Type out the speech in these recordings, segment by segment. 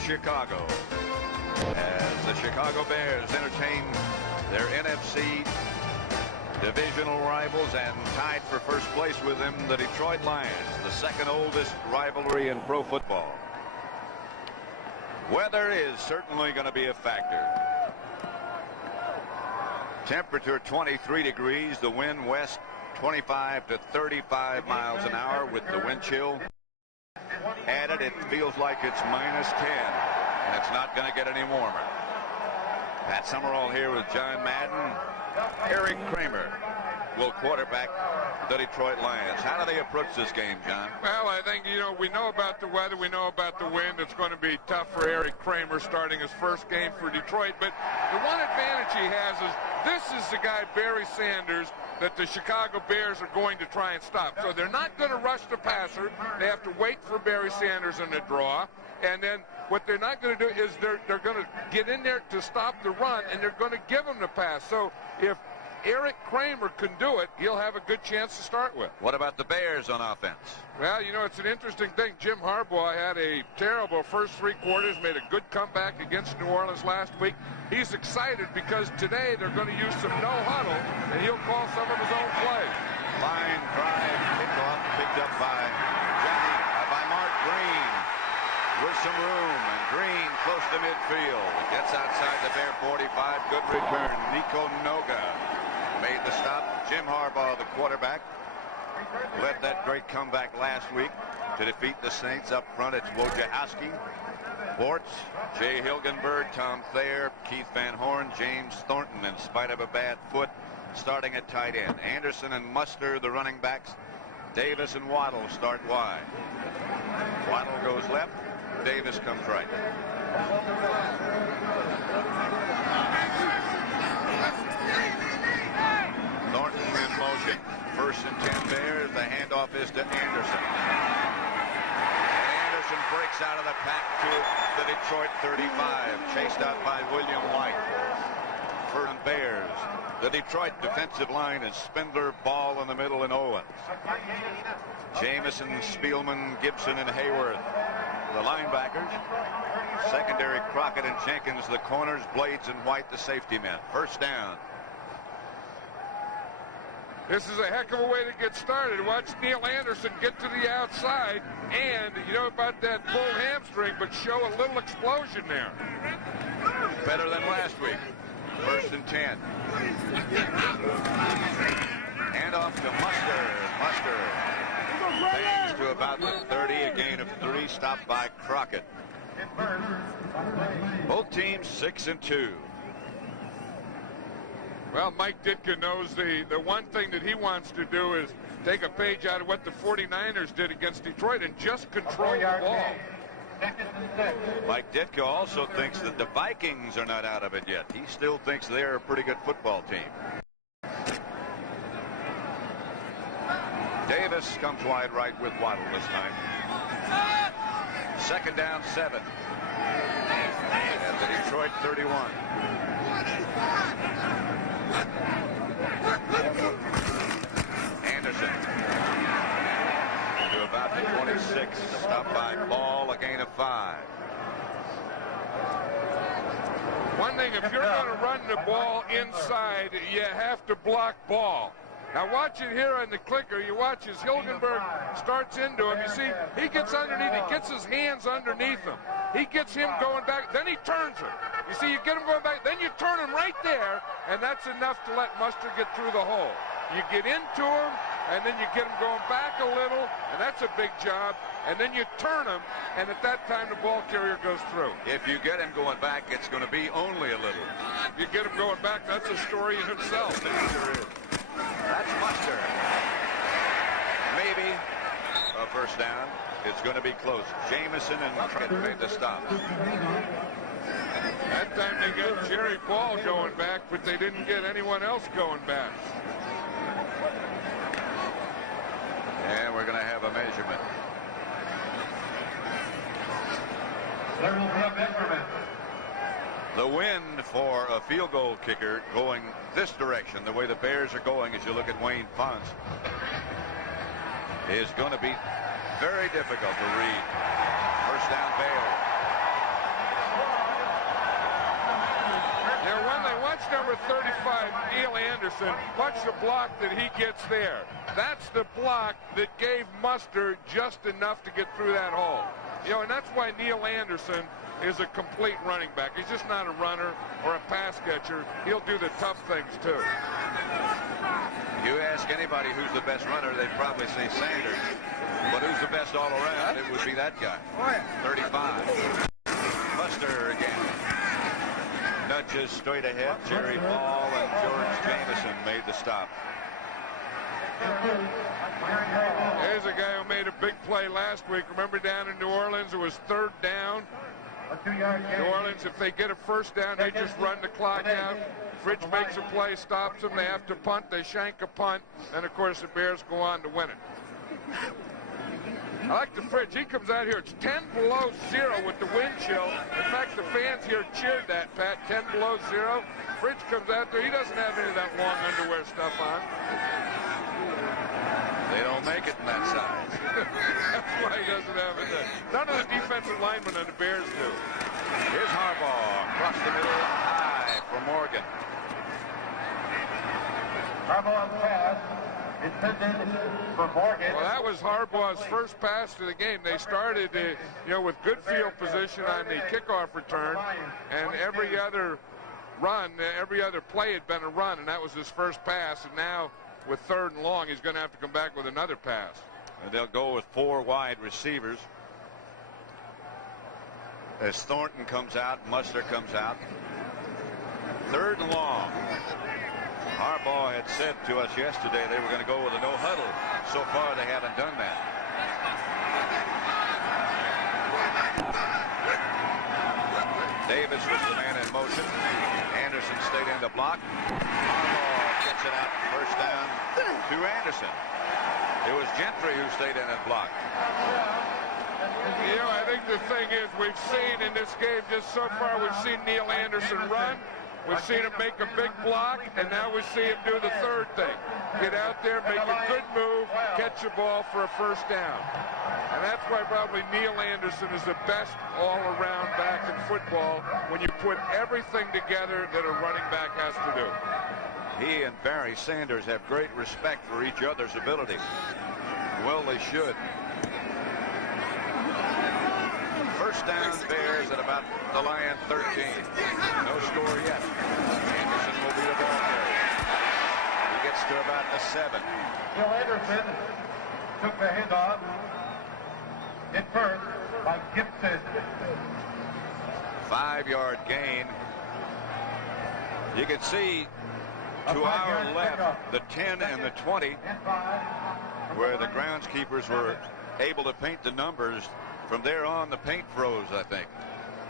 Chicago as the Chicago Bears entertain their NFC divisional rivals, and tied for first place with them, the Detroit Lions, the second oldest rivalry in pro football. Weather is certainly going to be a factor. Temperature 23 degrees, the wind west 25 to 35 miles an hour with the wind chill added. It feels like it's -10, and it's not going to get any warmer. Pat Summerall here with John Madden. Eric Kramer will quarterback the Detroit Lions. How do they approach this game, John? Well, I think, we know about the weather, we know about the wind. It's going to be tough for Eric Kramer starting his first game for Detroit. But the one advantage he has is this is the guy, Barry Sanders, that the Chicago Bears are going to try and stop. So they're not going to rush the passer. They have to wait for Barry Sanders in the draw. And then what they're not going to do is they're going to get in there to stop the run, and they're going to give him the pass. So if Eric Kramer can do it, he'll have a good chance to start with. What about the Bears on offense? Well, it's an interesting thing. Jim Harbaugh had a terrible first 3 quarters, made a good comeback against New Orleans last week. He's excited because today they're going to use some no huddle, and he'll call some of his own plays. Line drive, kickoff, picked up by Mark Green with some room, and Green close to midfield. Gets outside the Bear 45. Good return. Nico Noga made the stop. Jim Harbaugh, the quarterback, led that great comeback last week to defeat the Saints. Up front, it's Wojciechowski, Bortz, Jay Hilgenberg, Tom Thayer, Keith Van Horn, James Thornton, in spite of a bad foot, starting at tight end. Anderson and Muster, the running backs. Davis and Waddle start wide. Waddle goes left. Davis comes right. Thornton in motion. 1st and 10 Bears. The handoff is to Anderson. Anderson breaks out of the pack to the Detroit 35. Chased out by William White. 1st and Bears. The Detroit defensive line is Spindler, Ball in the middle, and Owens. Jamison, Spielman, Gibson, and Hayworth, the linebackers. Secondary, Crockett and Jenkins, the corners. Blades and White, the safety men. 1st down. This is a heck of a way to get started. Watch Neil Anderson get to the outside, and about that pulled hamstring, but show a little explosion there. Better than last week. 1st and 10. Hand off to Muster. Muster bangs to about the 30, a gain of 3, stopped by Crockett. Both teams 6 and 2. Well, Mike Ditka knows the one thing that he wants to do is take a page out of what the 49ers did against Detroit and just control the ball. Mike Ditka also thinks that the Vikings are not out of it yet. He still thinks they're a pretty good football team. Davis comes wide right with Waddle this time. 2nd down, 7. At the Detroit 31. Anderson to about the 26. Stopped by Ball, a gain of 5. One thing, if you're going to run the ball inside, you have to block Ball. Now watch it here on the clicker. You watch as Hilgenberg starts into him. You see, he gets underneath. He gets his hands underneath him. He gets him going back. Then he turns him. You see, you get him going back. Then you turn him right there, and that's enough to let Muster get through the hole. You get into him, and then you get him going back a little, and that's a big job. And then you turn him, and at that time the ball carrier goes through. If you get him going back, it's going to be only a little. If you get him going back, that's a story in itself. It sure is. That's Muster. Maybe a 1st down. It's going to be close. Jamison and Crockett made the stop. That time they got Jerry Ball going back, but they didn't get anyone else going back. And we're going to have a measurement. There will be a measurement. The wind for a field goal kicker going this direction, the way the Bears are going, as you look at Wayne Ponce, is going to be very difficult to read. 1st down, Bears. watch number 35, Neil Anderson. Watch the block that he gets there. That's the block that gave Muster just enough to get through that hole. You know, and that's why Neil Anderson is a complete running back. He's just not a runner or a pass catcher. He'll do the tough things too. You ask anybody who's the best runner, they'd probably say Sanders. But who's the best all around? It would be that guy. 35. Buster again. Nudges straight ahead. Jerry Ball and George Jameson made the stop. Here's a guy who made a big play last week. Remember down in New Orleans, it was 3rd down. New Orleans, if they get a first down, they just run the clock out. Fridge makes a play, stops them. They have to punt. They shank a punt. And, of course, the Bears go on to win it. I like the Fridge. He comes out here. It's 10 below 0 with the wind chill. In fact, the fans here cheered that, Pat. 10 below 0. Fridge comes out there. He doesn't have any of that long underwear stuff on. They don't make it in that size. That's why he doesn't have it there. None of the defensive linemen on the Bears do. Here's Harbaugh. Across the middle, high for Morgan. Harbaugh's pass intended for Morgan. Well, that was Harbaugh's first pass to the game. They started, you know, with good field position on the kickoff return, and every other run, every other play had been a run, and that was his first pass. And now, with 3rd and long, he's going to have to come back with another pass. And they'll go with 4 wide receivers. As Thornton comes out, Muster comes out. 3rd and long. Harbaugh had said to us yesterday they were going to go with a no huddle. So far, they haven't done that. Davis was the man in motion. Anderson stayed in the block. Harbaugh gets it out. First down to Anderson. It was Gentry who stayed in and blocked. You know, I think the thing is we've seen in this game just so far, we've seen Neil Anderson run. We've seen him make a big block, and now we see him do the 3rd thing. Get out there, make a good move, catch the ball for a first down. And that's why probably Neil Anderson is the best all-around back in football when you put everything together that a running back has to do. He and Barry Sanders have great respect for each other's ability. Well, they should. First down, Bears at about the Lion 13. No score yet. Anderson will be the ball carrier. He gets to about the 7. Bill Anderson took the handoff. Hit first by Gibson. 5-yard gain. You can see to our left, the 10 and the 20, where the groundskeepers were able to paint the numbers. From there on, the paint froze, I think.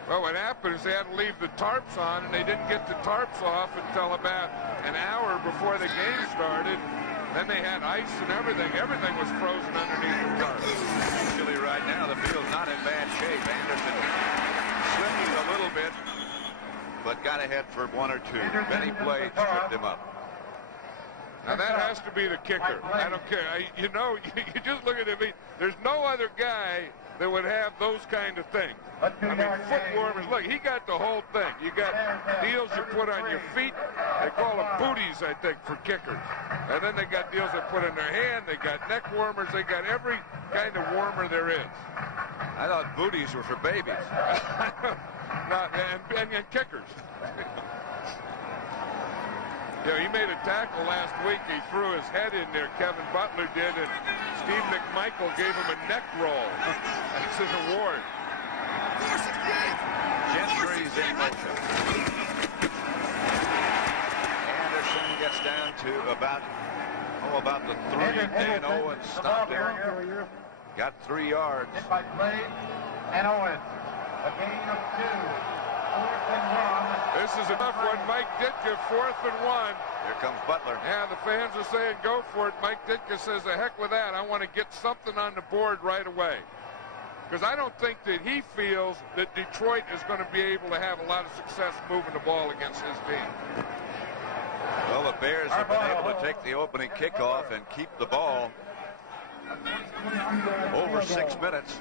Well, what happened is they had to leave the tarps on, and they didn't get the tarps off until about an hour before the game started. Then they had ice and everything. Everything was frozen underneath the tarps. Actually, right now, the field's not in bad shape. Anderson slipped a little bit, but got ahead for 1 or 2. Bennie Blades tripped him up. Now, that has to be the kicker. I don't care. You know, you just look at him. There's no other guy that would have those kind of things. I mean, foot warmers. Look, he got the whole thing. You got deals you put on your feet. They call them booties, I think, for kickers. And then they got deals they put in their hand. They got neck warmers. They got every kind of warmer there is. I thought booties were for babies. and kickers. You know, he made a tackle last week. He threw his head in there. Kevin Butler did, and Steve Mcmichael gave him a neck roll. That's his award. Gentry's in motion. Anderson gets down to about the 3. Dan Owens stopped him. Got 3 yards. Hit by Blades and Owens. A gain of 2. 4th and 1. This is a tough one. Mike Ditka, 4th and 1. Here comes Butler. Yeah, the fans are saying go for it. Mike Ditka says, the heck with that. I want to get something on the board right away. Because I don't think that he feels that Detroit is going to be able to have a lot of success moving the ball against his team. Well, the Bears have been able to take the opening kickoff and keep the ball over 6 minutes.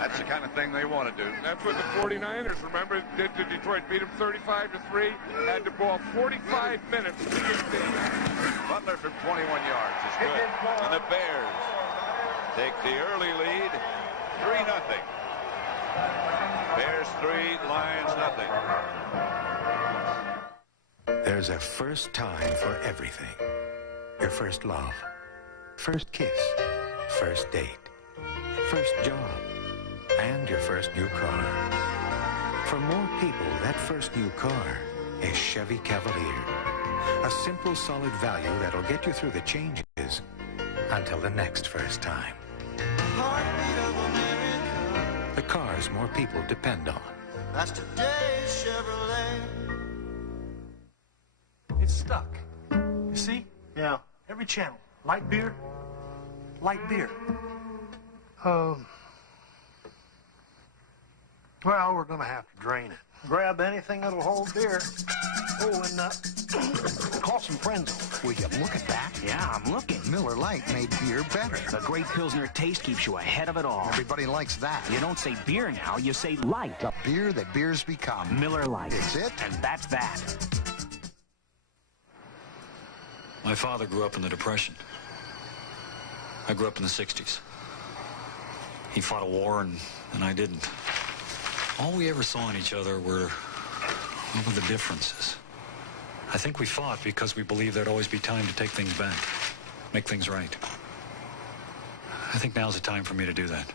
That's the kind of thing they want to do. That's what the 49ers, remember, did to Detroit. Beat them 35-3. Had the ball 45 minutes to get there. Butler from 21 yards is good. And the Bears take the early lead, 3-0. Bears 3, Lions nothing. There's a first time for everything. Your first love, first kiss, first date, first job, and your first new car. For more people, that first new car is Chevy Cavalier. A simple, solid value that'll get you through the changes until the next first time. The cars more people depend on. That's today's Chevrolet. It's stuck. You see? Yeah. Every channel. Light beer. Light beer. Well, we're going to have to drain it. Grab anything that'll hold beer. Oh, and call some friends over. Will you look at that? Yeah, I'm looking. Miller Lite made beer better. The great Pilsner taste keeps you ahead of it all. Everybody likes that. You don't say beer now, you say light. The beer that beers become. Miller Lite. It's it? And that's that. My father grew up in the Depression. I grew up in the 60s. He fought a war and I didn't. All we ever saw in each other were the differences. I think we fought because we believed there'd always be time to take things back, make things right. I think now's the time for me to do that.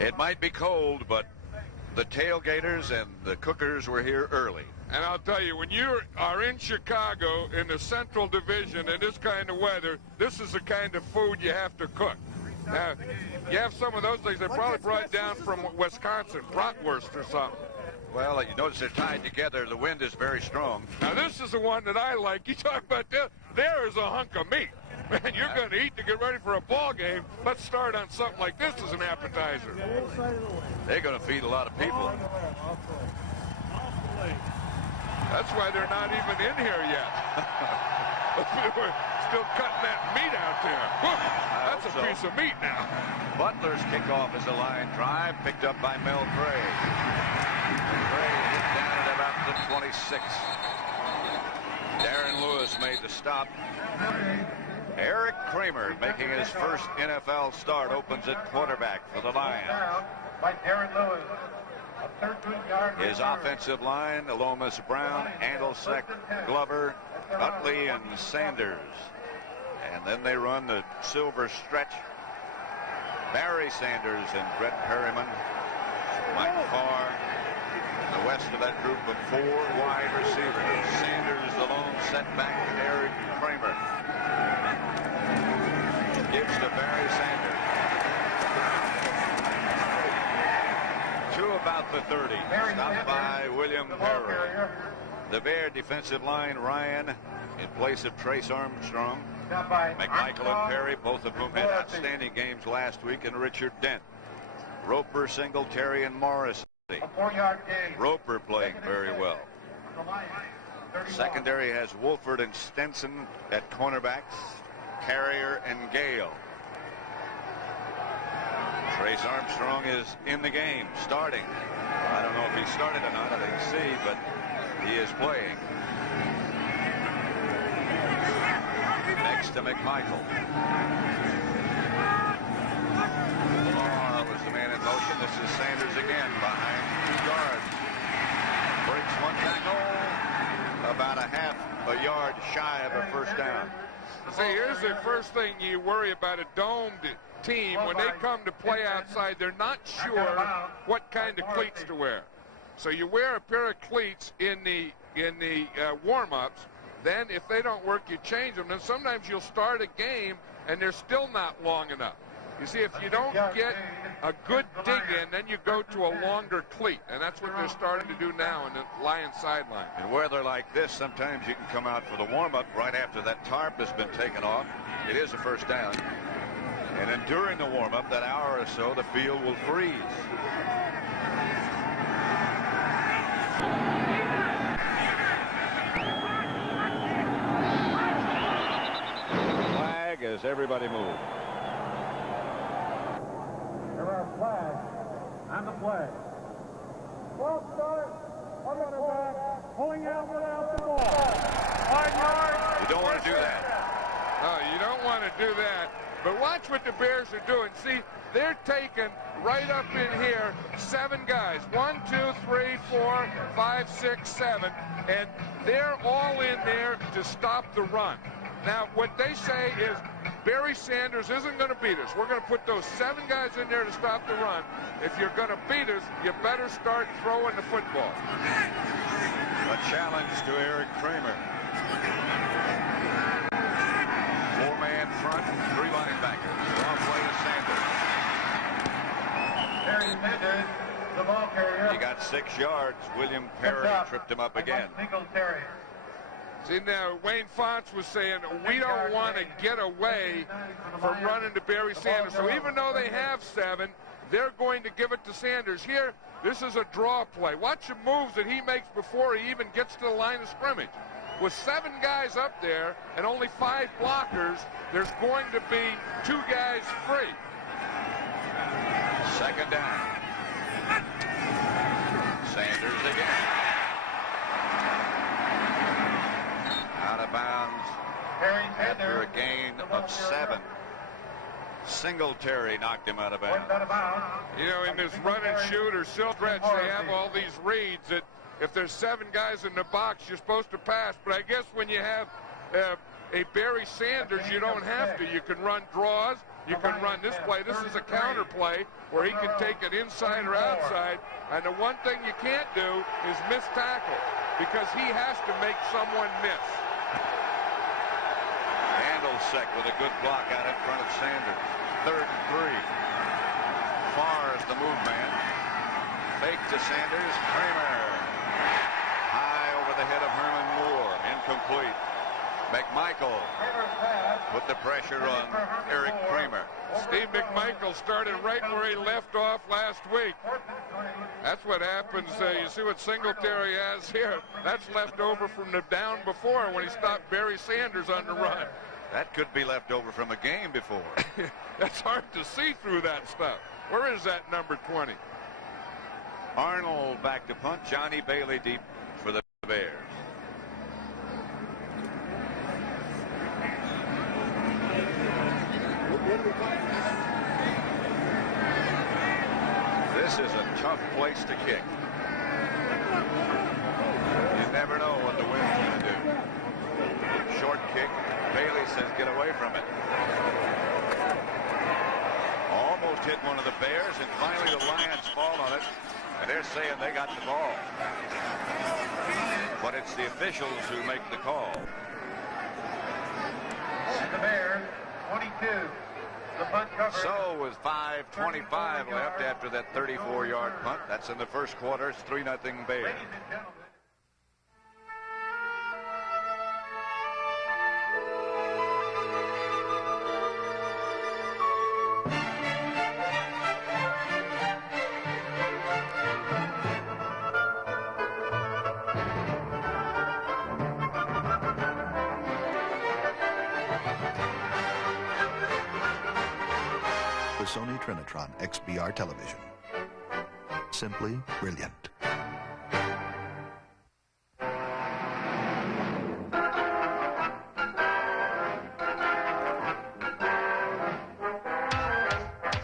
It might be cold, but the tailgaters and the cookers were here early. And I'll tell you, when you are in Chicago in the Central Division in this kind of weather, this is the kind of food you have to cook. Now, you have some of those things. They probably brought down from Wisconsin, bratwurst or something. Well, you notice they're tied together. The wind is very strong. Now, this is the one that I like. You talk about that. There is a hunk of meat. Man, you're going to eat to get ready for a ball game. Let's start on something like this as an appetizer. They're going to feed a lot of people. That's why they're not even in here yet. We're still cutting that meat out there. That's a piece of meat now. Butler's kickoff is a line drive picked up by Mel Gray. Gray hit down at about the 26. Darren Lewis made the stop. Eric Kramer making his first NFL start opens at quarterback for the Lions. By Darren Lewis. His offensive line, Lomas Brown, Andelsek, Glover, Utley, and Sanders. And then they run the silver stretch. Barry Sanders and Brett Perryman, Mike Farr. The rest of that group of 4 wide receivers. Sanders, the lone setback, Eric Kramer. Gives to Barry Sanders. To about the 30. Stopped by William Perry. The Bear defensive line, Ryan, in place of Trace Armstrong. Mcmichael and Perry, both of whom had outstanding games last week, and Richard Dent. Roper, Singletary, and Morris. Roper playing very well. Secondary has Wolford and Stenson at cornerbacks, Carrier and Gale. Trace Armstrong is in the game, starting. I don't know if he started or not, I didn't see, but he is playing. Next to Mcmichael. Lamar was the man in motion. This is Sanders again behind 2 guards. Breaks one tackle, about a half a yard shy of a first down. See, here's the first thing you worry about a domed team. When they come to play outside, they're not sure what kind of cleats to wear. So you wear a pair of cleats in the warm-ups. Then if they don't work, you change them. And sometimes you'll start a game and they're still not long enough. You see, if you don't get a good dig in, then you go to a longer cleat. And that's what they're starting to do now in the Lions sideline. In weather like this, sometimes you can come out for the warm-up right after that tarp has been taken off. It is a first down. And then during the warm-up, that hour or so, the field will freeze. everybody move. There are flags on the play. Well start on the quarterback, pulling out without the ball. 1 yard. You don't want to do that. No, you don't want to do that. But watch what the Bears are doing. See, they're taking right up in here 7 guys. 1, 2, 3, 4, 5, 6, 7. And they're all in there to stop the run. Now, what they say is Barry Sanders isn't going to beat us. We're going to put those 7 guys in there to stop the run. If you're going to beat us, you better start throwing the football. A challenge to Eric Kramer. 4-man front, 3 linebackers. Long play to Sanders. Barry Sanders, the ball carrier. He got 6 yards. William Perry tripped him up again. Singletary. See, now, Wayne Fonts was saying, we don't want to get away from running to Barry Sanders. So even though they have 7, they're going to give it to Sanders. Here, this is a draw play. Watch the moves that he makes before he even gets to the line of scrimmage. With 7 guys up there and only 5 blockers, there's going to be 2 guys free. Second down. Sanders again. Out of bounds after a gain of 7. Singletary knocked him out of bounds. You know, in this run and shoot or stretch, they have all these reads that if there's 7 guys in the box, you're supposed to pass. But I guess when you have a Barry Sanders, you don't have to. You can run draws. You can run this play. This is a counter play where he can take it inside or outside. And the one thing you can't do is miss tackle because he has to make someone miss. Handlesek with a good block out in front of Sanders. 3rd and 3. Farr is the move man. Fake to Sanders. Kramer. High over the head of Herman Moore. Incomplete. Mcmichael put the pressure on Eric Kramer. Steve Mcmichael started right where he left off last week. That's what happens. You see what Singletary has here. That's left over from the down before when he stopped Barry Sanders on the run. That could be left over from a game before. That's hard to see through that stuff. Where is that number 20? Arnold back to punt. Johnny Bailey deep for the Bears. This is a tough place to kick. You never know what the wind's going to do. Short kick. Bailey says get away from it. Almost hit one of the Bears, and finally the Lions fall on it. And they're saying they got the ball. But it's the officials who make the call. The Bears, 22. The punt cover. So with 5:25 left after that 34-yard punt. That's in the first quarter. It's 3-0 Bears. Ladies and gentlemen. The Sony Trinitron XBR television. Simply brilliant.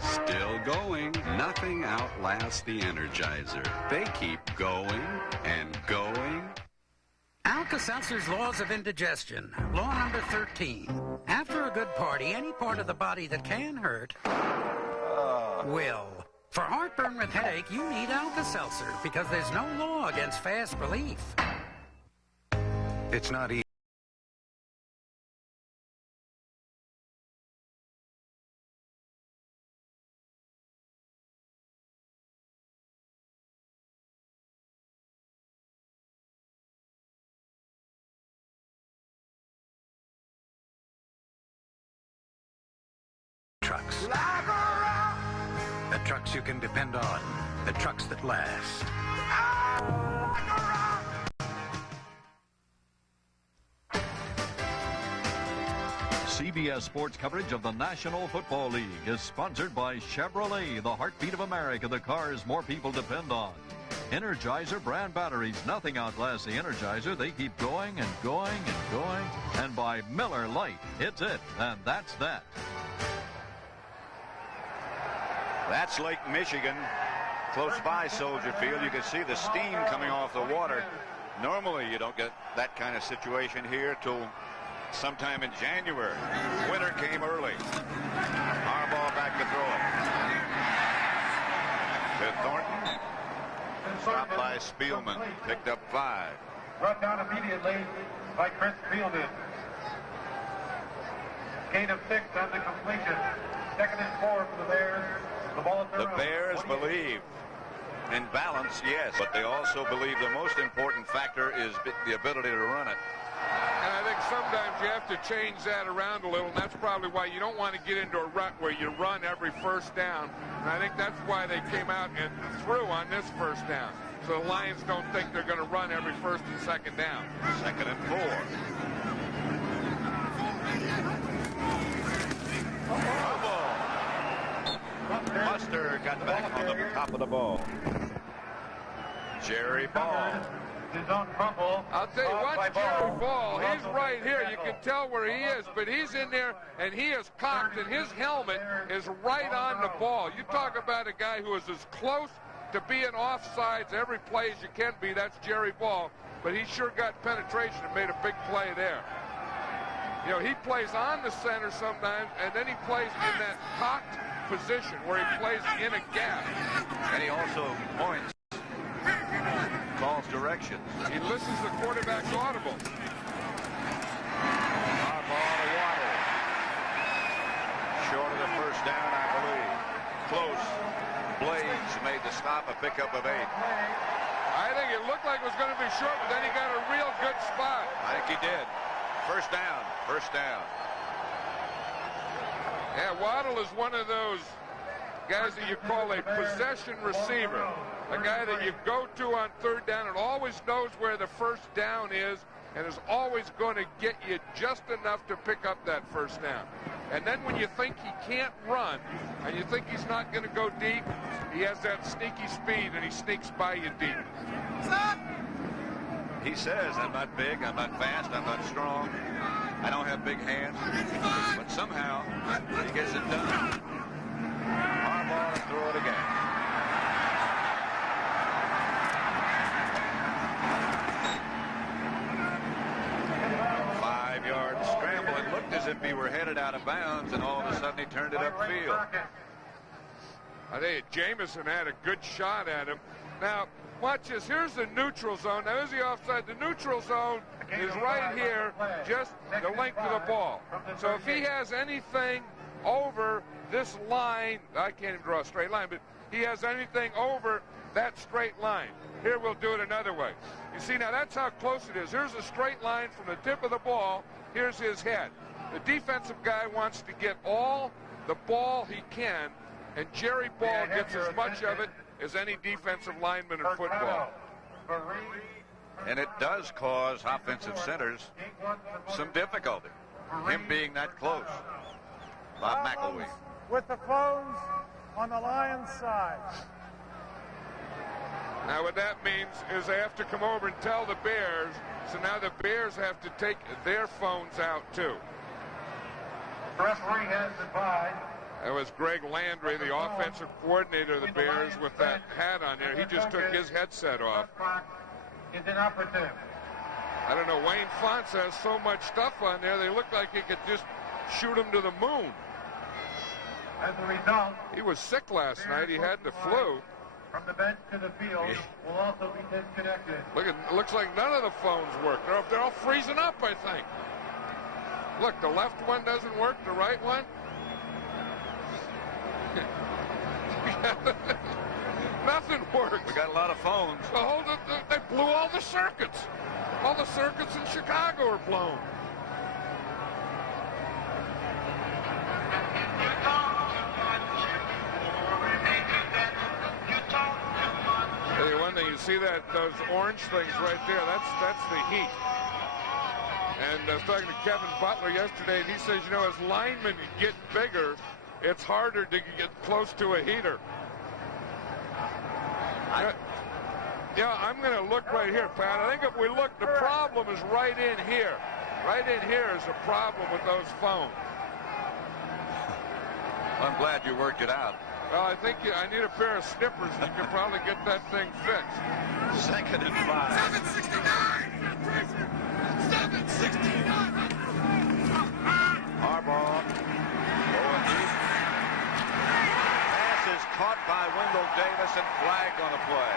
Still going. Nothing outlasts the Energizer. They keep going and going. Alka-Seltzer's Laws of Indigestion. Law number 13. After a good party, any part of the body that can hurt will. For heartburn with headache, you need Alka-Seltzer because there's no law against fast relief. It's not easy. Trucks. The trucks you can depend on. The trucks that last. See CBS Sports coverage of the National Football League is sponsored by Chevrolet, the heartbeat of America, the cars more people depend on. Energizer brand batteries, nothing outlasts the Energizer. They keep going and going and going. And by Miller Lite, it's it, and that's that. That's Lake Michigan, close by Soldier Field. You can see the steam coming off the water. Normally, you don't get that kind of situation here till sometime in January. Winter came early. Harbaugh back to throw it. To Thornton. Stopped by Spielman. Picked up 5. Brought down immediately by Chris Spielman. Gain of 6 on the completion. 2nd and 4 for the Bears. The Bears believe in balance, yes, but they also believe the most important factor is the ability to run it. And I think sometimes you have to change that around a little, and that's probably why you don't want to get into a rut where you run every first down. And I think that's why they came out and threw on this first down. So the Lions don't think they're going to run every first and second down. 2nd and 4. Buster got back on the top of the ball. Jerry Ball. His own crumble. I'll tell you what, Jerry Ball, he's right here. You can tell where he is, but he's in there, and he is cocked, and his helmet is right on the ball. You talk about a guy who is as close to being offsides every play as you can be. That's Jerry Ball, but he sure got penetration and made a big play there. You know, he plays on the center sometimes, and then he plays in that cocked position where he plays in a gap. And he also points, calls directions. He listens to the quarterback's audible. Harbaugh to Waddle. Short of the first down, I believe. Close. Blades made the stop, a pickup of 8. I think it looked like it was going to be short, but then he got a real good spot. I think he did. First down. First down. Yeah, Waddle is one of those guys that you call a possession receiver. A guy that you go to on 3rd down and always knows where the first down is and is always going to get you just enough to pick up that first down. And then when you think he can't run and you think he's not going to go deep, he has that sneaky speed and he sneaks by you deep. He says, I'm not big, I'm not fast, I'm not strong, I don't have big hands, but somehow he gets it done. Harbaugh to throw it again. Five-yard scramble. It looked as if he were headed out of bounds, and all of a sudden he turned it upfield. I think Jamison had a good shot at him. Now, watch this. Here's the neutral zone. Now, there's the offside. The neutral zone is right here, just the length of the ball. So if he has anything over this line, I can't even draw a straight line, but he has anything over that straight line. Here, we'll do it another way. You see, now that's how close it is. Here's a straight line from the tip of the ball. Here's his head. The defensive guy wants to get all the ball he can, and Jerry Ball gets as much of it as any defensive lineman in football. And it does cause offensive centers some difficulty, him being that close. Bob McElwee. With the phones on the Lions side. Now what that means is they have to come over and tell the Bears, so now the Bears have to take their phones out too. The referee has advised. That was Greg Landry, the offensive coordinator of the Bears, with that hat on there. He just took his headset off. Is inoperative. I don't know, Wayne Fonts has so much stuff on there, they look like he could just shoot him to the moon. As a result, he was sick last night. He had the flu. From the bench to the field will also be disconnected. Looks like none of the phones work. They're all freezing up, I think. Look, the left one doesn't work, the right one. Nothing works. We got a lot of phones. They blew all the circuits. All the circuits in Chicago are blown. One thing, you see that those orange things right there, that's the heat. And I was talking to Kevin Butler yesterday, and he says, you know, as linemen get bigger, it's harder to get close to a heater. Yeah, I'm going to look right here, Pat. I think if we look, the problem is right in here. Right in here is a problem with those phones. I'm glad you worked it out. Well, I think I need a pair of snippers, and you can probably get that thing fixed. 2nd and 5. 769! Harbaugh going deep. Pass is caught by Wendell Davis and flagged on a play.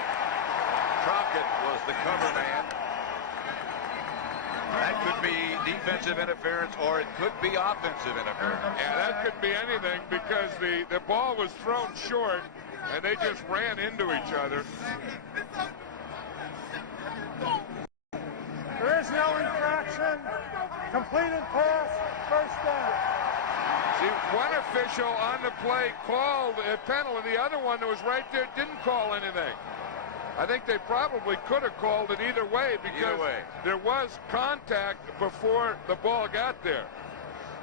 Crockett was the cover man. That could be defensive interference, or it could be offensive interference. Yeah, that could be anything because the ball was thrown short, and they just ran into each other. There is no infraction. Completed pass, first down. See, one official on the play called a penalty. The other one that was right there didn't call anything. I think they probably could have called it either way because there was contact before the ball got there.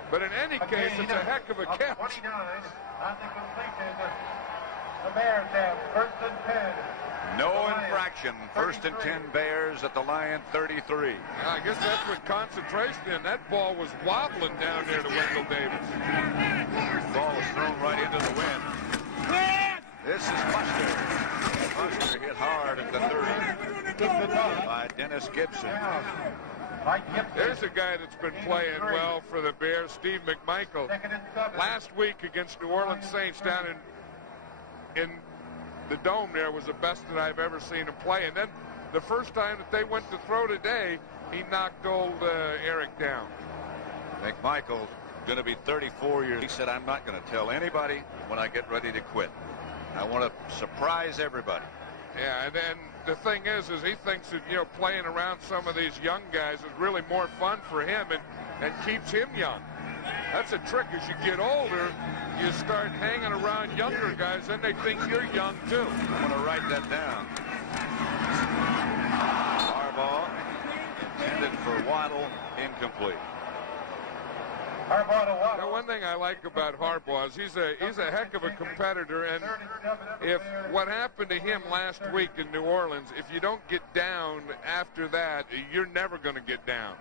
But in any case, it's a heck of a catch. 29 on the completion. The Bears have 1st and 10. No infraction. 1st and 10 Bears at the Lion 33. I guess that's what concentration in. That ball was wobbling down there to Wendell Davis. Ball was thrown right into the wind. This is Buster. Buster hit hard at the 30 by Dennis Gibson. There's a guy that's been playing well for the Bears, Steve Mcmichael. Last week against New Orleans Saints down in the Dome there was the best that I've ever seen him play. And then the first time that they went to throw today, he knocked old Eric down. Mcmichael's going to be 34 years. He said, I'm not going to tell anybody when I get ready to quit. I want to surprise everybody. Yeah, and then the thing is he thinks that, you know, playing around some of these young guys is really more fun for him and keeps him young. That's a trick. As you get older, you start hanging around younger guys, then they think you're young too. I'm going to write that down. Harbaugh intended for Waddle, incomplete. Now, one thing I like about Harbaugh is he's a heck of a competitor, and if what happened to him last week in New Orleans, if you don't get down after that, you're never going to get down.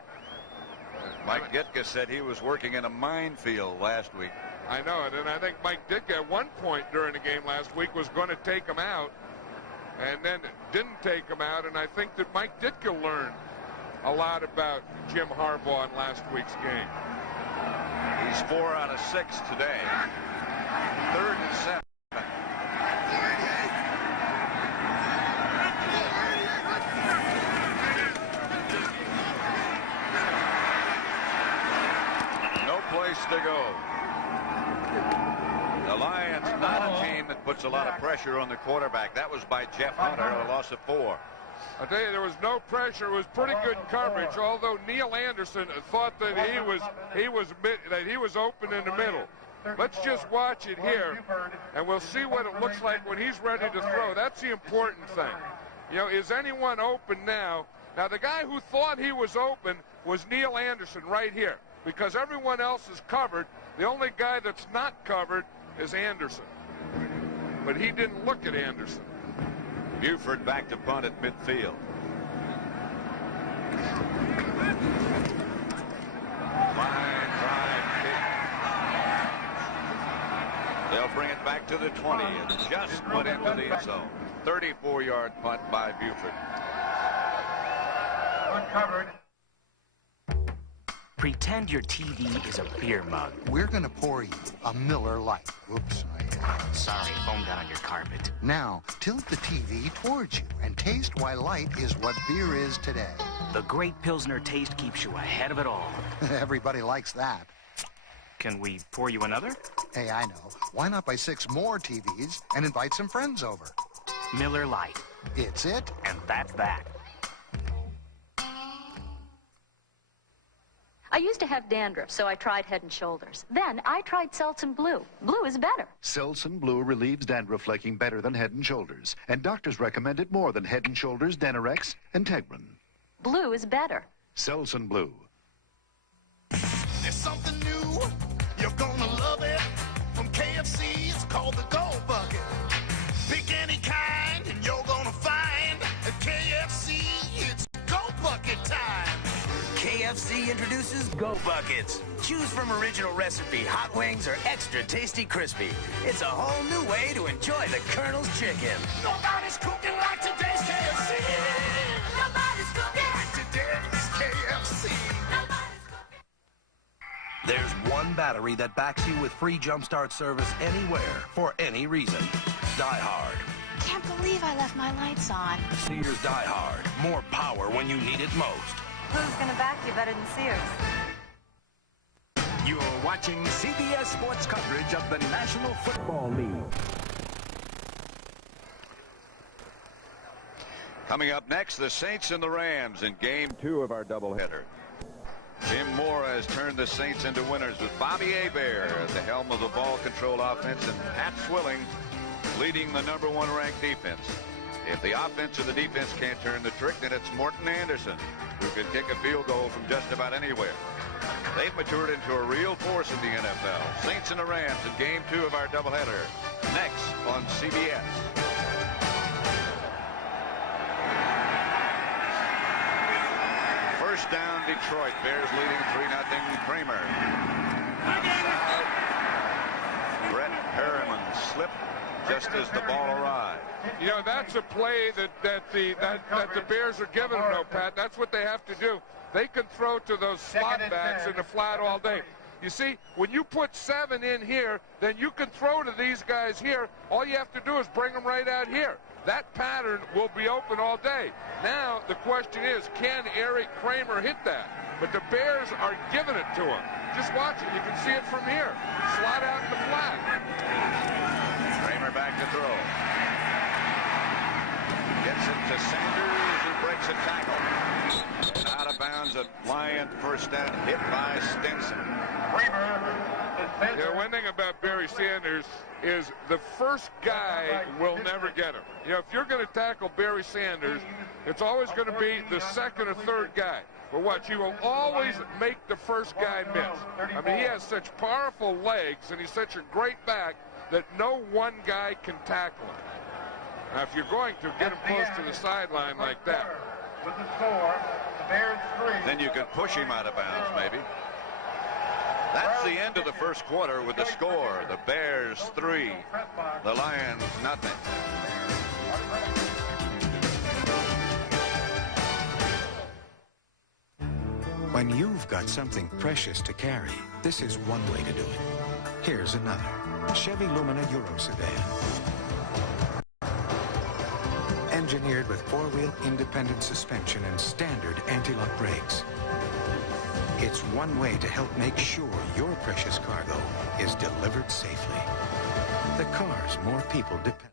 Mike Ditka said he was working in a minefield last week. I know it, and I think Mike Ditka at one point during the game last week was going to take him out, and then didn't take him out, and I think that Mike Ditka learned a lot about Jim Harbaugh in last week's game. He's 4 out of 6 today. 3rd and 7. No place to go. The Lions not a team that puts a lot of pressure on the quarterback. That was by Jeff Hunter, a loss of 4. I tell you, there was no pressure. It was pretty good coverage. Although Neil Anderson thought that he was open in the middle. Let's just watch it here, and we'll see what it looks like when he's ready to throw. That's the important thing. You know, is anyone open now? Now, the guy who thought he was open was Neil Anderson right here, because everyone else is covered. The only guy that's not covered is Anderson. But he didn't look at Anderson. Buford back to punt at midfield. Fine drive kick. They'll bring it back to the 20. It just went into the end zone. 34-yard punt by Buford. Uncovered. Pretend your TV is a beer mug. We're going to pour you a Miller Lite. Whoops. Sorry, foam got on your carpet. Now, tilt the TV towards you and taste why light is what beer is today. The great Pilsner taste keeps you ahead of it all. Everybody likes that. Can we pour you another? Hey, I know. Why not buy 6 more TVs and invite some friends over? Miller Lite. It's it. And that's that. I used to have dandruff, so I tried Head & Shoulders. Then I tried Selsun Blue. Blue is better. Selsun Blue relieves dandruff flaking better than Head & Shoulders, and doctors recommend it more than Head & Shoulders, Denorex, and Tegrin. Blue is better. Selsun Blue. you something new. You're gonna love it. From KFC, it's called the Go Bucket. Pick any kind and you're gonna find at KFC, it's Go Bucket time. KFC introduces Go Buckets. Choose from original recipe, hot wings, or extra tasty crispy. It's a whole new way to enjoy the Colonel's chicken. Nobody's cooking like today's KFC. Nobody's cooking like today's KFC. There's one battery that backs you with free jumpstart service anywhere, for any reason. Die Hard. Can't believe I left my lights on. Sears Die Hard. More power when you need it most. Who's gonna back you better than Sears? You're watching CBS Sports coverage of the National Football League. Coming up next, the Saints and the Rams in Game 2 of our doubleheader. Jim Moore has turned the Saints into winners with Bobby Hebert at the helm of the ball control offense and Pat Swilling leading the #1 ranked defense. If the offense or the defense can't turn the trick, then it's Morton Anderson, who can kick a field goal from just about anywhere. They've matured into a real force in the NFL. Saints and the Rams in Game 2 of our doubleheader. Next on CBS. First down, Detroit. Bears leading 3-0. Kramer. Outside. Brett Perriman slipped just as the ball arrived. You know, that's a play that the Bears are giving them, though, Pat. That's what they have to do. They can throw to those slot backs in the flat all day. You see, when you put 7 in here, then you can throw to these guys here. All you have to do is bring them right out here. That pattern will be open all day. Now, the question is, can Eric Kramer hit that? But the Bears are giving it to him. Just watch it. You can see it from here. Slot out in the flat. Kramer back to throw. Gets it to Sanders, who breaks a tackle. And out of bounds at Lion first down, hit by Stinson. Yeah, one thing about Barry Sanders is the first guy will never get him. You know, if you're going to tackle Barry Sanders, it's always going to be the second or third guy. But watch, he will always make the first guy miss. I mean, he has such powerful legs, and he's such a great back that no one guy can tackle him. Now, if you're going to get him close to the sideline like that. With the score, the Bears 3. Then you can push him out of bounds, maybe. That's the end of the first quarter with the score. The Bears 3, the Lions nothing. When you've got something precious to carry, this is one way to do it. Here's another. Chevy Lumina Euro Sedan. Engineered with 4-wheel independent suspension and standard anti-lock brakes. It's one way to help make sure your precious cargo is delivered safely. The cars more people depend.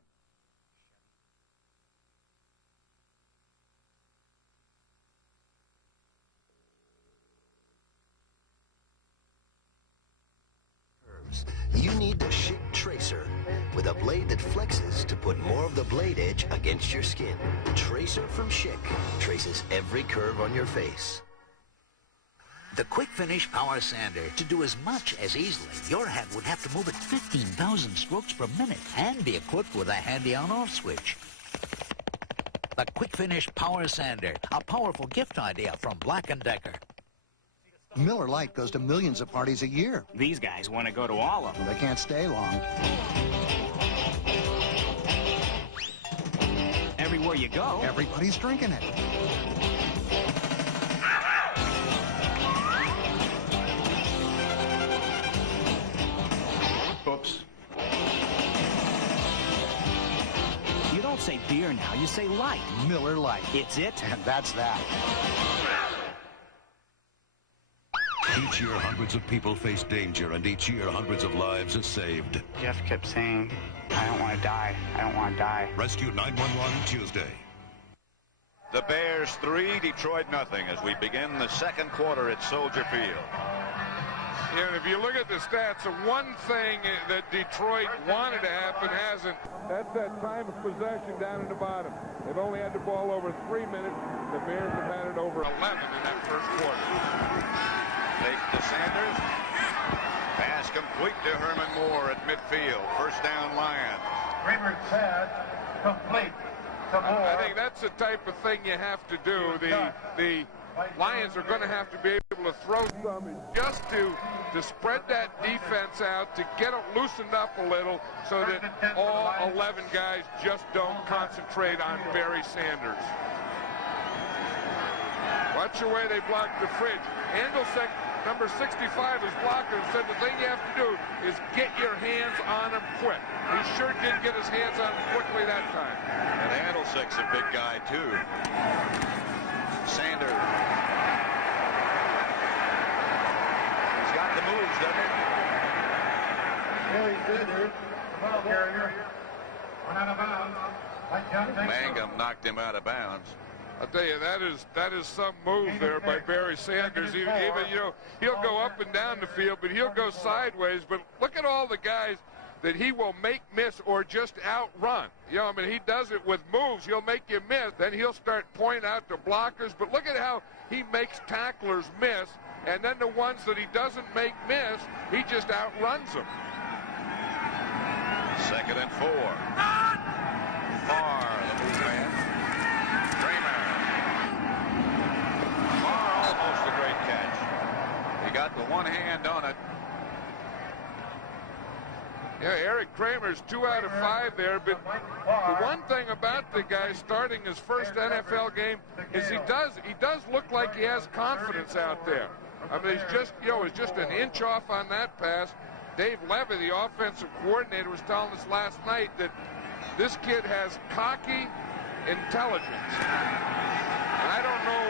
You need the Schick Tracer, with a blade that flexes to put more of the blade edge against your skin. Tracer from Schick traces every curve on your face. The Quick Finish Power Sander. To do as much as easily, your hand would have to move at 15,000 strokes per minute and be equipped with a handy on-off switch. The Quick Finish Power Sander, a powerful gift idea from Black & Decker. Miller Lite goes to millions of parties a year. These guys want to go to all of them. They can't stay long. Everywhere you go, everybody's drinking it. Oops. You don't say beer now, you say light. Miller Lite. It's it? And that's that. Each year, hundreds of people face danger, and each year, hundreds of lives are saved. Jeff kept saying, I don't want to die. I don't want to die. Rescue 911 Tuesday. The Bears 3, Detroit nothing as we begin the second quarter at Soldier Field. Yeah, and if you look at the stats, the one thing that Detroit wanted to happen hasn't. That's that time of possession down in the bottom. They've only had the ball over 3 minutes. The Bears have had it over 11 in that first quarter. Fake to Sanders. Pass complete to Herman Moore at midfield. First down, Lions. Kramer's pass complete to Moore. I think that's the type of thing you have to do. The Lions are going to have to be able to throw some just to spread that defense out, to get it loosened up a little so that all 11 guys just don't concentrate on Barry Sanders. Watch the way they block the fridge. Andelsek, number 65, is blocking and said the thing you have to do is get your hands on him quick. He sure did get his hands on him quickly that time. And Andelsek's a big guy, too. Sanders. He's got the moves, doesn't he? Barry Sanders, ball carrier, went out of bounds. Mangum knocked him out of bounds. I'll tell you, that is some move there by Barry Sanders. Even, you know, he'll go up and down the field, but he'll go sideways. But look at all the guys that he will make miss or just outrun. You know, I mean, he does it with moves. He'll make you miss. Then he'll start pointing out the blockers. But look at how he makes tacklers miss. And then the ones that he doesn't make miss, he just outruns them. 2nd and 4. Farr, the move man. Kramer. Farr, almost a great catch. He got the one hand on it. Yeah, Eric Kramer's 2 out of 5 there, but the one thing about the guy starting his first NFL game is he does look like he has confidence out there. I mean, he's just an inch off on that pass. Dave Levy, the offensive coordinator, was telling us last night that this kid has cocky intelligence. And I don't know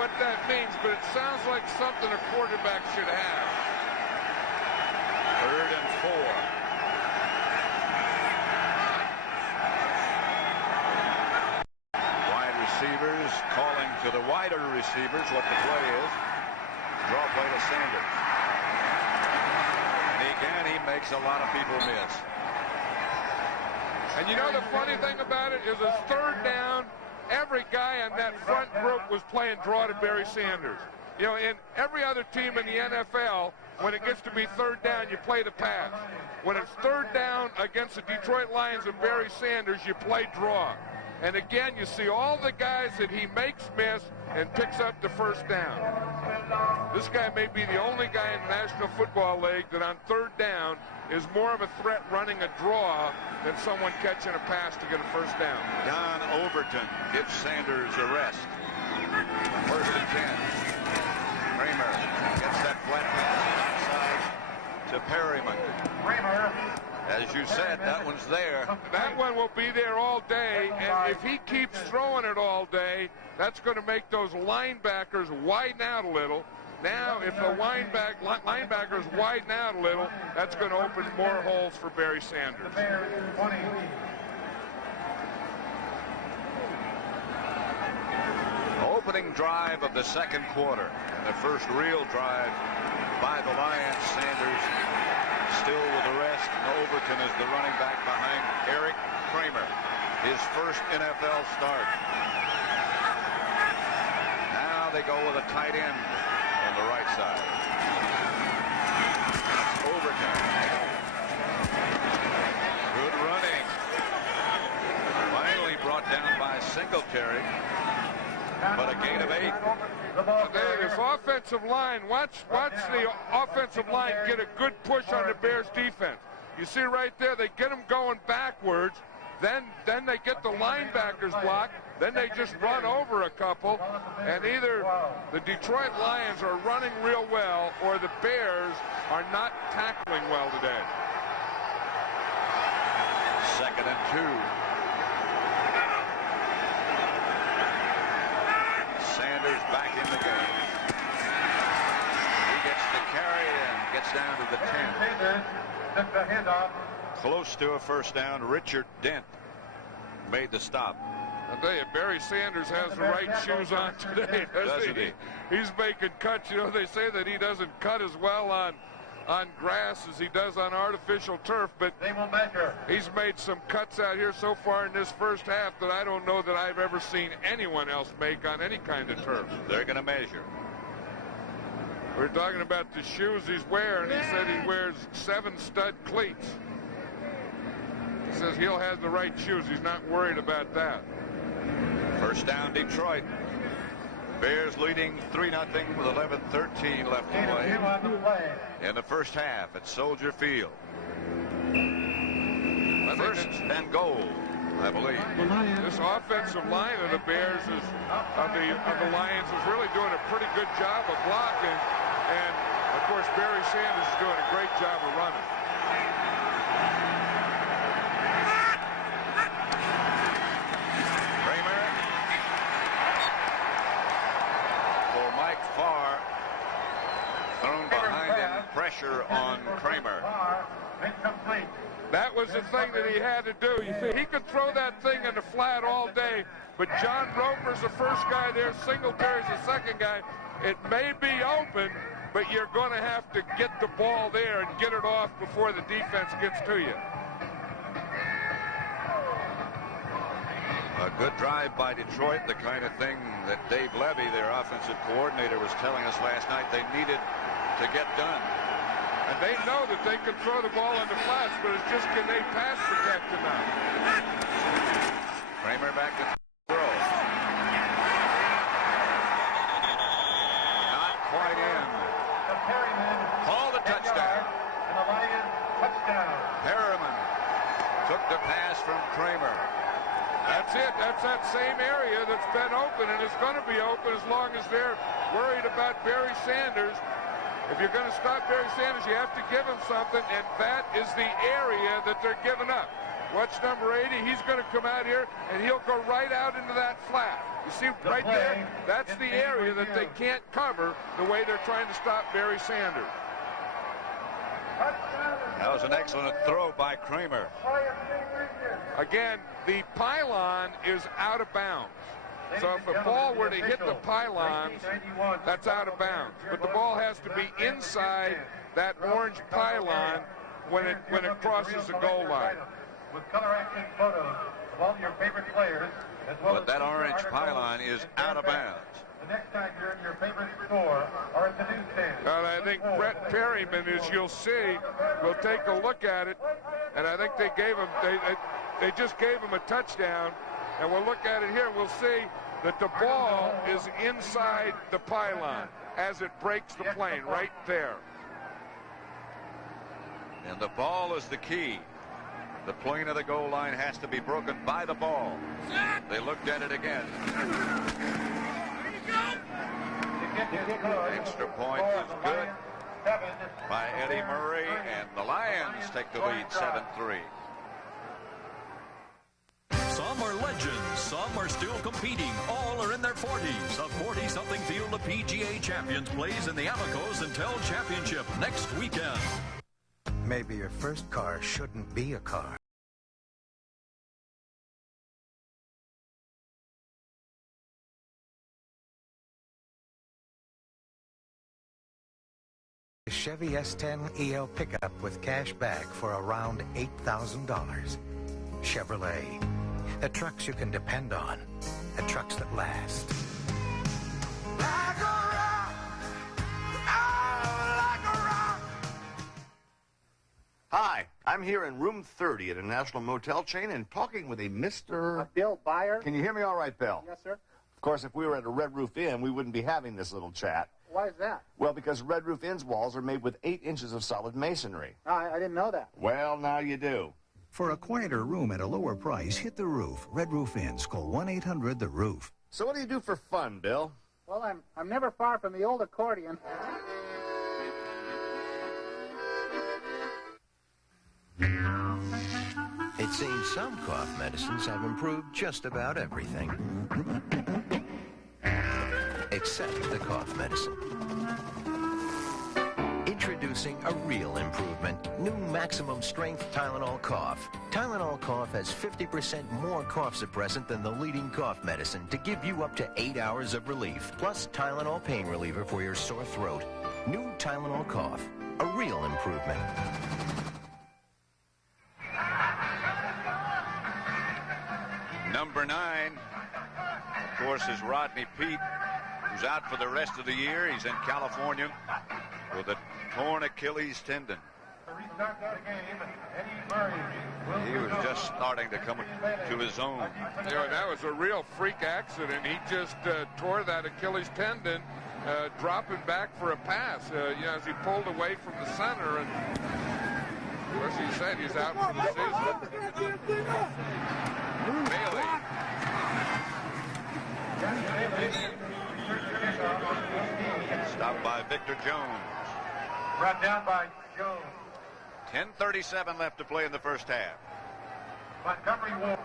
what that means, but it sounds like something a quarterback should have. 3rd and 4. Receivers calling to the wider receivers what the play is. Draw play to Sanders. And again, he makes a lot of people miss. And you know the funny thing about it is it's 3rd down. Every guy on that front group was playing draw to Barry Sanders. You know, in every other team in the NFL, when it gets to be 3rd down, you play the pass. When it's 3rd down against the Detroit Lions and Barry Sanders, you play draw. And again, you see all the guys that he makes miss and picks up the first down. This guy may be the only guy in the National Football League that on 3rd down is more of a threat running a draw than someone catching a pass to get a first down. Don Overton gives Sanders a rest. 1st and 10. Kramer gets that flat pass outside to Perryman. Kramer. As you said, that one's there. That one will be there all day, and if he keeps throwing it all day, that's going to make those linebackers widen out a little. Now, if the linebackers widen out a little, that's going to open more holes for Barry Sanders. Opening drive of the 2nd quarter, and the first real drive by the Lions. Sanders still with the rest. Overton is the running back behind Eric Kramer. His first NFL start. Now they go with a tight end on the right side. Overton. Good running. Finally brought down by Singletary. But a gain of 8. This offensive line, watch the offensive line get a good push on the Bears defense. You see right there, they get them going backwards. Then they get the linebackers blocked. Then they just run over a couple. And either the Detroit Lions are running real well or the Bears are not tackling well today. 2nd and 2. Sanders back in the game. He gets the carry and gets down to the 10. Took the handoff. Close to a first down. Richard Dent made the stop. I'll tell you, Barry Sanders has the right shoes on today, doesn't he? He's making cuts. You know, they say that he doesn't cut as well on grass as he does on artificial turf, but he's made some cuts out here so far in this first half that I don't know that I've ever seen anyone else make on any kind of turf. They're going to measure. We're talking about the shoes he's wearing. He said he wears 7 stud cleats. He says he'll have the right shoes. He's not worried about that. First down, Detroit. Bears leading 3-0 with 11:13 left to play in the first half at Soldier Field. First and goal, I believe. This offensive line of the Bears is of the Lions is really doing a pretty good job of blocking, and of course Barry Sanders is doing a great job of running. Kramer for Mike Farr, thrown behind him, pressure on Kramer. Incomplete. That was the thing that he had to do. You see, he could throw that thing in the flat all day, but John Roper's the first guy there, Singletary's the second guy. It may be open, but you're going to have to get the ball there and get it off before the defense gets to you. A good drive by Detroit, the kind of thing that Dave Levy, their offensive coordinator, was telling us last night they needed to get done. And they know that they can throw the ball in the flats, but it's just can they pass protect enough. Kramer back to throw. Not quite in. Call the touchdown. And the Lions touchdown. Harriman took the pass from Kramer. That's it. That's that same area that's been open, and it's going to be open as long as they're worried about Barry Sanders. If you're going to stop Barry Sanders, you have to give him something, and that is the area that they're giving up. Watch number 80. He's going to come out here, and he'll go right out into that flat. You see right there? That's the area that they can't cover the way they're trying to stop Barry Sanders. That was an excellent throw by Kramer. Again, the pylon is out of bounds. So if a ball were to hit the pylons, that's out of bounds. But the ball has to be inside that orange pylon when it crosses the goal line. With color action photos of all your favorite players, as well But that orange pylon is out of bounds. The next time you're in your favorite store or at the newsstand. And I think Brett Perryman, as you'll see, will take a look at it, and I think they gave him they just gave him a touchdown. And we'll look at it here, and we'll see that the ball is inside the pylon as it breaks the plane right there. And the ball is the key. The plane of the goal line has to be broken by the ball. They looked at it again. Extra point is good by Eddie Murray, and the Lions take the lead 7-3. Some are legends, some are still competing, all are in their 40s. A 40-something field of PGA champions plays in the Amicos Untitled Championship next weekend. Maybe your first car shouldn't be a car. A Chevy S10 EL pickup with cash back for around $8,000. Chevrolet. The trucks you can depend on. The trucks that last. Like a rock. Oh, like a rock. Hi, I'm here in room 30 at a national motel chain and talking with a Mr. Bill Byer. Can you hear me all right, Bill? Yes, sir. Of course, if we were at a Red Roof Inn, we wouldn't be having this little chat. Why is that? Well, because Red Roof Inn's walls are made with 8 inches of solid masonry. I didn't know that. Well, now you do. For a quieter room at a lower price, hit the roof. Red Roof Inns. Call 1-800-THE-ROOF. So what do you do for fun, Bill? Well, I'm never far from the old accordion. It seems some cough medicines have improved just about everything. Except the cough medicine. Introducing a real improvement. New maximum strength Tylenol Cough. Tylenol Cough has 50% more cough suppressant than the leading cough medicine to give you up to 8 hours of relief. Plus Tylenol pain reliever for your sore throat. New Tylenol Cough. A real improvement. Number 9, of course, is Rodney Peete. who's out for the rest of the year. He's in California with a torn Achilles tendon. He was just starting to come to his own. You know, that was a real freak accident. He just tore that Achilles tendon dropping back for a pass, you know, as he pulled away from the center. And of course, he said he's out for the season. Bailey. Stopped by Victor Jones. Brought down by Jones. 10:37 left to play in the first half. Montgomery Ward.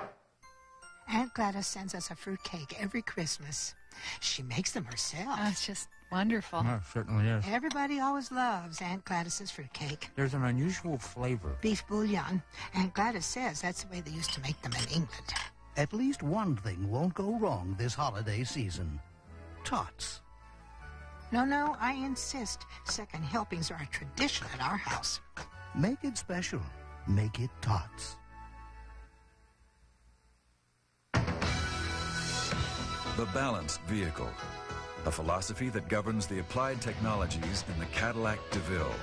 Aunt Gladys sends us a fruitcake every Christmas. She makes them herself. Oh, it's just wonderful. Oh, it certainly is. Everybody always loves Aunt Gladys's fruitcake. There's an unusual flavor. Beef bouillon. Aunt Gladys says that's the way they used to make them in England. At least one thing won't go wrong this holiday season. Tots. No, I insist. Second helpings are a tradition at our house. Make it special. Make it Tots. The balanced vehicle, a philosophy that governs the applied technologies in the Cadillac DeVille.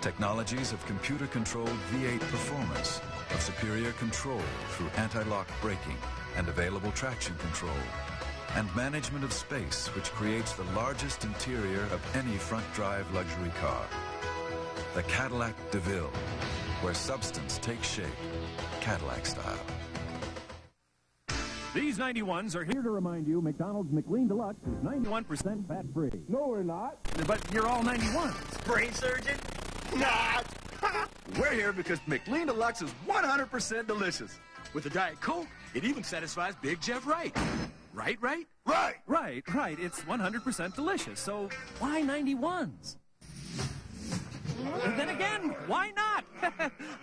Technologies of computer-controlled V8 performance, of superior control through anti-lock braking and available traction control, and management of space which creates the largest interior of any front-drive luxury car. The Cadillac DeVille, where substance takes shape, Cadillac style. These 91s are here to remind you McDonald's McLean Deluxe is 91% fat-free. No, we're not. But you're all 91s. Brain surgeon? Not! We're here because McLean Deluxe is 100% delicious. With a Diet Coke, it even satisfies Big Jeff Wright. Right? Right. Right. It's 100% delicious, so why 91s? Then again, why not?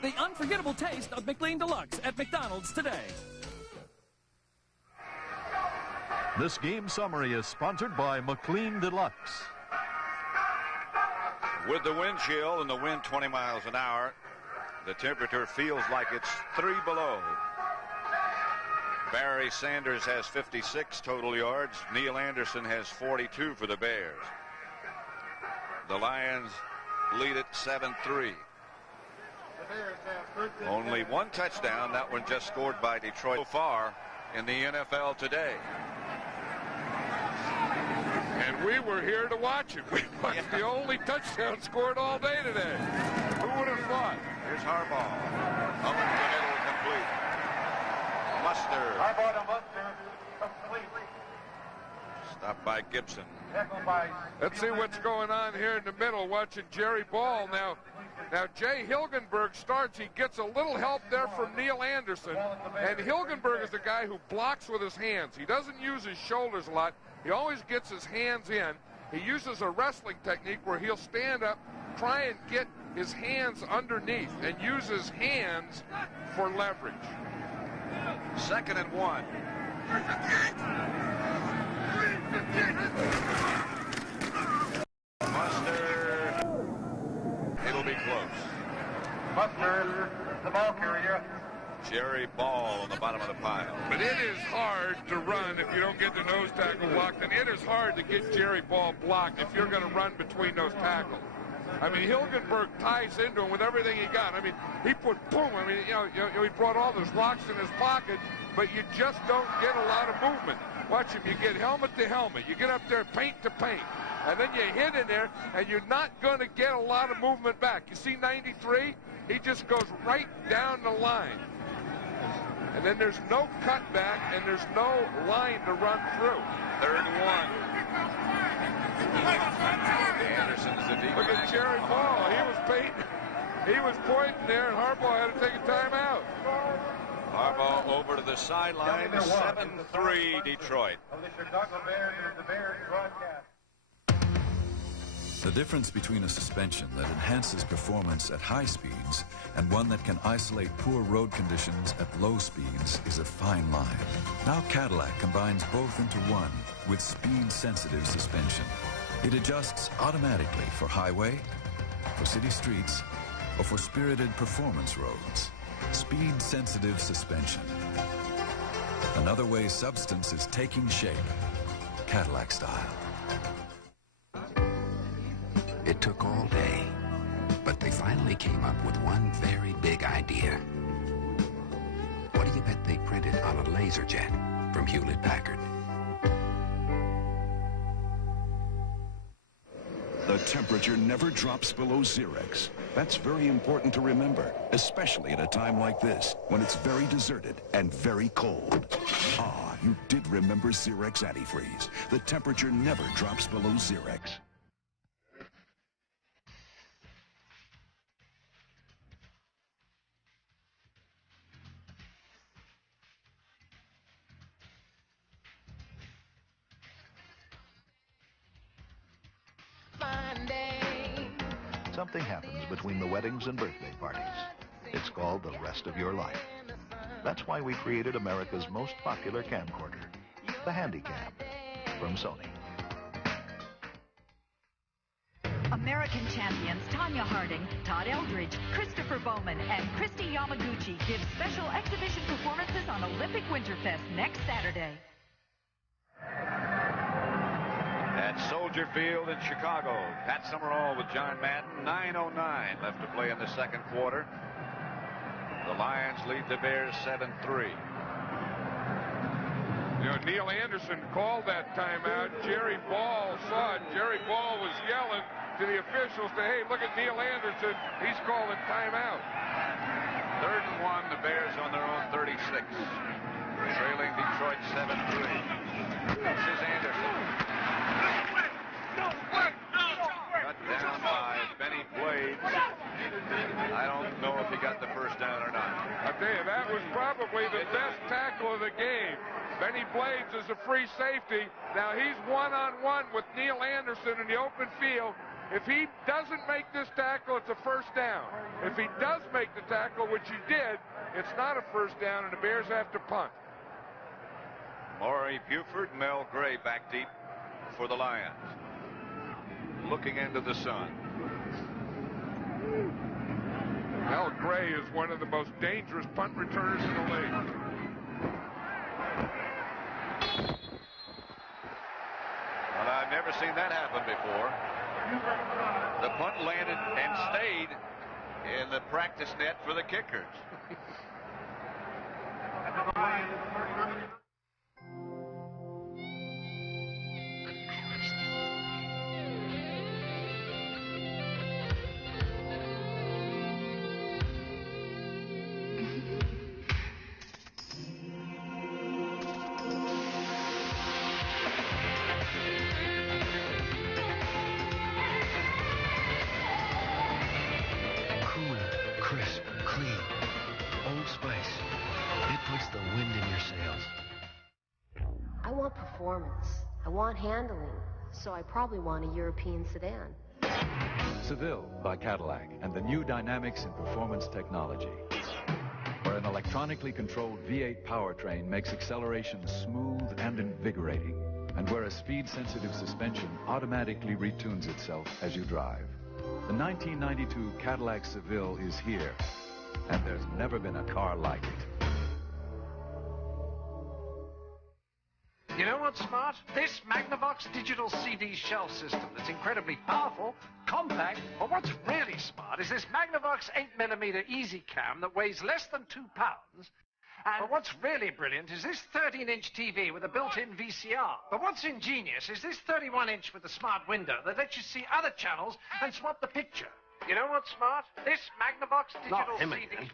The unforgettable taste of McLean Deluxe at McDonald's today. This game summary is sponsored by McLean Deluxe. With the wind chill and the wind 20 miles an hour, the temperature feels like it's 3 below. Barry Sanders has 56 total yards. Neil Anderson has 42 for the Bears. The Lions lead at 7-3. Only one touchdown, that one just scored by Detroit so far in the NFL today. And we were here to watch it. We watched the only touchdown scored all day today. Who would have thought? Here's Harbaugh. Up in the middle, complete. Mustard. Harbaugh to Mustard, complete. Stopped by Gibson. Let's see what's going on here in the middle, watching Jerry Ball. Now Jay Hilgenberg starts. He gets a little help there from Neil Anderson. And Hilgenberg is the guy who blocks with his hands. He doesn't use his shoulders a lot. He always gets his hands in. He uses a wrestling technique where he'll stand up, try and get his hands underneath, and use his hands for leverage. 2nd and 1. Mustard. It'll be close. Mustard, the ball carrier. Jerry Ball on the bottom of the pile. But it is hard to run if you don't get the nose tackle blocked, and it is hard to get Jerry Ball blocked if you're going to run between those tackles. I mean, Hilgenberg ties into him with everything he got. I mean, he put boom. I mean, you know, he brought all those rocks in his pocket, but you just don't get a lot of movement. Watch him. You get helmet to helmet. You get up there paint to paint. And then you hit in there, and you're not going to get a lot of movement back. You see 93? He just goes right down the line. And then there's no cutback, and there's no line to run through. 3rd and 1. Anderson's the deep. Look at Jerry Ball. He was pointing there, and Harbaugh had to take a timeout. Harbaugh over to the sideline. 7-3 Detroit. Of the Chicago Bears, the Bears broadcast. The difference between a suspension that enhances performance at high speeds and one that can isolate poor road conditions at low speeds is a fine line. Now Cadillac combines both into one with speed-sensitive suspension. It adjusts automatically for highway, for city streets, or for spirited performance roads. Speed-sensitive suspension. Another way substance is taking shape. Cadillac style. It took all day, but they finally came up with one very big idea. What do you bet they printed on a laser jet from Hewlett-Packard? The temperature never drops below Xerex. That's very important to remember, especially at a time like this, when it's very deserted and very cold. Ah, you did remember Xerex antifreeze. The temperature never drops below Xerex. Something happens between the weddings and birthday parties. It's called the rest of your life. That's why we created America's most popular camcorder, the Handycam, from Sony. American champions Tanya Harding, Todd Eldridge, Christopher Bowman, and Christy Yamaguchi give special exhibition performances on Olympic Winterfest next Saturday. At Soldier Field in Chicago, Pat Summerall with John Madden. 9:09 left to play in the second quarter. The Lions lead the Bears 7-3. You know, Neil Anderson called that timeout. Jerry Ball saw it. Jerry Ball was yelling to the officials to, hey, look at Neil Anderson. He's calling timeout. 3rd and 1, the Bears on their own 36. Trailing Detroit 7-3. This is Anderson. Cut down by Bennie Blades. I don't know if he got the first down or not. I tell you, that was probably the best tackle of the game. Bennie Blades is a free safety. Now he's one-on-one with Neil Anderson in the open field. If he doesn't make this tackle, it's a first down. If he does make the tackle, which he did, it's not a first down, and the Bears have to punt. Maury Buford, Mel Gray back deep for the Lions. Looking into the sun. Mel Gray is one of the most dangerous punt returners in the league. Well, I've never seen that happen before. The punt landed and stayed in the practice net for the kickers. I want handling, so I probably want a European sedan. Seville by Cadillac and the new dynamics in performance technology, where an electronically controlled V8 powertrain makes acceleration smooth and invigorating, and where a speed-sensitive suspension automatically retunes itself as you drive. The 1992 Cadillac Seville is here, and there's never been a car like it. You know what's smart? This Magnavox digital CD shelf system that's incredibly powerful, compact, but what's really smart is this Magnavox 8mm Easy Cam that weighs less than 2 pounds. But what's really brilliant is this 13-inch TV with a built-in VCR. But what's ingenious is this 31-inch with a smart window that lets you see other channels and swap the picture. You know what's smart? This Magnavox digital CD... Again.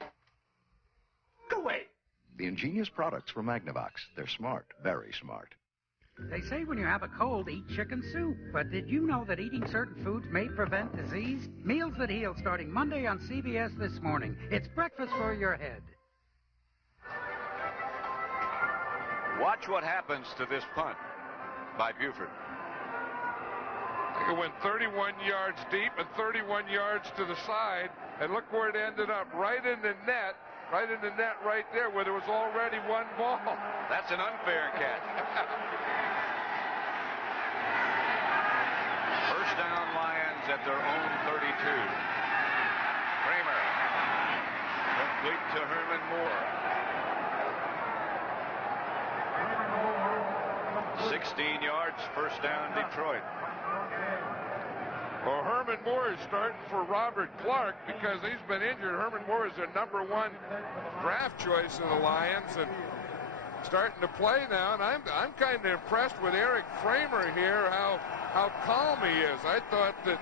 Go away! The ingenious products from Magnavox. They're smart, very smart. They say when you have a cold, eat chicken soup. But did you know that eating certain foods may prevent disease? Meals That Heal starting Monday on CBS this morning. It's breakfast for your head. Watch what happens to this punt by Buford. It went 31 yards deep and 31 yards to the side. And look where it ended up, right in the net. Right in the net right there where there was already one ball. That's an unfair catch. First down, Lions at their own 32. Kramer. Complete to Herman Moore. 16 yards, first down, Detroit. Well, Herman Moore is starting for Robert Clark because he's been injured. Herman Moore is their #1 draft choice of the Lions and starting to play now. And I'm kind of impressed with Eric Kramer here, how calm he is. I thought that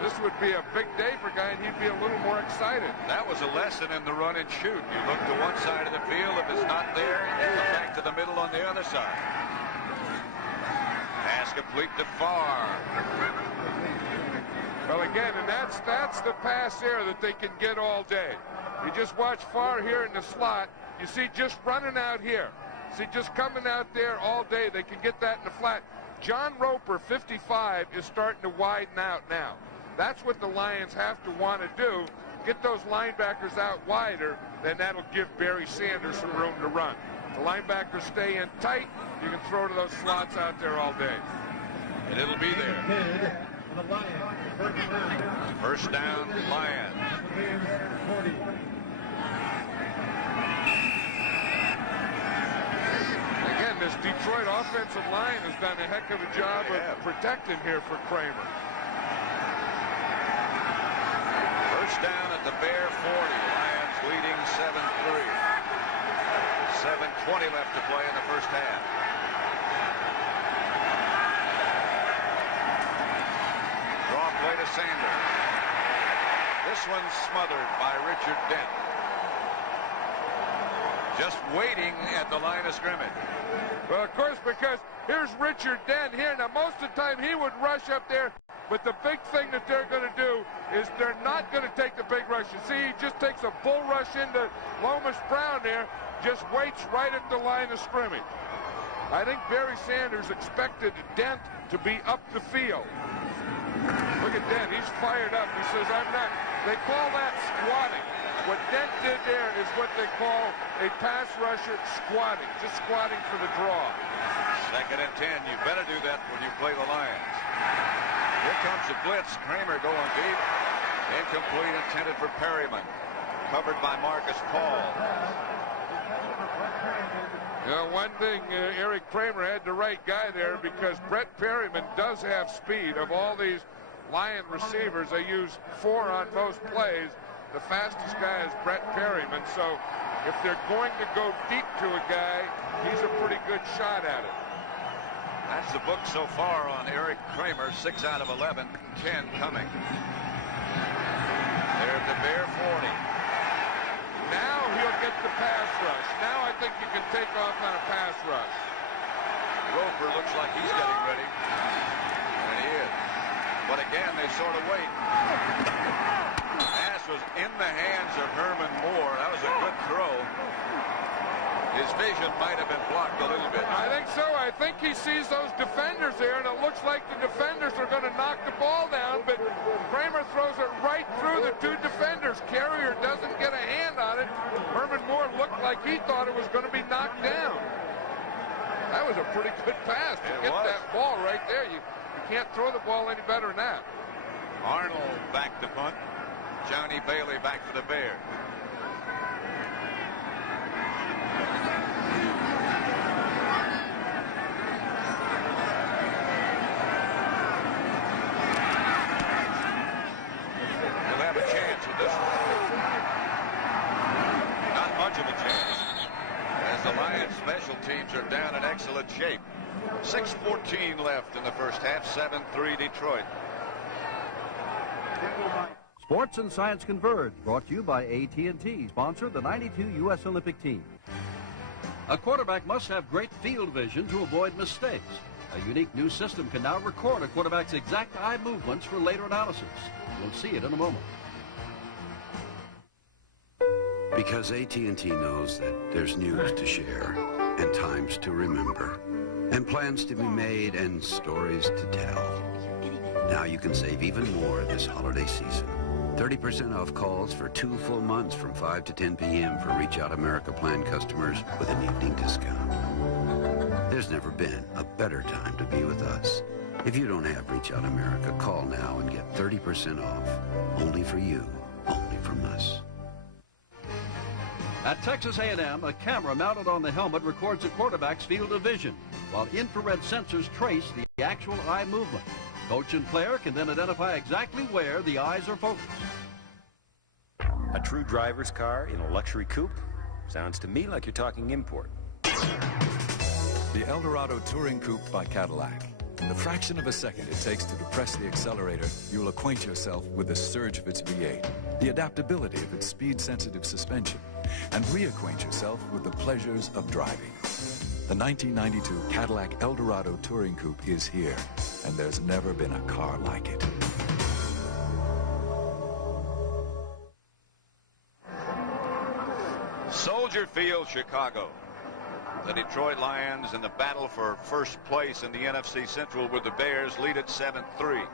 this would be a big day for a guy and he'd be a little more excited. That was a lesson in the run and shoot. You look to one side of the field. If it's not there, you come back to the middle on the other side. Pass complete to Farr. Well, again, and that's the pass there that they can get all day. You just watch Farr here in the slot. You see just running out here. See just coming out there all day. They can get that in the flat. John Roper, 55, is starting to widen out now. That's what the Lions have to want to do. Get those linebackers out wider, then that'll give Barry Sanders some room to run. The linebackers stay in tight. You can throw to those slots out there all day. And it'll be there. First down, Lions. Again, this Detroit offensive line has done a heck of a job of protecting here for Kramer. First down at the Bear 40. Lions leading 7-3. 7:20 left to play in the first half. Draw play to Sanders. This one's smothered by Richard Dent. Just waiting at the line of scrimmage. Well, of course, because here's Richard Dent here. Now, most of the time he would rush up there, but the big thing that they're going to do is they're not going to take the big rush. You see, he just takes a bull rush into Lomas Brown there, just waits right at the line of scrimmage. I think Barry Sanders expected Dent to be up the field. Look at Dent. He's fired up. He says, I'm not. They call that squatting. What Dent did there is what they call a pass rusher squatting. Just squatting for the draw. 2nd and 10. You better do that when you play the Lions. Here comes the blitz. Kramer going deep. Incomplete, intended for Perryman. Covered by Marcus Paul. You know, one thing, Eric Kramer had the right guy there because Brett Perryman does have speed. Of all these Lion receivers, they use 4 on most plays. The fastest guy is Brett Perryman, so if they're going to go deep to a guy, he's a pretty good shot at it. That's the book so far on Eric Kramer. 6 out of 11, 10 coming. They're at the Bear 40. Now he'll get the pass rush. Now I think you can take off on a pass rush. Roper looks like he's getting ready. And he is. But again, they sort of wait. Pass was in the hands of Herman Moore. That was a good throw. His vision might have been blocked a little bit. I think so. I think he sees those defenders there, and it looks like the defenders are going to knock the ball down, but Kramer throws it right through the 2 defenders. Carrier doesn't get a hand on it. Herman Moore looked like he thought it was going to be knocked down. That was a pretty good pass to get that ball right there. You can't throw the ball any better than that. Arnold back to punt. Johnny Bailey back for the Bears. He'll have a chance with this one. Not much of a chance, as the Lions special teams are down in excellent shape. 6:14 left in the first half. 7-3 Detroit. Sports and Science Converge, brought to you by AT&T, sponsor the '92 U.S. Olympic team. A quarterback must have great field vision to avoid mistakes. A unique new system can now record a quarterback's exact eye movements for later analysis. We'll see it in a moment. Because AT&T knows that there's news to share and times to remember and plans to be made and stories to tell. Now you can save even more this holiday season. 30% off calls for 2 full months from 5 to 10 p.m. for Reach Out America plan customers with an evening discount. There's never been a better time to be with us. If you don't have Reach Out America, call now and get 30% off. Only for you, only from us. At Texas A&M, a camera mounted on the helmet records a quarterback's field of vision, while infrared sensors trace the actual eye movement. Coach and player can then identify exactly where the eyes are focused. A true driver's car in a luxury coupe? Sounds to me like you're talking import. The Eldorado Touring Coupe by Cadillac. In the fraction of a second it takes to depress the accelerator, you'll acquaint yourself with the surge of its V8, the adaptability of its speed-sensitive suspension, and reacquaint yourself with the pleasures of driving. The 1992 Cadillac Eldorado Touring Coupe is here, and there's never been a car like it. Soldier Field, Chicago. The Detroit Lions in the battle for first place in the NFC Central with the Bears lead at 7-3.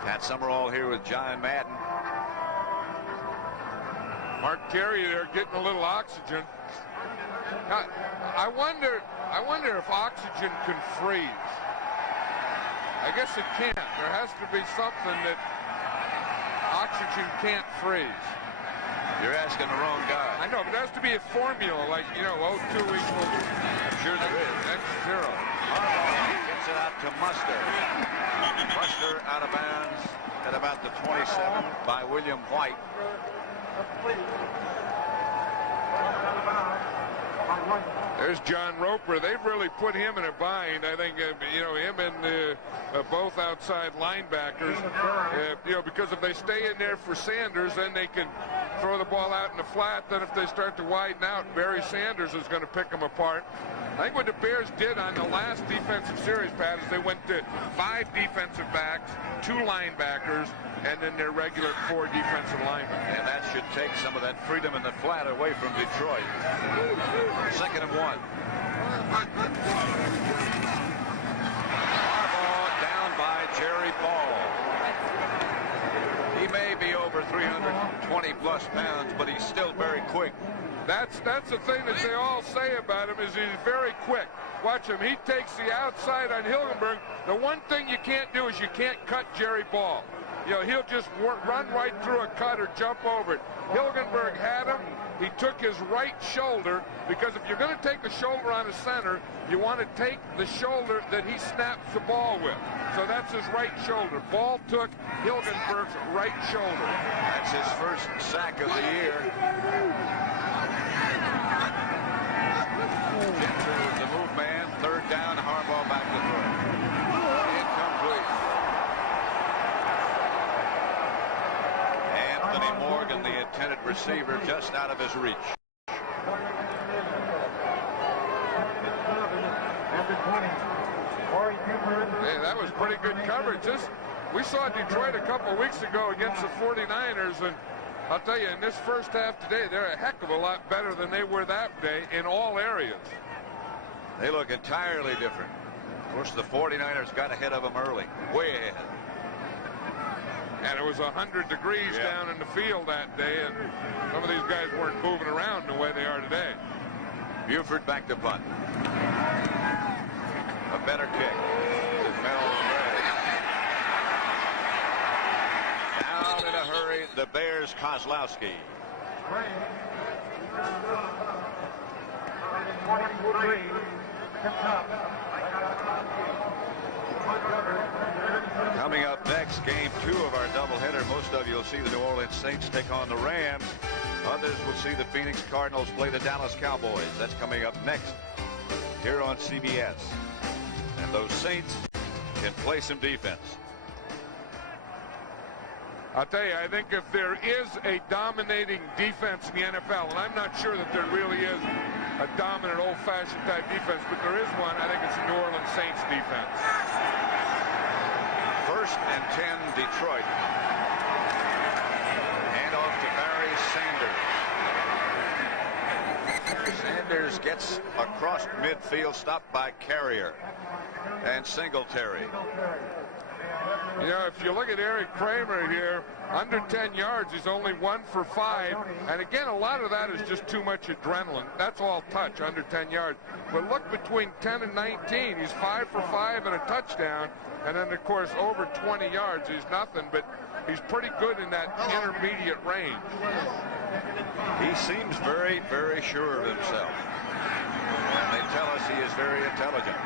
Pat Summerall here with John Madden. Mark Carey there getting a little oxygen. I wonder if oxygen can freeze. I guess it can't. There has to be something that oxygen can't freeze. You're asking the wrong guy. I know, but there has to be a formula, like, you know, O2 equals... I'm sure there is. X0. Harbaugh gets it out to Muster. Muster out of bounds at about the 27 by William White. There's John Roper. They've really put him in a bind. I think, you know, him and both outside linebackers, you know, because if they stay in there for Sanders, then they can throw the ball out in the flat. Then if they start to widen out, Barry Sanders is going to pick them apart. I think what the Bears did on the last defensive series, Pat, is they went to 5 defensive backs, 2 linebackers, and then their regular 4 defensive linemen. And that should take some of that freedom in the flat away from Detroit. 2nd and 1. Harbaugh down by Jerry Ball. He may be over 320 plus pounds, but he's still very quick. That's the thing that they all say about him, is he's very quick. Watch him. He takes the outside on Hilgenberg. The one thing you can't do is you can't cut Jerry Ball. You know, he'll just run right through a cut or jump over it. Hilgenberg had him. He took his right shoulder, because if you're going to take the shoulder on a center, you want to take the shoulder that he snaps the ball with. So that's his right shoulder. Ball took Hilgenberg's right shoulder. That's his first sack of the year. Gentry was the move man. 3rd down, Harbaugh back to throw. Incomplete. Anthony Morgan, the intended receiver, just out of his reach. Hey, that was pretty good coverage. We saw Detroit a couple weeks ago against the 49ers, and I'll tell you, in this first half today, they're a heck of a lot better than they were that day in all areas. They look entirely different. Of course, the 49ers got ahead of them early, way ahead. And it was 100 degrees down in the field that day, and some of these guys weren't moving around the way they are today. Buford back to punt. A better kick. Down in a hurry, the Bears, Kozlowski. Coming up next, game 2 of our doubleheader. Most of you will see the New Orleans Saints take on the Rams. Others will see the Phoenix Cardinals play the Dallas Cowboys. That's coming up next here on CBS. And those Saints can play some defense. I'll tell you, I think if there is a dominating defense in the NFL, and I'm not sure that there really is a dominant old-fashioned type defense, but there is one, I think it's the New Orleans Saints defense. 1st and 10, Detroit. Hand off to Barry Sanders. Sanders gets across midfield, stopped by Carrier and Singletary. You know, if you look at Eric Kramer here, under 10 yards, he's only 1 for 5. And again, a lot of that is just too much adrenaline. That's all touch, under 10 yards. But look, between 10 and 19, he's 5 for 5 and a touchdown. And then, of course, over 20 yards, he's nothing. But he's pretty good in that intermediate range. He seems very, very sure of himself. And they tell us he is very intelligent.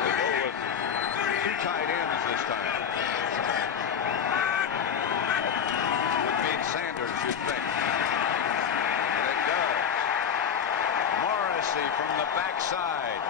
They go with 2 tight ends this time. Would mean Sanders, you'd think. And it does. Morrissey from the backside.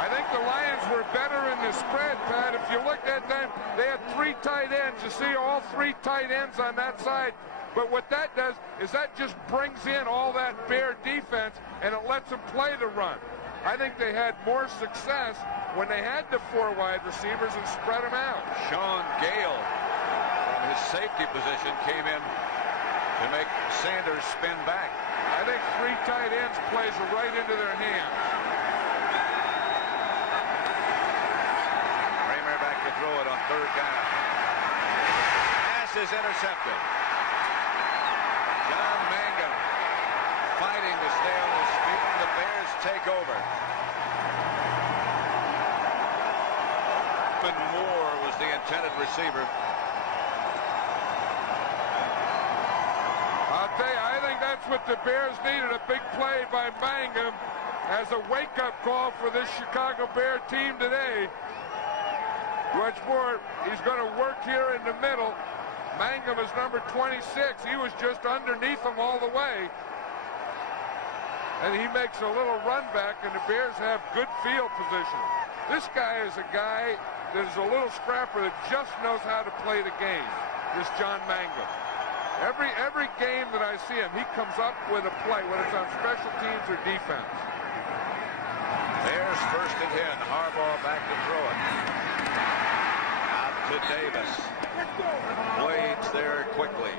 I think the Lions were better in the spread, Pat. If you looked at them, they had 3 tight ends. You see all 3 tight ends on that side. But what that does is that just brings in all that Bear defense, and it lets them play the run. I think they had more success when they had the 4 wide receivers and spread them out. Sean Gale from his safety position came in to make Sanders spin back. I think 3 tight ends plays right into their hands. Kramer back to throw it on 3rd down. Pass is intercepted. John Mangum fighting to stay on his feet. The Bears take over. Moore was the intended receiver. I'll tell you, I think that's what the Bears needed, a big play by Mangum as a wake-up call for this Chicago Bear team today. Judge Moore, he's going to work here in the middle. Mangum is number 26. He was just underneath him all the way. And he makes a little run back, and the Bears have good field position. This guy is a guy that is a little scrapper that just knows how to play the game, this John Mangum. Every game that I see him, he comes up with a play, whether it's on special teams or defense. Bears 1st and 10. Harbaugh back to throw it. Out to Davis. Blades there quickly.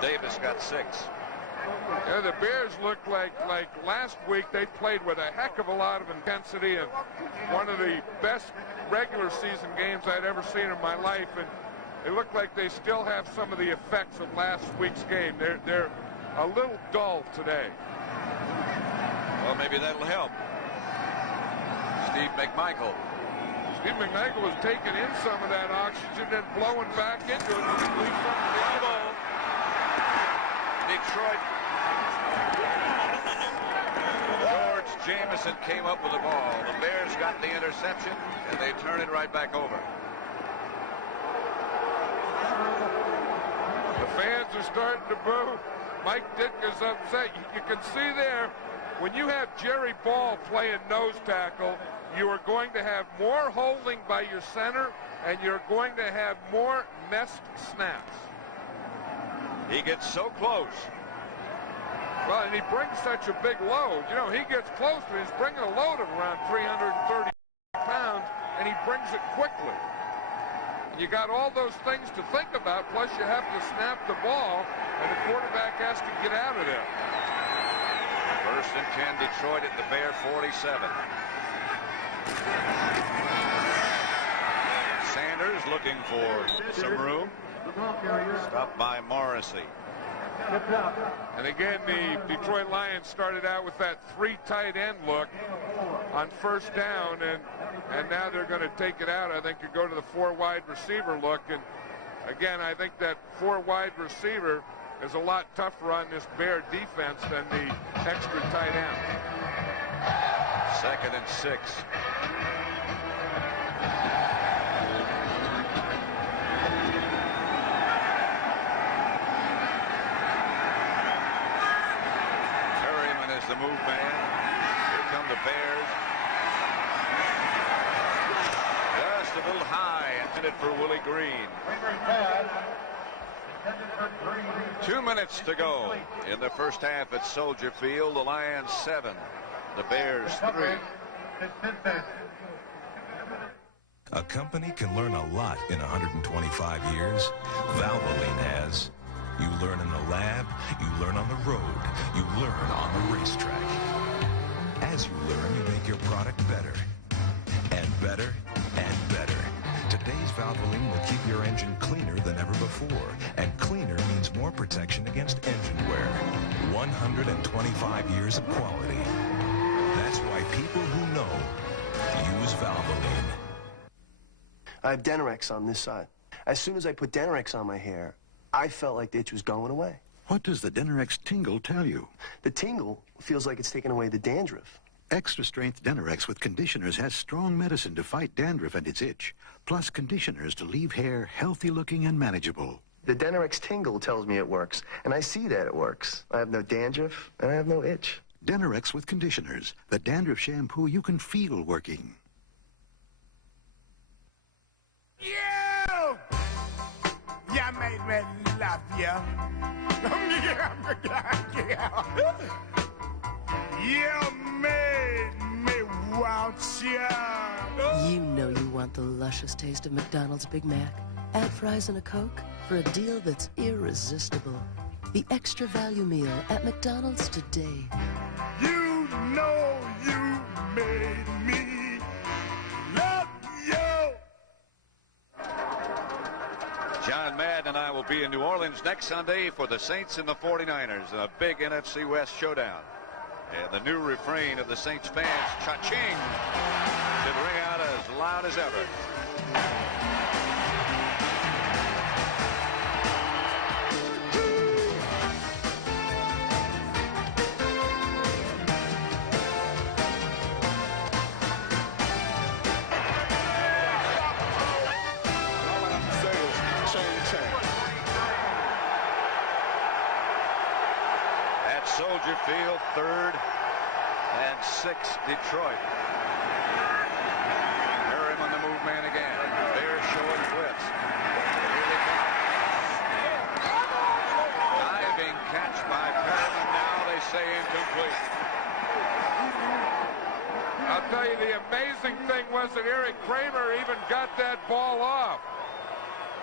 Davis got 6. Yeah, the Bears look like last week they played with a heck of a lot of intensity, and one of the best regular season games I'd ever seen in my life, and it looked like they still have some of the effects of last week's game. They're a little dull today. Well, maybe that'll help. Steve Mcmichael. Steve Mcmichael was taking in some of that oxygen and blowing back into it to leave some of the ball. Detroit. George Jamison came up with the ball. The Bears got the interception, and they turn it right back over. The fans are starting to boo. Mike Ditka's upset. You can see there, when you have Jerry Ball playing nose tackle, you are going to have more holding by your center, and you're going to have more missed snaps. He gets so close. Well, and he brings such a big load. You know, he gets close, but he's bringing a load of around 330 pounds, and he brings it quickly. You got all those things to think about, plus you have to snap the ball, and the quarterback has to get out of there. 1st and 10, Detroit at the Bear 47. Sanders looking for some room. Stopped by Morrissey. And again, the Detroit Lions started out with that 3 tight end look on 1st down, and now they're going to take it out, I think, to go to the 4 wide receiver look. And again, I think that 4 wide receiver is a lot tougher on this Bear defense than the extra tight end. 2nd and 6. The move man. Here come the Bears. Just a little high, intended for Willie Green. 2 minutes to go in the 1st half at Soldier Field. The Lions 7, the Bears 3. A company can learn a lot in 125 years. Valvoline has. You learn in the lab, you learn on the road, you learn on the racetrack. As you learn, you make your product better. And better, and better. Today's Valvoline will keep your engine cleaner than ever before. And cleaner means more protection against engine wear. 125 years of quality. That's why people who know use Valvoline. I have Denorex on this side. As soon as I put Denerex on my hair, I felt like the itch was going away. What does the Denerex tingle tell you? The tingle feels like it's taking away the dandruff. Extra strength Denerex with conditioners has strong medicine to fight dandruff and its itch, plus conditioners to leave hair healthy looking and manageable. The Denerex tingle tells me it works, and I see that it works. I have no dandruff, and I have no itch. Denerex with conditioners, the dandruff shampoo you can feel working. You! You made me love you. You made me want you. You know you want the luscious taste of McDonald's Big Mac. Add fries and a Coke for a deal that's irresistible. The extra value meal at McDonald's today. You know you made me love you. John Madden and I will be in New Orleans next Sunday for the Saints and the 49ers in a big NFC West showdown. And the new refrain of the Saints fans, cha-ching, should ring out as loud as ever. Soldier Field, 3rd and 6, Detroit. Perry on the move man again. Bears showing blitz. Here they come. Diving catch by Perry. Now they say incomplete. I'll tell you, the amazing thing was that Eric Kramer even got that ball off.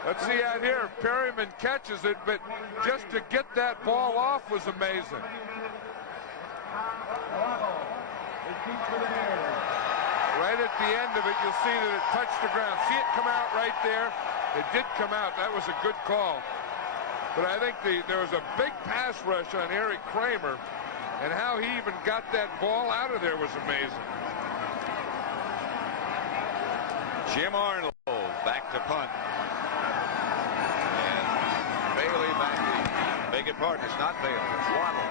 Let's see out here. Perryman catches it, but just to get that ball off was amazing. Right at the end of it, you'll see that it touched the ground. See it come out right there? It did come out. That was a good call. But I think there was a big pass rush on Eric Kramer, and how he even got that ball out of there was amazing. Jim Arnold back to punt. Bailey back deep. Beg your pardon, it's not Bailey, it's Waddle.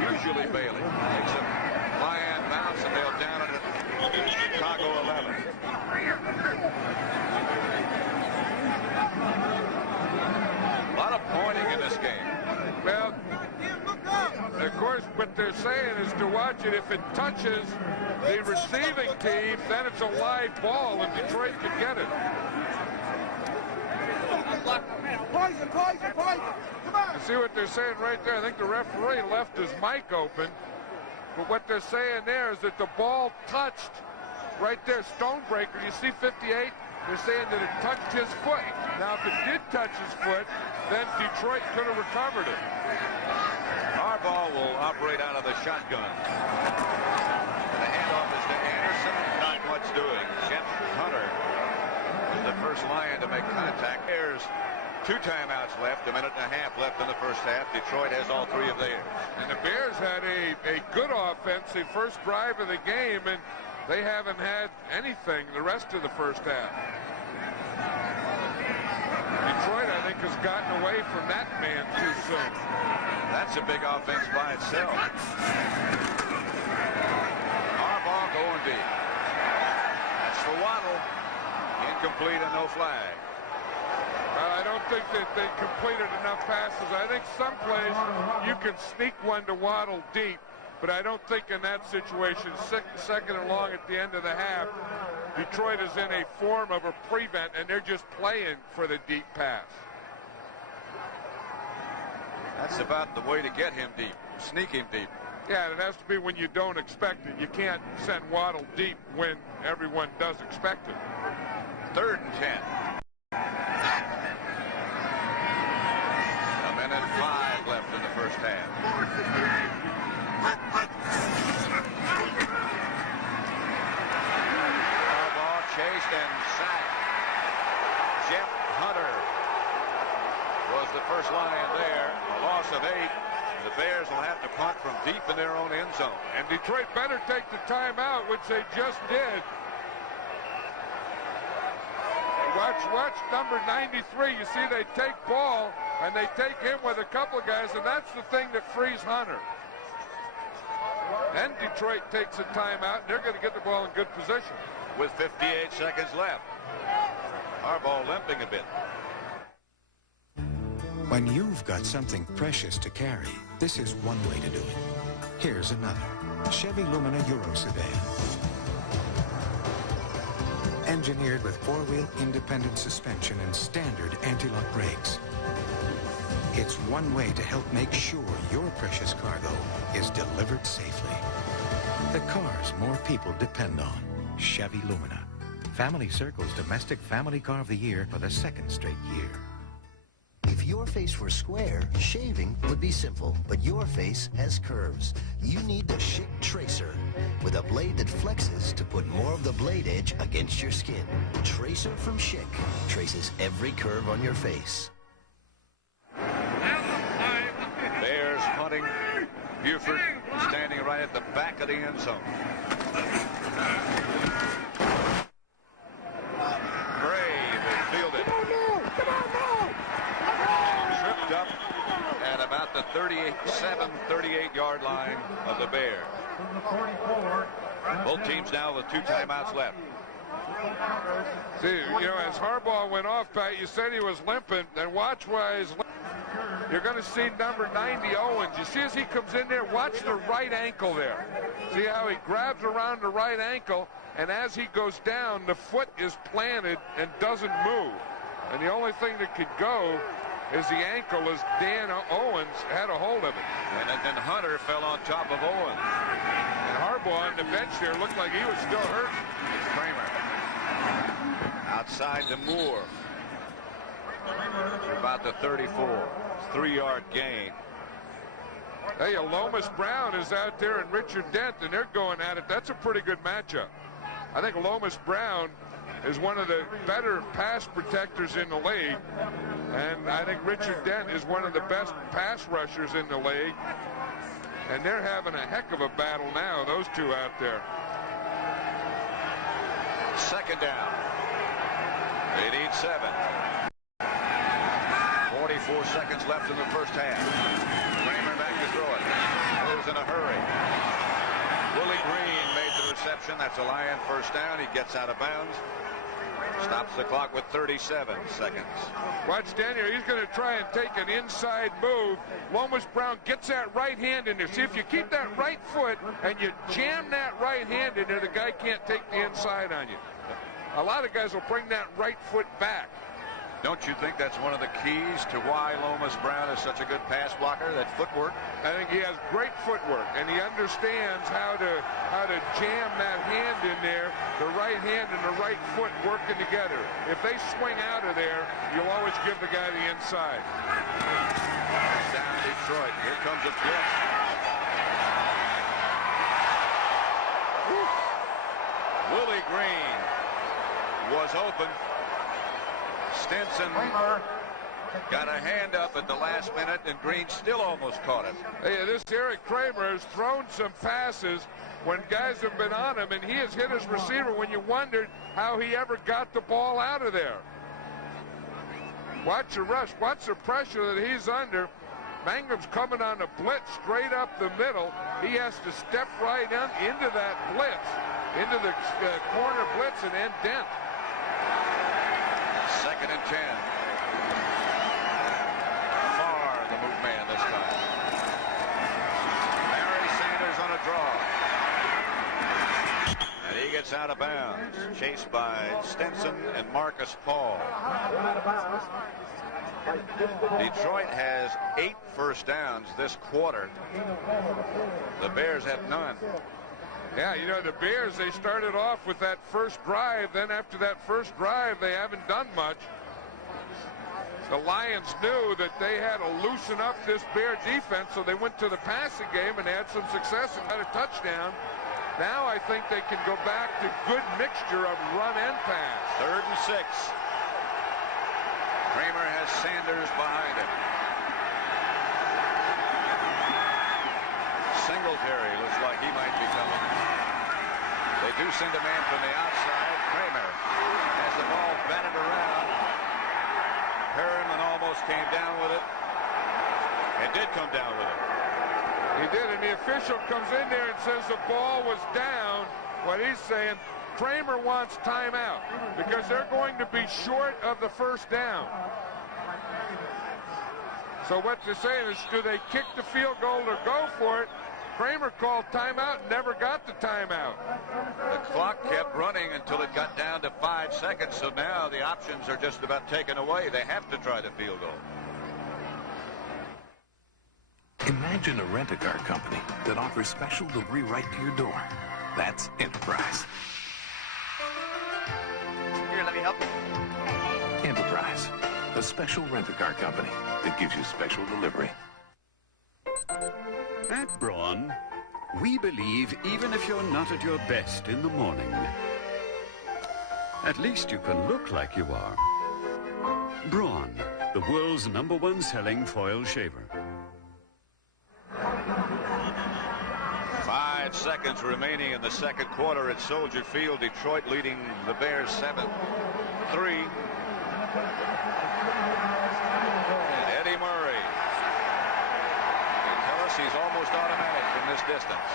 Usually Bailey takes a fly-in bounce and they'll down it at Chicago 11. A lot of pointing in this game. Well, of course, what they're saying is to watch it. If it touches the receiving team, then it's a live ball and Detroit can get it. Poison, poison, poison. Come on. You see what they're saying right there? I think the referee left his mic open. But what they're saying there is that the ball touched right there, Stonebreaker. You see 58? They're saying that it touched his foot. Now, if it did touch his foot, then Detroit could have recovered it. Harbaugh will operate out of the shotgun. The handoff is to Anderson. Not much doing. Gentry, Hunter was the first Lion to make contact. There's 2 timeouts left, 1.5 minutes left in the first half. Detroit has all 3 of theirs. And the Bears had a good offensive first drive of the game, and they haven't had anything the rest of the first half. Detroit, I think, has gotten away from that man too soon. That's a big offense by itself. Harbaugh going deep. That's for Waddle. Incomplete and no flag. I don't think that they completed enough passes. I think someplace you can sneak one to Waddle deep, but I don't think in that situation, second and long at the end of the half, Detroit is in a form of a prevent, and they're just playing for the deep pass. That's about the way to get him deep, sneak him deep. Yeah, and it has to be when you don't expect it. You can't send Waddle deep when everyone does expect it. 3rd and 10. 1:05 left in the first half. Harbaugh chased and sacked. Jeff Hunter was the first Lion there. A loss of 8. The Bears will have to punt from deep in their own end zone. And Detroit better take the timeout, which they just did. Watch number 93. You see they take ball, and they take him with a couple of guys, and that's the thing that frees Hunter. And Detroit takes a timeout, and they're going to get the ball in good position. With 58 seconds left. Harbaugh limping a bit. When you've got something precious to carry, this is one way to do it. Here's another. Chevy Lumina Euro Sedan. Engineered with four-wheel independent suspension and standard anti-lock brakes. It's one way to help make sure your precious cargo is delivered safely. The cars more people depend on. Chevy Lumina. Family Circle's Domestic Family Car of the Year for the second straight year. If your face were square, shaving would be simple, but your face has curves. You need the Schick Tracer, with a blade that flexes to put more of the blade edge against your skin. Tracer from Schick traces every curve on your face. Bears hunting. Buford standing right at the back of the end zone. Tripped up at about the 38-yard line of the Bears. Both teams now with 2 timeouts left. See, you know, as Harbaugh went off, Pat, you said he was limping, and watch why he's limping. You're going to see number 90, Owens. You see as he comes in there, watch the right ankle there. See how he grabs around the right ankle, and as he goes down, the foot is planted and doesn't move. And the only thing that could go is the ankle, as Dan Owens had a hold of it. And then Hunter fell on top of Owens. And Harbaugh on the bench there looked like he was still hurt. It's Kramer. Outside to Moore. About the 34. 3-yard gain. Hey, Lomas Brown is out there and Richard Dent, and they're going at it. That's a pretty good matchup. I think Lomas Brown is one of the better pass protectors in the league. And I think Richard Dent is one of the best pass rushers in the league. And they're having a heck of a battle now, those two out there. Second down. They need 7. 44 seconds left in the first half. Kramer back to throw it. Moves in a hurry. Willie Green made the reception. That's a Lion first down. He gets out of bounds. Stops the clock with 37 seconds. Watch Daniel. He's going to try and take an inside move. Lomas Brown gets that right hand in there. See, if you keep that right foot and you jam that right hand in there, the guy can't take the inside on you. A lot of guys will bring that right foot back. Don't you think that's one of the keys to why Lomas Brown is such a good pass blocker, that footwork? I think he has great footwork, and he understands how to jam that hand in there, the right hand and the right foot working together. If they swing out of there, you'll always give the guy the inside. Down Detroit. Here comes a blitz. Willie Green was open. Stinson got a hand up at the last minute, and Green still almost caught him. Hey, this Eric Kramer has thrown some passes when guys have been on him, and he has hit his receiver when you wondered how he ever got the ball out of there. Watch the rush. Watch the pressure that he's under. Mangum's coming on a blitz straight up the middle. He has to step right into that blitz, into the corner blitz, and end Dent. Second and 10. Far the move man this time. Barry Sanders on a draw. And he gets out of bounds. Chased by Stinson and Marcus Paul. Detroit has 8 first downs this quarter. The Bears have none. Yeah, you know, the Bears, they started off with that first drive. Then after that first drive, they haven't done much. The Lions knew that they had to loosen up this Bear defense, so they went to the passing game and had some success and got a touchdown. Now I think they can go back to good mixture of run and pass. 3rd and 6. Kramer has Sanders behind him. Singletary looks like he might be coming. They They do send a man from the outside. Kramer has the ball batted around. Perriman almost came down with it. It did come down with it. He did, and the official comes in there and says the ball was down. What he's saying, Kramer wants timeout because they're going to be short of the first down. So what they're saying is, do they kick the field goal or go for it? Kramer called timeout and never got the timeout. The clock kept running until it got down to 5 seconds, so now the options are just about taken away. They have to try the field goal. Imagine a rent-a-car company that offers special delivery right to your door. That's Enterprise. Here, let me help you. Enterprise, a special rent-a-car company that gives you special delivery. At Braun, we believe even if you're not at your best in the morning, at least you can look like you are. Braun, the world's #1 selling foil shaver. 5 seconds remaining in the second quarter at Soldier Field. Detroit leading the Bears 7-3. And Eddie Murray. They tell us he's almost automatic from this distance.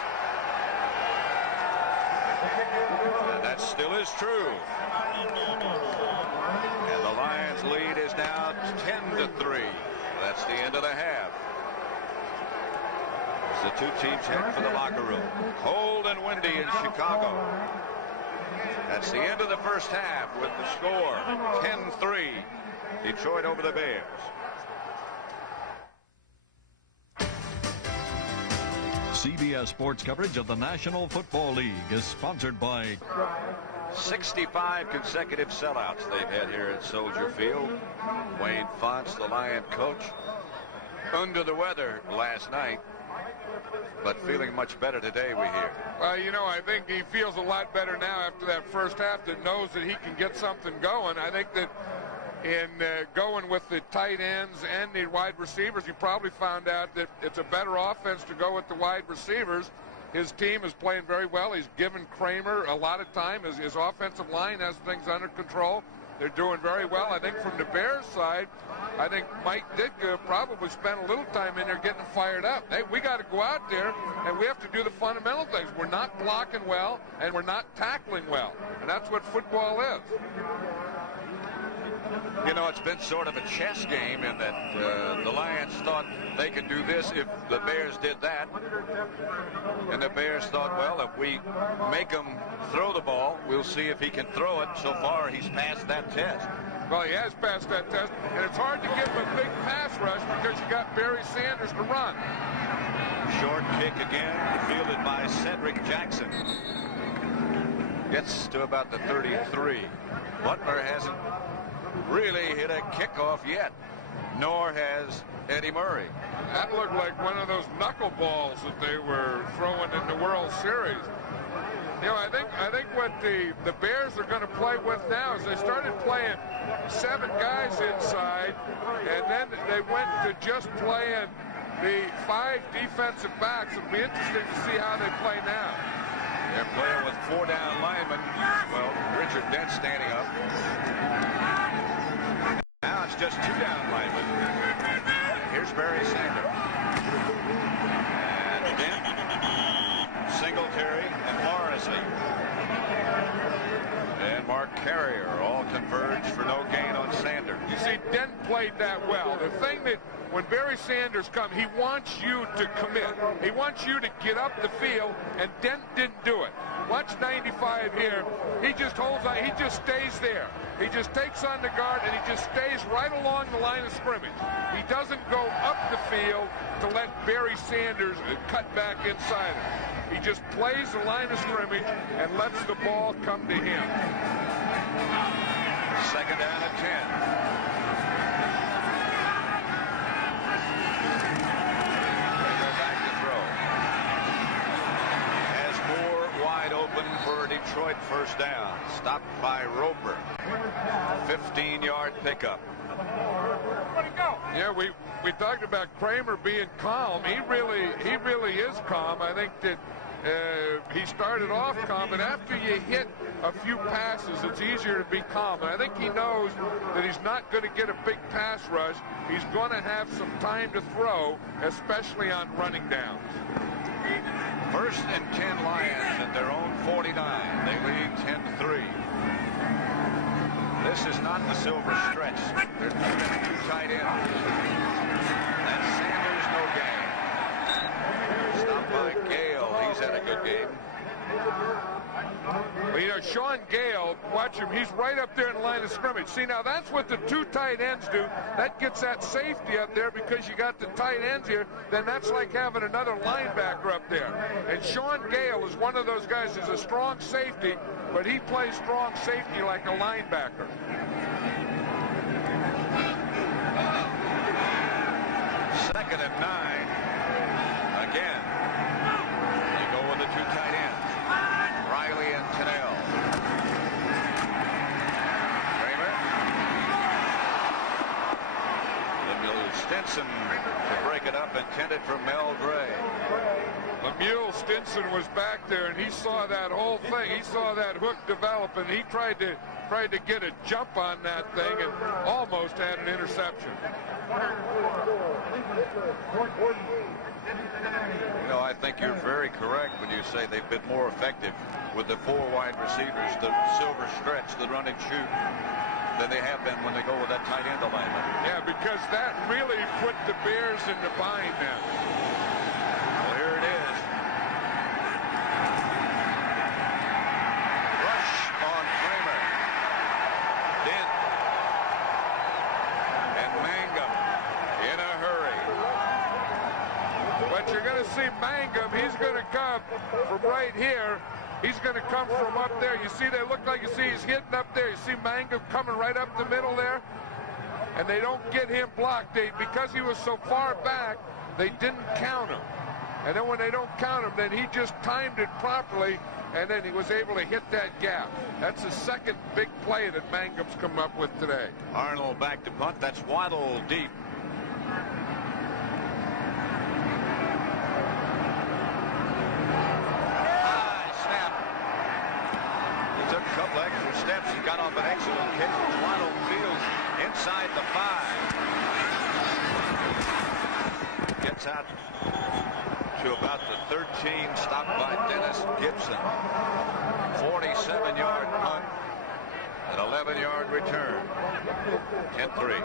And that still is true. And the Lions lead is now 10-3. That's the end of the half. The two teams head for the locker room. Cold and windy in Chicago. That's the end of the first half with the score 10-3. Detroit over the Bears. CBS Sports coverage of the National Football League is sponsored by 65 consecutive sellouts they've had here at Soldier Field. Wayne Fonts, the Lion coach, under the weather last night, but feeling much better today, we hear. Well, you know, I think he feels a lot better now after that first half, that knows that he can get something going. I think that in going with the tight ends and the wide receivers, he probably found out that it's a better offense to go with the wide receivers. His team is playing very well. He's given Kramer a lot of time. His offensive line has things under control. They're doing very well. I think from the Bears side, I think Mike Ditka probably spent a little time in there getting fired up. Hey, we got to go out there, and we have to do the fundamental things. We're not blocking well, and we're not tackling well. And that's what football is. You know, it's been sort of a chess game in that the Lions thought they could do this if the Bears did that. And the Bears thought, well, if we make him throw the ball, we'll see if he can throw it. So far, he's passed that test. Well, he has passed that test, and it's hard to give him a big pass rush because you got Barry Sanders to run. Short kick again, fielded by Cedric Jackson. Gets to about the 33. Butler hasn't really hit a kickoff yet, nor has Eddie Murray. That looked like one of those knuckleballs that they were throwing in the World Series. You know, I think what the Bears are going to play with now is they started playing 7 guys inside, and then they went to just playing the 5 defensive backs. It'll be interesting to see how they play now. They're playing with 4 down linemen. Well, Richard Dent standing up. Now it's just 2 down linemen. Here's Barry Sanders. And Dent, Singletary, and Morrissey. And Mark Carrier all converge for no gain on Sanders. You see, Dent played that well. The thing that when Barry Sanders comes, he wants you to commit. He wants you to get up the field, and Dent didn't do it. Watch 95 here. He just holds on. He just stays there. He just takes on the guard, and he just stays right along the line of scrimmage. He doesn't go up the field to let Barry Sanders cut back inside him. He just plays the line of scrimmage and lets the ball come to him. Second down at 10. Open for a Detroit first down. Stopped by Roper. 15-yard pickup. Yeah, we talked about Kramer being calm. He really is calm. I think that he started off calm, but after you hit a few passes, it's easier to be calm. And I think he knows that he's not going to get a big pass rush. He's going to have some time to throw, especially on running downs. 1st and 10 Lions at their own 49. They lead 10-3. This is not the silver stretch. They're 2 tight ends. And Sanders, no gain. Stopped by Gale. He's had a good game. Well, you know, Sean Gale, watch him. He's right up there in the line of scrimmage. See, now that's what the 2 tight ends do. That gets that safety up there because you got the tight ends here. Then that's like having another linebacker up there. And Sean Gale is one of those guys who's a strong safety, but he plays strong safety like a linebacker. Second and 9. Again. They go with the 2 tight ends. Riley and Tennell. Kramer. Lemuel Stinson to break it up, intended for Mel Gray. Lemuel Stinson was back there, and he saw that whole thing. He saw that hook develop, and he tried to get a jump on that thing and almost had an interception. You know, I think you're very correct when you say they've been more effective with the 4 wide receivers, the silver stretch, the run and shoot, than they have been when they go with that tight end alignment. Yeah, because that really put the Bears in the bind now. Well, here it is. Rush on Kramer. Dent. And Mangum in a hurry. But you're going to see Mangum. He's going to come from right here. He's going to come from up there. You see, they look like, you see he's hitting up there. You see Mangum coming right up the middle there. And they don't get him blocked. Because he was so far back, they didn't count him. And then when they don't count him, then he just timed it properly, and then he was able to hit that gap. That's the second big play that Mangum's come up with today. Arnold back to punt. That's Waddle deep. Took a couple extra steps and got off an excellent kick. Waddle fields inside the 5. Gets out to about the 13, stopped by Dennis Gibson. 47-yard punt, an 11-yard return. 10-3.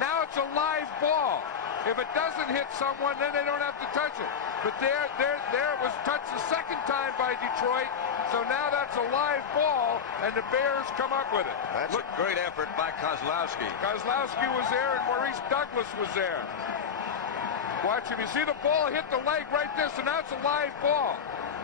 Now it's a live ball. If it doesn't hit someone, then they don't have to touch it. But there it was touched the second time by Detroit. So now that's a live ball, and the Bears come up with it. That's a great effort by Kozlowski. Kozlowski was there, and Maurice Douglas was there. Watch him. You see the ball hit the leg right there, so now it's a live ball.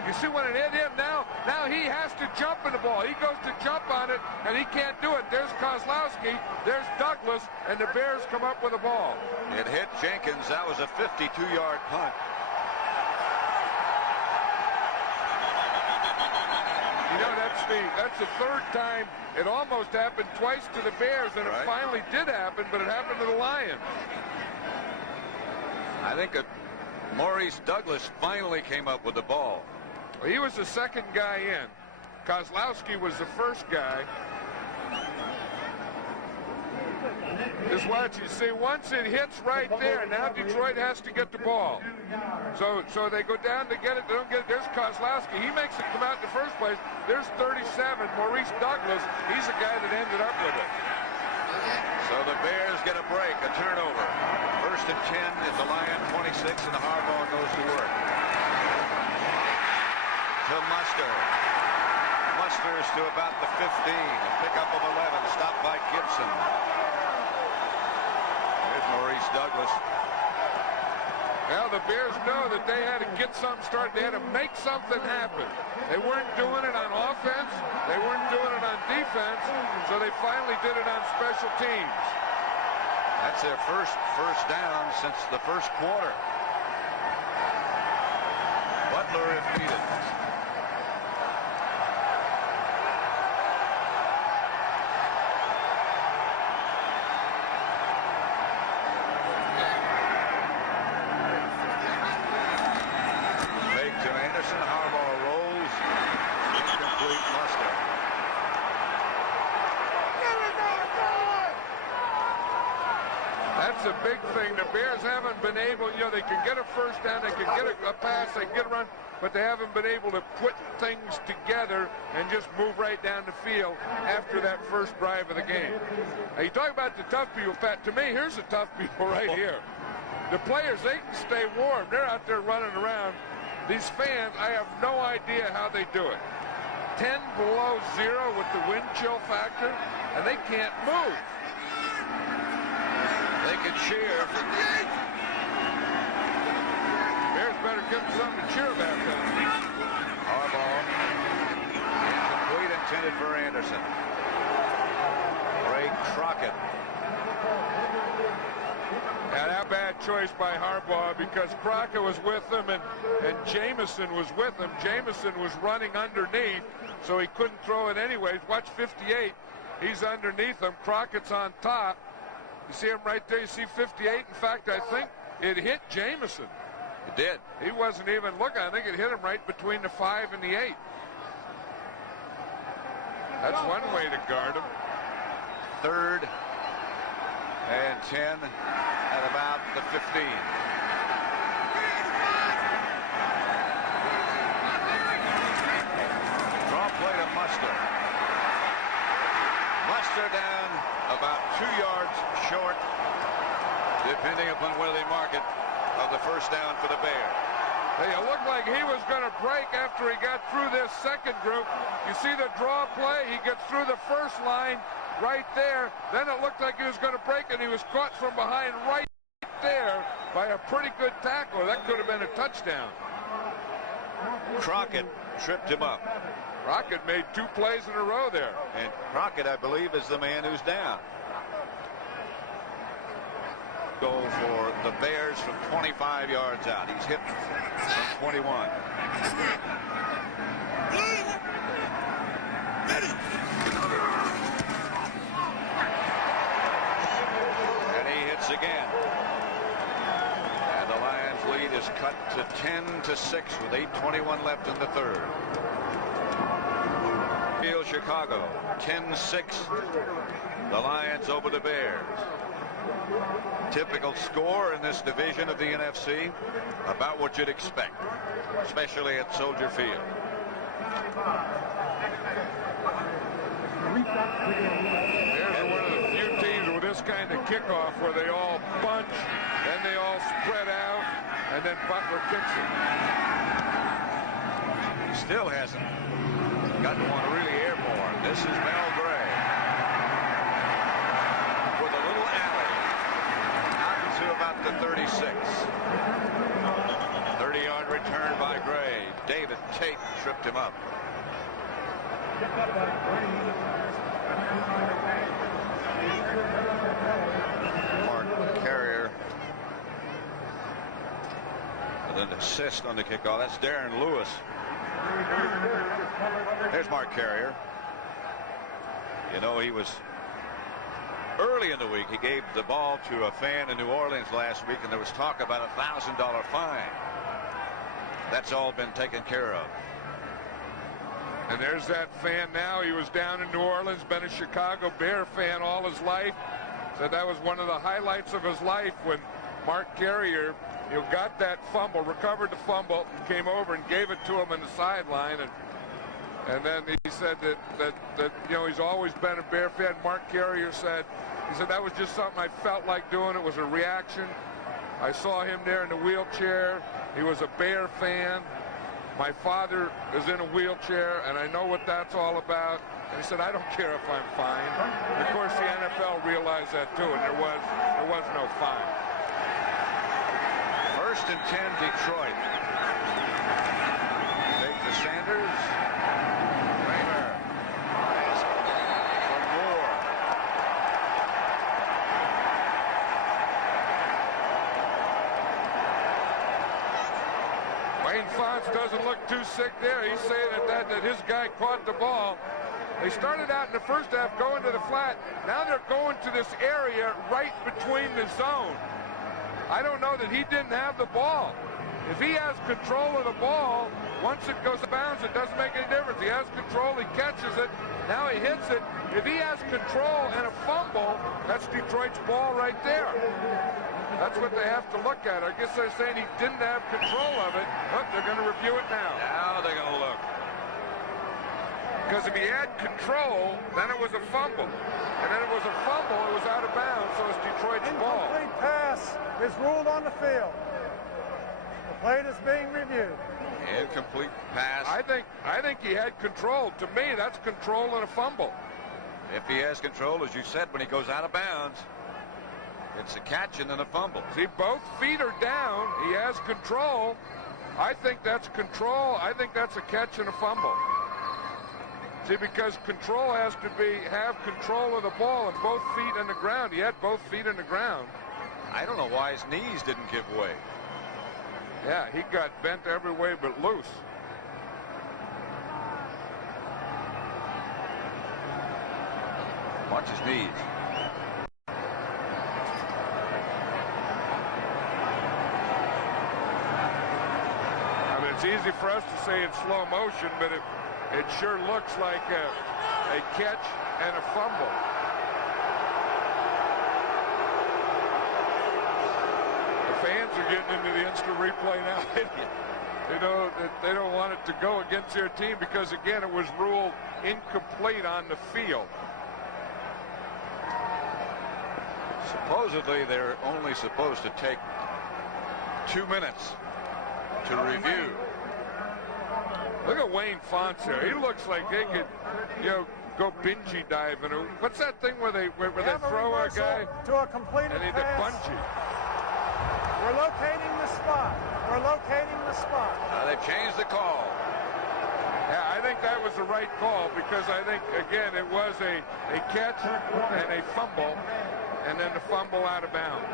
You see when it hit him, now he has to jump in the ball. He goes to jump on it, and he can't do it. There's Kozlowski, there's Douglas, and the Bears come up with a ball. It hit Jenkins. That was a 52-yard punt. You know, that's the third time. It almost happened twice to the Bears, and it finally did happen, but it happened to the Lions. I think Maurice Douglas finally came up with the ball. Well, he was the second guy in. Kozlowski was the first guy. Just watch, you see, once it hits right there, now Detroit has to get the ball. So they go down to get it, they don't get it. There's Kozlowski. He makes it come out in the first place. There's 37, Maurice Douglas. He's the guy that ended up with it. So the Bears get a break, a turnover. 1st and 10 at the Lion 26, and the Harbaugh goes to work. To Muster. Muster's to about the 15. A pickup of 11, stopped by Gibson. There's Maurice Douglas. Well, the Bears know that they had to get something started. They had to make something happen. They weren't doing it on offense. They weren't doing it on defense. So they finally did it on special teams. That's their first down since the first quarter. Butler if needed. big thing. The Bears haven't been able, you know, they can get a first down, they can get a pass, they can get a run, but they haven't been able to put things together and just move right down the field after that first drive of the game. Now, you talk about the tough people, Pat. To me, here's the tough people right here. The players, they can stay warm. They're out there running around. These fans, I have no idea how they do it. 10 below 0 with the wind chill factor, and they can't move. They can cheer. Bears better give them something to cheer about then. Harbaugh. Incomplete, intended for Anderson. Ray Crockett. And that bad choice by Harbaugh because Crockett was with him and Jameson was with him. Jameson was running underneath, so he couldn't throw it anyways. Watch 58. He's underneath him. Crockett's on top. You see him right there. You see 58. In fact, I think it hit Jameson. It did. He wasn't even looking. I think it hit him right between the 5 and the 8. That's one way to guard him. 3rd and 10 at about the 15. Draw play to Muster. Muster down about 2 yards short, depending upon where they mark it, of the first down for the Bears. Hey, it looked like he was going to break after he got through this second group. You see the draw play? He gets through the first line right there. Then it looked like he was going to break, and he was caught from behind right there by a pretty good tackler. That could have been a touchdown. Crockett tripped him up. Crockett made 2 plays in a row there. And Crockett, I believe, is the man who's down. Goal for the Bears from 25 yards out. He's hit from 21. And he hits again. And the Lions lead is cut to 10-6 with 8:21 left in the 3rd. Field Chicago 10-6. The Lions over the Bears. Typical score in this division of the NFC, about what you'd expect, especially at Soldier Field. There's one of the few teams with this kind of kickoff where they all bunch, then they all spread out, and then Butler kicks it. He still hasn't gotten one really airborne. This is Mel Gray with a little alley out to about the 36. 30-yard return by Gray. David Tate tripped him up. Mark Carrier with an assist on the kickoff. That's Darren Lewis. There's Mark Carrier. You know, he was early in the week. He gave the ball to a fan in New Orleans last week, and there was talk about a $1,000 fine. That's all been taken care of. And there's that fan now. He was down in New Orleans, been a Chicago Bear fan all his life. Said that was one of the highlights of his life when Mark Carrier, you know, got that fumble, recovered the fumble, came over and gave it to him in the sideline. And then he said that you know, he's always been a Bear fan. Mark Carrier said, he said that was just something I felt like doing. It was a reaction. I saw him there in the wheelchair. He was a Bear fan. My father is in a wheelchair, and I know what that's all about. And he said, I don't care if I'm fined. And of course, the NFL realized that too, and there was no fine. 1st and 10, Detroit. Take the Sanders. Kramer has for Moore. Wayne Fonts doesn't look too sick there. He's saying that his guy caught the ball. They started out in the first half going to the flat. Now they're going to this area right between the zone. I don't know that he didn't have the ball. If he has control of the ball, once it goes out of bounds, it doesn't make any difference. He has control, he catches it, now he hits it. If he has control and a fumble, that's Detroit's ball right there. That's what they have to look at. I guess they're saying he didn't have control of it. But they're going to review it now. Now they're going to look. Because if he had control, then it was a fumble. And then it was a fumble, it was out of bounds, so it's Detroit's ball. Incomplete pass is ruled on the field. The play is being reviewed. Incomplete pass. I think he had control. To me, that's control and a fumble. If he has control, as you said, when he goes out of bounds, it's a catch and then a fumble. See, both feet are down. He has control. I think that's control. I think that's a catch and a fumble. See, because control has to have control of the ball and both feet in the ground. He had both feet in the ground. I don't know why his knees didn't give way. Yeah, he got bent every way but loose. Watch his knees. I mean, it's easy for us to say in slow motion, but it sure looks like a catch and a fumble. The fans are getting into the instant replay now. They don't want it to go against their team because, again, it was ruled incomplete on the field. Supposedly, they're only supposed to take 2 minutes to review. Look at Wayne Fonts there. He looks like they could, go bungee diving. What's that thing where they throw a guy to a completed and they pass. bungee? We're locating the spot. We're locating the spot. They've changed the call. Yeah, I think that was the right call because I think, again, it was a catch and a fumble, and then the fumble out of bounds.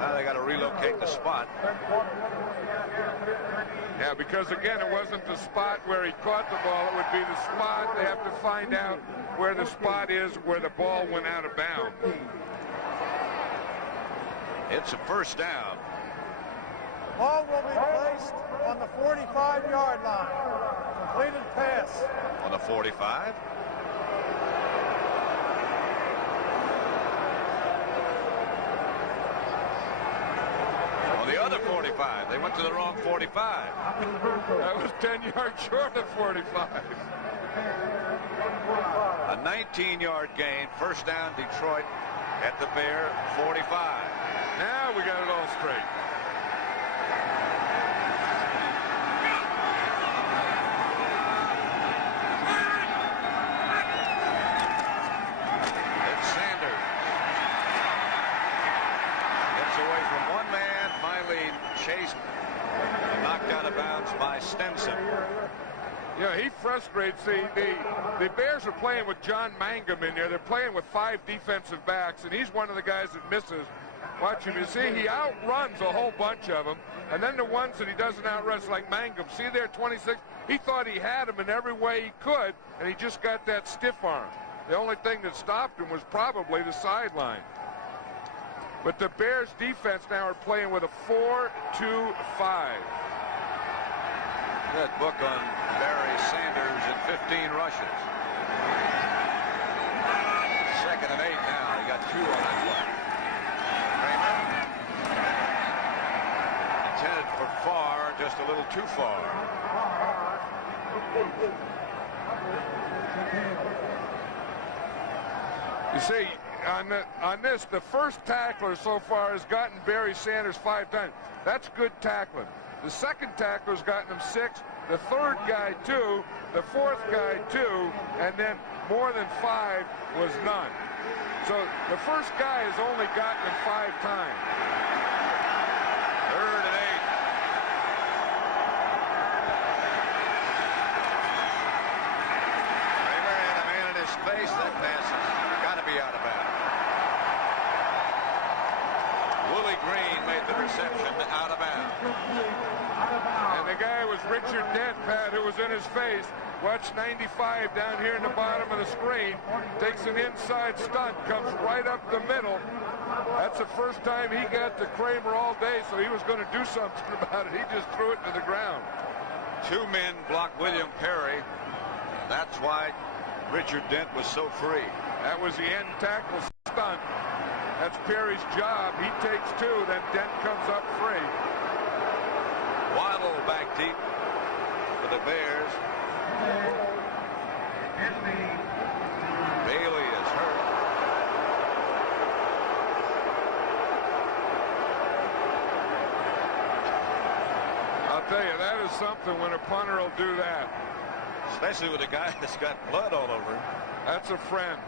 Now they got to relocate the spot. Yeah, because, again, it wasn't the spot where he caught the ball. It would be the spot. They have to find out where the spot is where the ball went out of bounds. It's a first down. The ball will be placed on the 45-yard line. Completed pass. On the 45. On the other 45. They went to the wrong 45. That was 10 yards short of 45. A 19-yard gain. First down, Detroit at the Bear 45. Now we got it all straight. It's Sanders. Gets away from one man, finally chased and knocked out of bounds by Stenson. Yeah, he frustrates the Bears are playing with John Mangum in there. They're playing with 5 defensive backs, and he's one of the guys that misses. Watch him. You see, he outruns a whole bunch of them, and then the ones that he doesn't outrun, like Mangum. See there, 26? He thought he had him in every way he could, and he just got that stiff arm. The only thing that stopped him was probably the sideline. But the Bears defense now are playing with a 4-2-5. Good book on Barry Sanders and 15 rushes. 2nd and 8 now. He got 2 on that play. Kramer intended for far, just a little too far. You see, on this, the first tackler so far has gotten Barry Sanders 5 times. That's good tackling. The second tackler's gotten him 6. The third guy 2. The fourth guy 2. And then more than 5 was none. So the first guy has only gotten him 5 times. 3rd and 8. Kramer had a man in his face. That pass has got to be out of bounds. Willie Green made the reception out of bounds. And the guy was Richard Dent, Pat, who was in his face. Watch 95 down here in the bottom of the screen. Takes an inside stunt, comes right up the middle. That's the first time he got to Kramer all day, so he was going to do something about it. He just threw it to the ground. 2 men blocked William Perry. That's why Richard Dent was so free. That was the end tackle stunt. That's Perry's job. He takes 2, then Dent comes up free. Waddle back deep for the Bears. Bailey is hurt. I'll tell you, that is something when a punter will do that. Especially with a guy that's got blood all over him. That's a friend.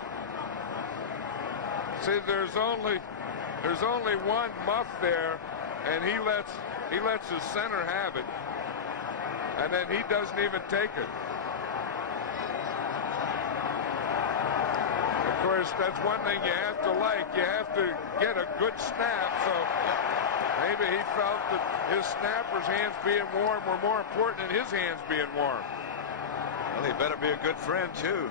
See, there's only one muff there, and he lets his center have it, and then he doesn't even take it. Of course, that's one thing you have to like. You have to get a good snap, so maybe he felt that his snapper's hands being warm were more important than his hands being warm. Well, he better be a good friend, too.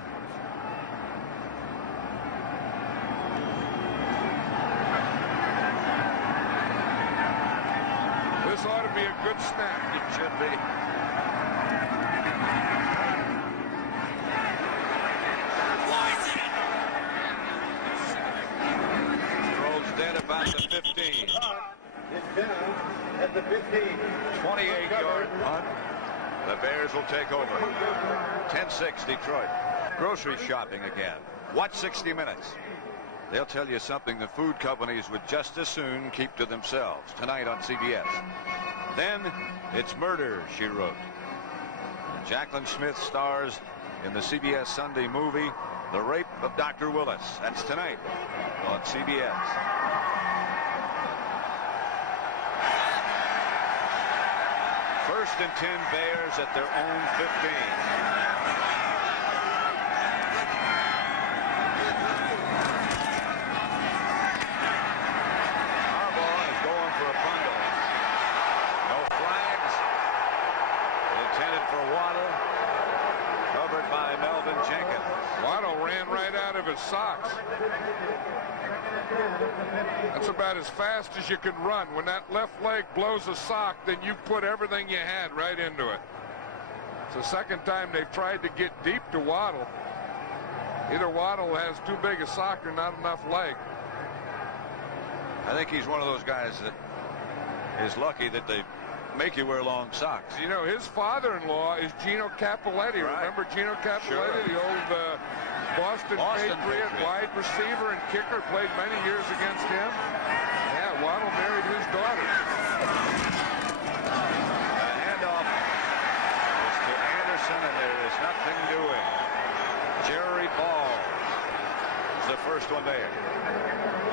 This ought to be a good snap. It should be. Rolls dead about the 15. It's down at the 15. 28-yard punt. The Bears will take over. 10-6 Detroit. Grocery shopping again. Watch 60 Minutes. They'll tell you something the food companies would just as soon keep to themselves. Tonight on CBS. Then it's Murder, She Wrote. Jacqueline Smith stars in the CBS Sunday movie, The Rape of Dr. Willis. That's tonight on CBS. First and 10 Bears at their own 15. Socks. That's about as fast as you can run. When that left leg blows a sock, then you put everything you had right into it. It's the second time they've tried to get deep to Waddle. Either Waddle has too big a sock or not enough leg. I think he's one of those guys that is lucky that they make you wear long socks. You know, his father-in-law is Gino Cappelletti. Right. Remember Gino Cappelletti, the old Boston Patriot, wide receiver and kicker, played many years against him. Yeah, Waddle married his daughter. The handoff is to Anderson, and there is nothing doing. Jerry Ball is the first one there.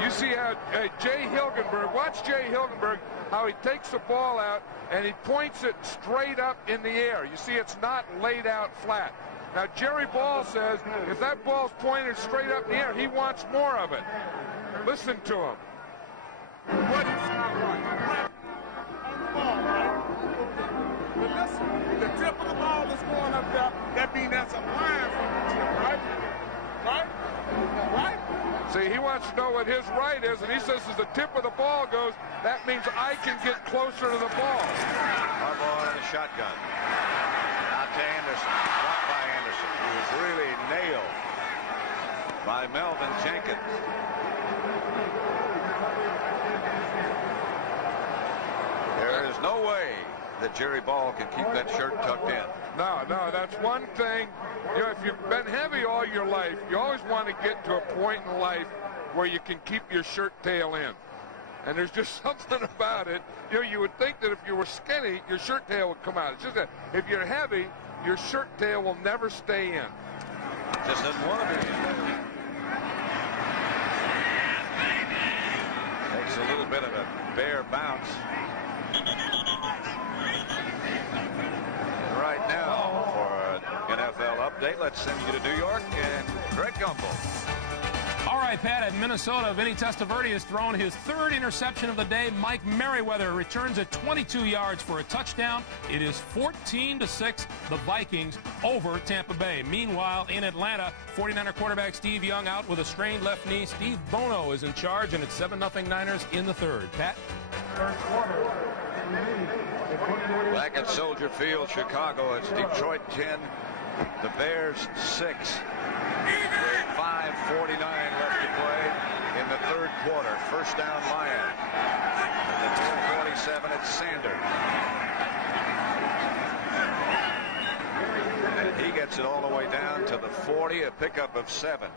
You see how Jay Hilgenberg, watch Jay Hilgenberg, how he takes the ball out and he points it straight up in the air. You see, it's not laid out flat. Now, Jerry Ball says if that ball's pointed straight up in the air, he wants more of it. Listen to him. What is not right? On the ball, right? But listen, the tip of the ball is going up there. That means that's a line from the tip, right? Right? Right? See, he wants to know what his right is, and he says as the tip of the ball goes, that means I can get closer to the ball. Harbaugh in the shotgun. Out to Anderson. Dropped by Anderson. He was really nailed by Melvin Jenkins. There is no way that Jerry Ball can keep that shirt tucked in. No, that's one thing. You know, if you've been heavy all your life, you always want to get to a point in life where you can keep your shirt tail in. And there's just something about it. You know, you would think that if you were skinny, your shirt tail would come out. It's just that if you're heavy, your shirt tail will never stay in. Just doesn't want to be in. Takes a little bit of a Bear bounce. Right now, for an NFL update, let's send you to New York and Greg Gumbel. All right, Pat, at Minnesota, Vinny Testaverde has thrown his third interception of the day. Mike Merriweather returns at 22 yards for a touchdown. It is 14-6, the Vikings over Tampa Bay. Meanwhile, in Atlanta, 49er quarterback Steve Young out with a strained left knee. Steve Bono is in charge, and it's 7-0 Niners in the third. Pat? Back at Soldier Field, Chicago, it's Detroit 10, the Bears 6. With 5 1:49 left to play in the third quarter. First down, Lions. At the 47, it's Sanders. And he gets it all the way down to the 40, a pickup of 7.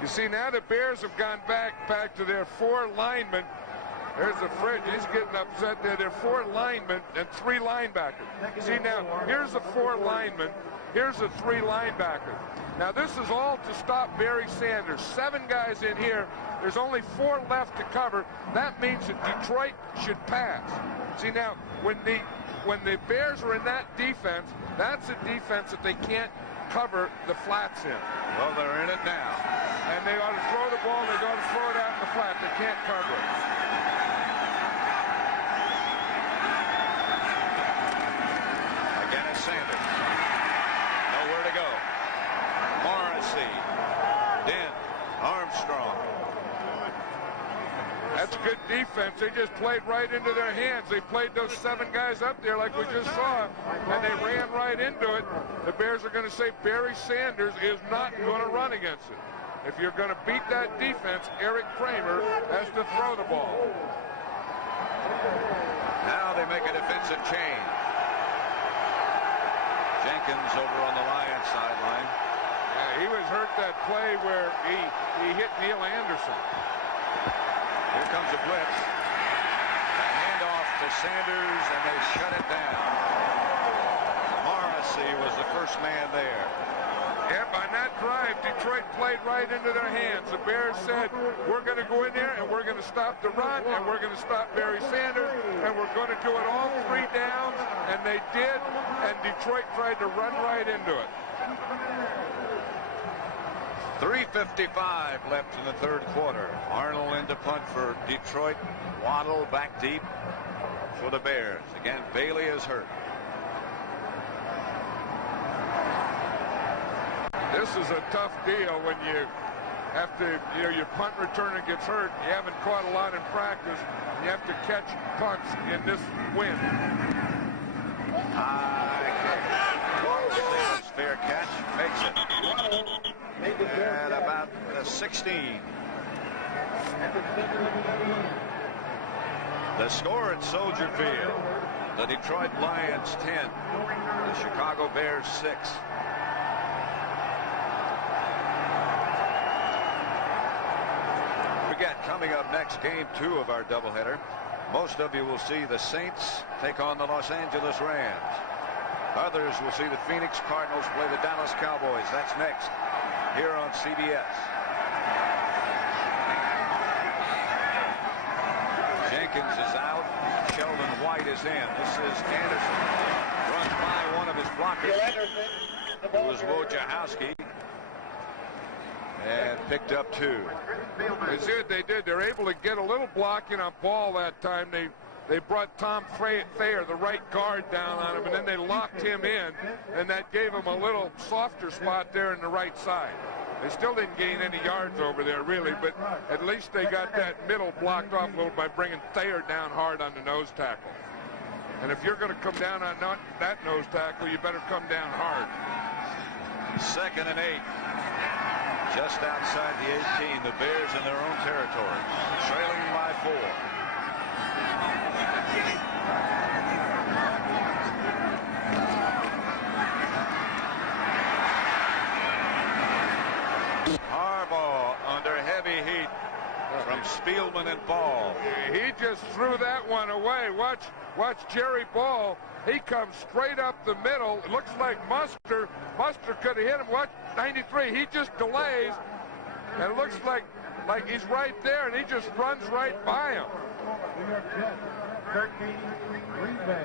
You see, now the Bears have gone back to their 4 linemen. There's the fridge. He's getting upset there. They're 4 linemen and 3 linebackers. See, now, here's the 4 linemen. Here's the 3 linebackers. Now, this is all to stop Barry Sanders. 7 guys in here. There's only 4 left to cover. That means that Detroit should pass. See, now, when the Bears are in that defense, that's a defense that they can't cover the flats in. Well, they're in it now. And they ought to throw the ball. They ought to throw it out in the flat. They can't cover it. Again, it's Sanders. Nowhere to go. Morrissey. Dent. Armstrong. That's good defense. They just played right into their hands. They played those 7 guys up there like we just saw, and they ran right into it. The Bears are going to say Barry Sanders is not going to run against it. If you're going to beat that defense, Eric Kramer has to throw the ball. Now they make a defensive change. Jenkins over on the Lions sideline. Yeah, he was hurt that play where he hit Neil Anderson. Here comes a blitz. A handoff to Sanders, and they shut it down. Morrissey was the first man there. Yep, on that drive, Detroit played right into their hands. The Bears said, we're going to go in there, and we're going to stop the run, and we're going to stop Barry Sanders, and we're going to do it all 3 downs, and they did, and Detroit tried to run right into it. 3:55 left in the third quarter. Arnold into punt for Detroit. Waddle back deep for the Bears. Again, Bailey is hurt. This is a tough deal when you have to, your punt returner gets hurt. You haven't caught a lot in practice. You have to catch punts in this win. Fair catch. Makes it. At about the 16. The score at Soldier Field. The Detroit Lions 10. The Chicago Bears 6. Forget, coming up next, game 2 of our doubleheader. Most of you will see the Saints take on the Los Angeles Rams. Others will see the Phoenix Cardinals play the Dallas Cowboys. That's next here on CBS. Jenkins is out. Sheldon White is in. This is Anderson. Runs by one of his blockers. It was Wojciechowski. And picked up 2. They see what they did. They're able to get a little blocking on ball that time. They brought Tom Thayer, the right guard, down on him, and then they locked him in, and that gave him a little softer spot there in the right side. They still didn't gain any yards over there, really, but at least they got that middle blocked off a little by bringing Thayer down hard on the nose tackle. And if you're going to come down on that nose tackle, you better come down hard. 2nd and 8. Just outside the 18, the Bears in their own territory, trailing by 4. Harbaugh under heavy heat from Spielman and Ball. He just threw that one away. Watch Jerry Ball. He comes straight up the middle. It looks like Muster could have hit him. Watch 93. He just delays, and it looks like he's right there, and he just runs right by him.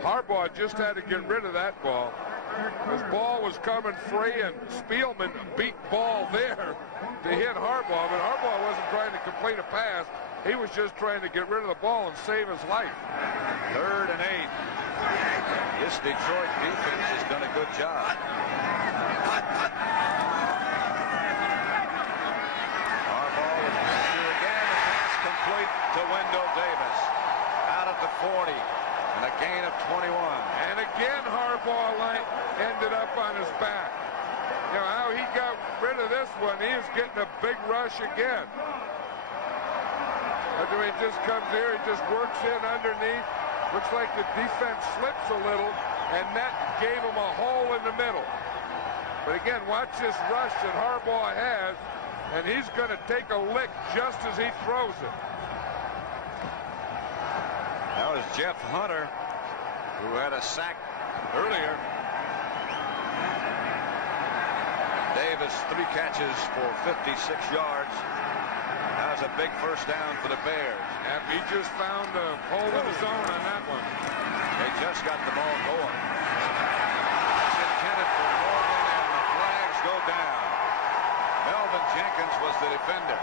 Harbaugh just had to get rid of that ball. His ball was coming free, and Spielman beat Ball there to hit Harbaugh, but Harbaugh wasn't trying to complete a pass. He was just trying to get rid of the ball and save his life. 3rd and 8. This Detroit defense has done a good job. Harbaugh with pressure again. The pass complete to Wendell Davis. Out at the 40. And a gain of 21. And again, Harbaugh ended up on his back. You know how he got rid of this one. He was getting a big rush again. After he just comes here, he just works in underneath. Looks like the defense slips a little, and that gave him a hole in the middle. But again, watch this rush that Harbaugh has, and he's going to take a lick just as he throws it. That was Jeff Hunter, who had a sack earlier. Davis, 3 catches for 56 yards. That was a big first down for the Bears. And he just found a hole in the zone on that one. They just got the ball going. That's intended for Morgan, and the flags go down. Melvin Jenkins was the defender.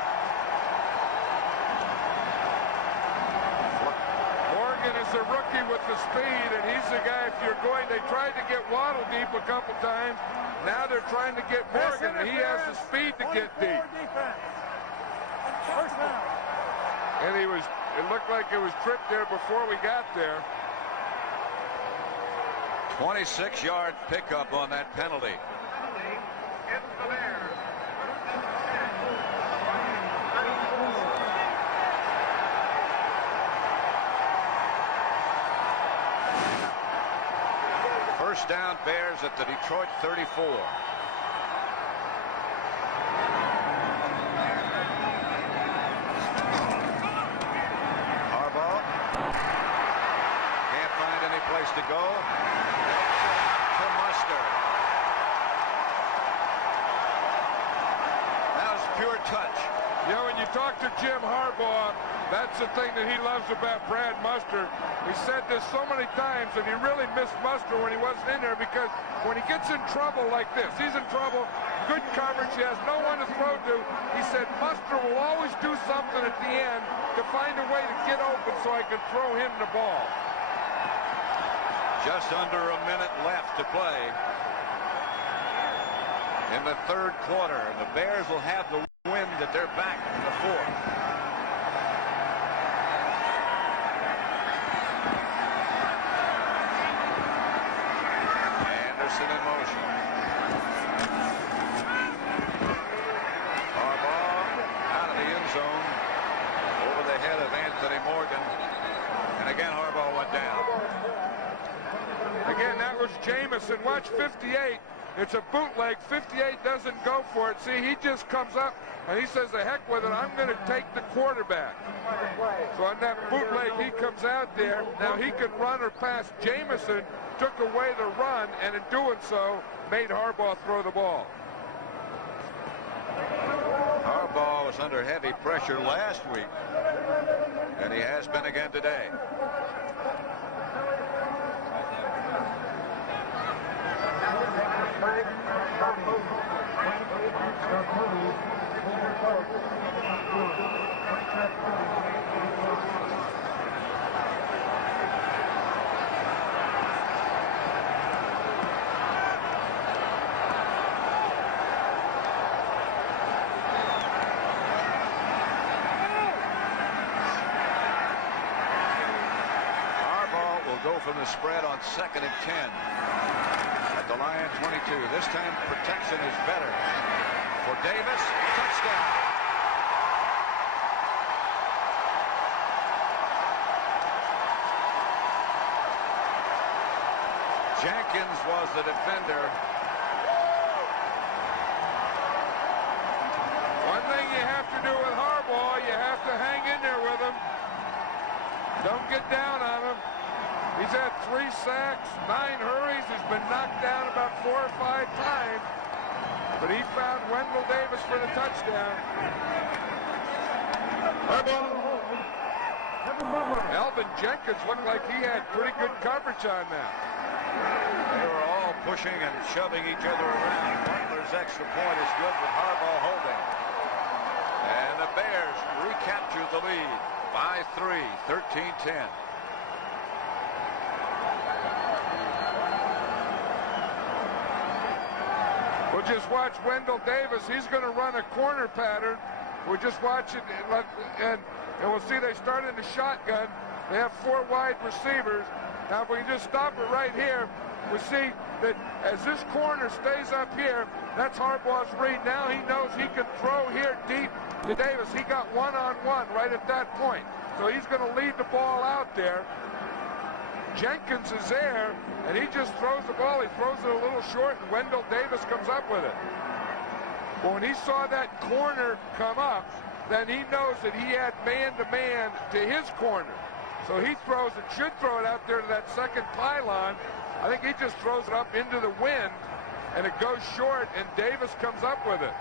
Morgan is a rookie with the speed, and he's the guy, if you're going, they tried to get Waddle deep a couple times. Now they're trying to get Morgan, and he has the speed to get deep. And it looked like it was tripped there before we got there. 26-yard pickup on that penalty. First down, Bears at the Detroit 34. Harbaugh can't find any place to go. To Mustard. That was pure touch. You know, when you talk to Jim Harbaugh, that's the thing that he loves about Brad Mustard. He said this so many times, and he really missed Mustard when he wasn't in there, because when he gets in trouble like this, he's in trouble, good coverage, he has no one to throw to. He said Mustard will always do something at the end to find a way to get open so I can throw him the ball. Just under a minute left to play in the third quarter, and the Bears will have the wind at their back in the fourth. Anderson in motion. Harbaugh out of the end zone over the head of Anthony Morgan, and again Harbaugh went down. Again, that was Jamison. Watch 58. It's a bootleg. 58 doesn't go for it. See, he just comes up and he says, the heck with it, I'm going to take the quarterback. So on that bootleg, he comes out there. Now he can run or pass. Jamison took away the run, and in doing so, made Harbaugh throw the ball. Harbaugh was under heavy pressure last week, and he has been again today. Harbaugh will go from the spread on 2nd and 10. At the line 22. This time protection is better for Davis. Touchdown. Jenkins was the defender. One thing you have to do with Harbaugh, you have to hang in there with him. Don't get down on him. He's had 3 sacks, 9 hurries. He's been knocked down about 4 or 5 times. But he found Wendell Davis for the touchdown. Melvin Jenkins looked like he had pretty good coverage on that. They were all pushing and shoving each other around. Butler's extra point is good with Harbaugh holding. And the Bears recapture the lead by 3, 13-10. We'll just watch Wendell Davis. He's going to run a corner pattern. We'll just watch it, and we'll see they start in the shotgun. They have 4 wide receivers. Now, if we can just stop it right here, we see that as this corner stays up here, that's Harbaugh's read. Now he knows he can throw here deep to Davis. He got one-on-one right at that point. So he's going to lead the ball out there. Jenkins is there, and he just throws the ball. He throws it a little short, and Wendell Davis comes up with it. But when he saw that corner come up, then he knows that he had man-to-man to his corner. So he throws it, should throw it out there to that second pylon. I think he just throws it up into the wind, and it goes short, and Davis comes up with it.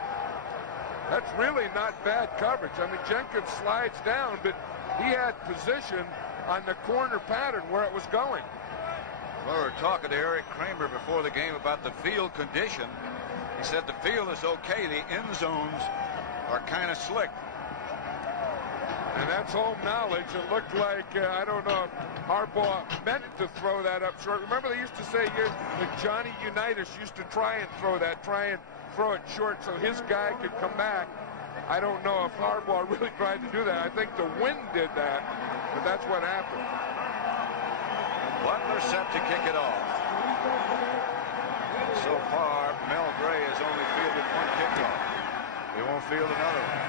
That's really not bad coverage. I mean, Jenkins slides down, but he had position on the corner pattern where it was going. Well, we were talking to Eric Kramer before the game about the field condition. He said the field is okay. The end zones are kind of slick. And that's home knowledge. It looked like, I don't know if Harbaugh meant to throw that up short. Remember they used to say here that Johnny Unitas used to try and throw it short so his guy could come back. I don't know if Harbaugh really tried to do that. I think the wind did that, but that's what happened. Butler set to kick it off. So far, Mel Gray has only fielded one kickoff. He won't field another one.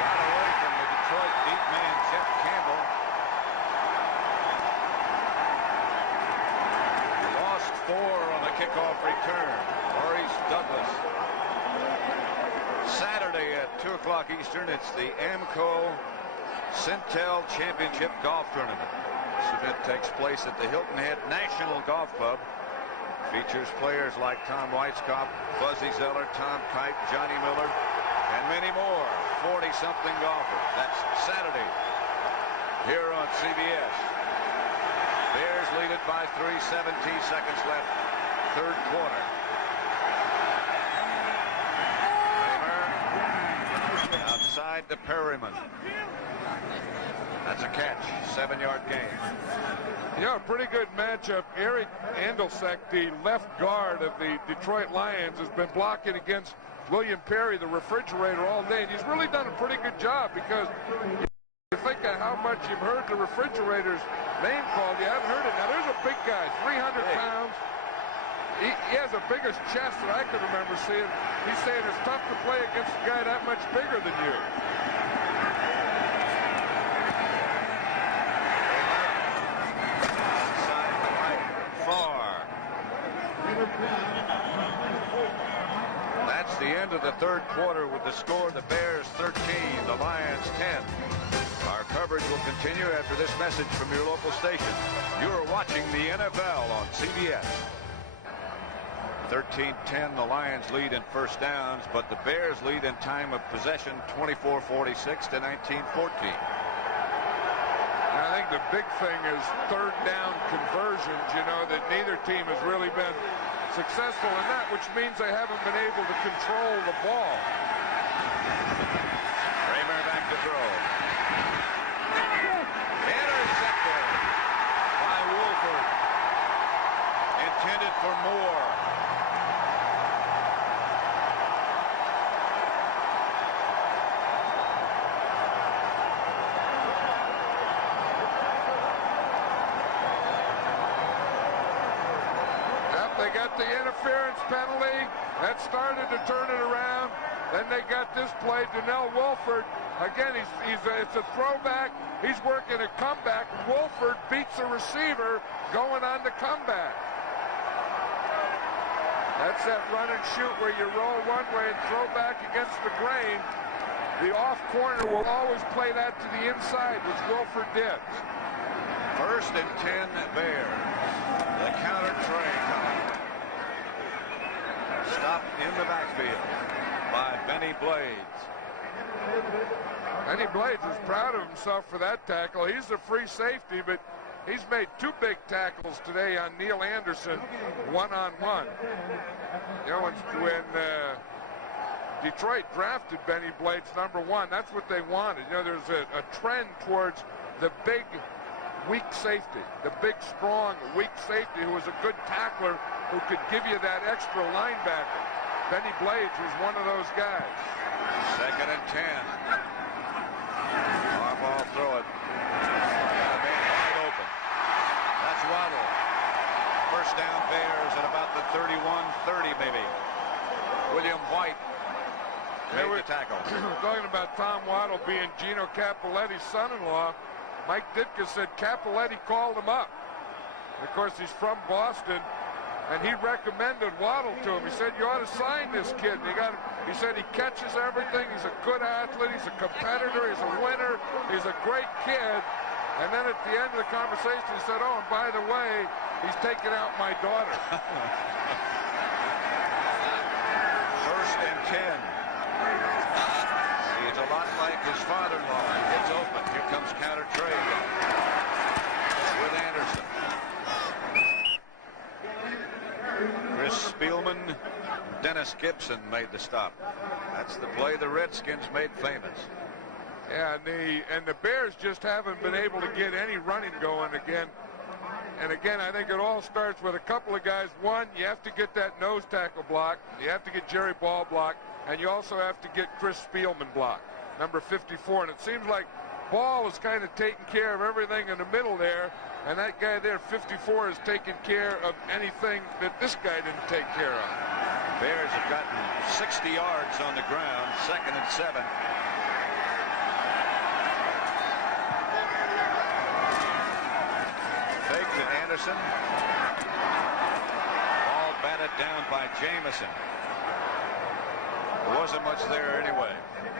Got away from the Detroit deep man, Jeff Campbell. Lost 4 on the kickoff return. Maurice Douglas. Saturday at 2 o'clock Eastern, it's the AMCO Centel Championship Golf Tournament. This event takes place at the Hilton Head National Golf Club. Features players like Tom Weitzkopf, Buzzy Zeller, Tom Kite, Johnny Miller, and many more. 40-something golfers. That's Saturday here on CBS. Bears lead it by 3, 17 seconds left, third quarter. Kramer outside the Perryman. That's a catch, 7-yard gain. Yeah, a pretty good matchup. Eric Andelsek, the left guard of the Detroit Lions, has been blocking against William Perry, the refrigerator, all day. And he's really done a pretty good job because you think of how much you've heard the refrigerator's name called. You haven't heard it. Now, there's a big guy, 300 pounds. He has the biggest chest that I can remember seeing. He's saying it's tough to play against a guy that much bigger than you. That's the end of the third quarter with the score: the Bears 13, the Lions 10. Our coverage will continue after this message from your local station. You are watching the NFL on CBS. 13-10, the Lions lead in first downs, but the Bears lead in time of possession, 24-46 to 19-14. I think the big thing is third down conversions, you know, that neither team has really been successful in that, which means they haven't been able to control the ball. Kramer back to throw. Intercepted by Wolford. Intended for Moore. They got the interference penalty. That started to turn it around. Then they got this play. Donnell Wolford, again, it's a throwback. He's working a comeback. Wolford beats the receiver going on the comeback. That's that run and shoot where you roll one way and throw back against the grain. The off corner will always play that to the inside, which Wolford did. First and 10 Bears. The counter Trey coming. Stopped in the backfield by Bennie Blades. Bennie Blades is proud of himself for that tackle. He's a free safety, but he's made 2 big tackles today on Neil Anderson, one-on-one. You know, when Detroit drafted Bennie Blades #1, that's what they wanted. You know, there's a trend towards the big, weak safety, the big, strong, weak safety who was a good tackler who could give you that extra linebacker. Bennie Blades was one of those guys. Second and 10. Harbaugh throw it. 31-30 maybe. William White made the tackle. Talking about Tom Waddle being Gino Cappelletti's son-in-law, Mike Ditka said Cappelletti called him up. And of course, he's from Boston, and he recommended Waddle to him. He said, you ought to sign this kid. And he said he catches everything. He's a good athlete. He's a competitor. He's a winner. He's a great kid. And then at the end of the conversation, he said, oh, and by the way, he's taking out my daughter. 1st and 10. He's a lot like his father-in-law. He gets open. Here comes counter trade with Anderson. Chris Spielman, Dennis Gibson made the stop. That's the play the Redskins made famous. Yeah, and the Bears just haven't been able to get any running going again. And again, I think it all starts with a couple of guys. One, you have to get that nose tackle block. You have to get Jerry Ball blocked. And you also have to get Chris Spielman blocked, number 54. And it seems like Ball is kind of taking care of everything in the middle there. And that guy there, 54, is taking care of anything that this guy didn't take care of. Bears have gotten 60 yards on the ground, 2nd and 7. Fake to Anderson. Ball batted down by Jamison. There wasn't much there anyway.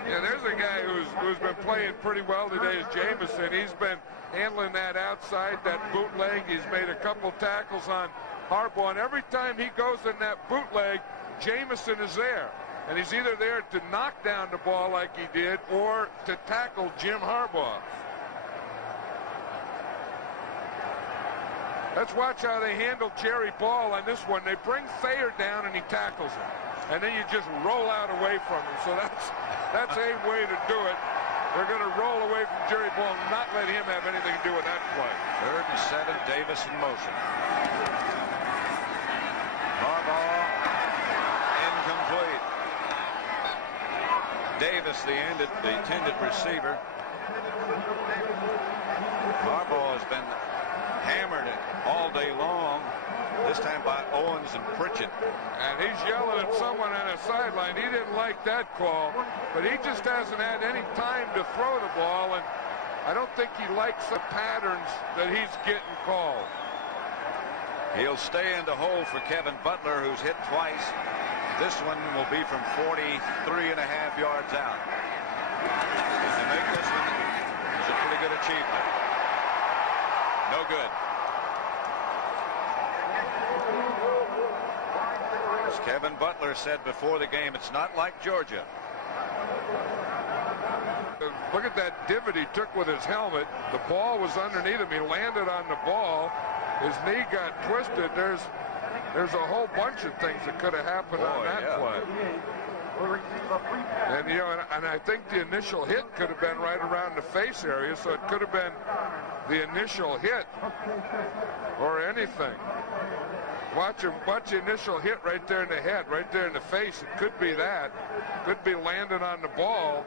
Yeah, there's a guy who's been playing pretty well today is Jamison. He's been handling that outside, that bootleg. He's made a couple tackles on Harbaugh, and every time he goes in that bootleg, Jamison is there. And he's either there to knock down the ball like he did or to tackle Jim Harbaugh. Let's watch how they handle Jerry Ball on this one. They bring Thayer down and he tackles him. And then you just roll out away from him. So that's a way to do it. They're going to roll away from Jerry Ball and not let him have anything to do with that play. 3rd and 7, Davis in motion. Harbaugh incomplete. Davis, the intended receiver. Harbaugh has been hammered all day long, this time by Owens and Pritchett. And he's yelling at someone on the sideline. He didn't like that call, but he just hasn't had any time to throw the ball, and I don't think he likes the patterns that he's getting called. He'll stay in the hole for Kevin Butler, who's hit twice. This one will be from 43.5 yards out. To make this one is a pretty good achievement. No good. As Kevin Butler said before the game, it's not like Georgia. Look at that divot he took with his helmet. The ball was underneath him. He landed on the ball. His knee got twisted. There's a whole bunch of things that could have happened on that play. And, you know, and I think the initial hit could have been right around the face area, so it could have been the initial hit or anything. Watch the initial hit right there in the head, right there in the face. It could be that. Could be landing on the ball.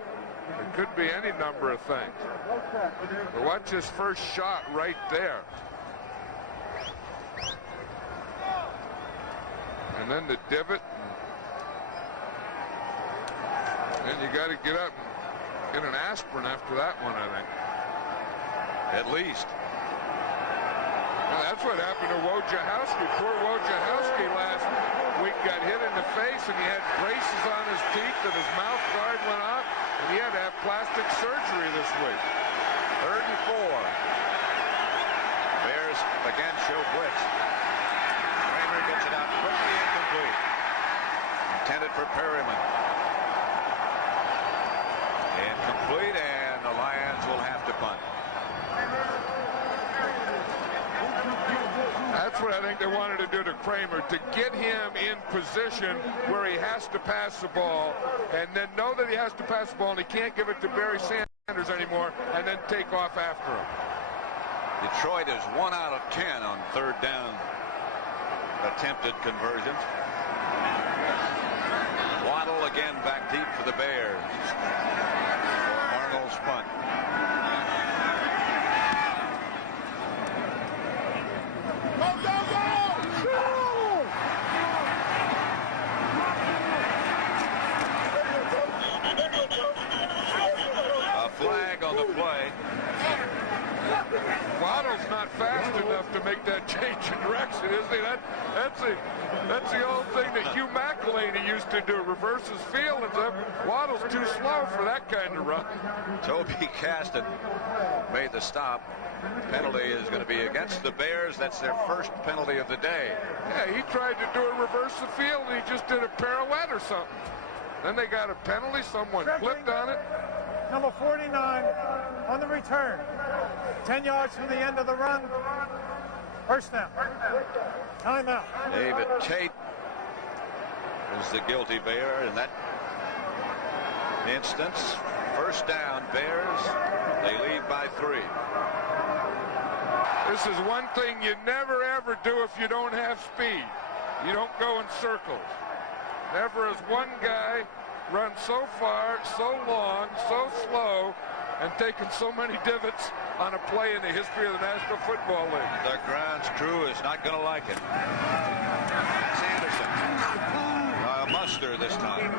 It could be any number of things. But watch his first shot right there. And then the divot. And you got to get up and get an aspirin after that one, I think. At least. Well, that's what happened to Wojciechowski. Poor Wojciechowski last week got hit in the face, and he had braces on his teeth, and his mouth guard went off, and he had to have plastic surgery this week. 3rd and 4. Bears again show blitz. Kramer gets it out quickly, incomplete. Intended for Perryman. Incomplete, and the Lions will have to punt. That's what I think they wanted to do to Kramer, to get him in position where he has to pass the ball, and then know that he has to pass the ball, and he can't give it to Barry Sanders anymore, and then take off after him. Detroit is 1 out of 10 on 3rd down attempted conversions. Waddle again back deep for the Bears. Arnold's punt. the play. Waddle's not fast enough to make that change in direction, is he? That's the old thing that Mcmichael used to do. Reverses field and stuff. Waddle's too slow for that kind of run. Toby Caston made the stop. Penalty is going to be against the Bears. That's their first penalty of the day. Yeah, he tried to do a reverse the field and he just did a pirouette or something. Then they got a penalty. Someone flipped on it. Number 49 on the return. 10 yards from the end of the run. First down. Timeout. David Tate is the guilty Bear in that instance. First down, Bears. They lead by 3. This is one thing you never ever do if you don't have speed. You don't go in circles. Never has one guy run so far, so long, so slow, and taken so many divots on a play in the history of the National Football League. The grounds crew is not going to like it. That's Anderson. Muster this time.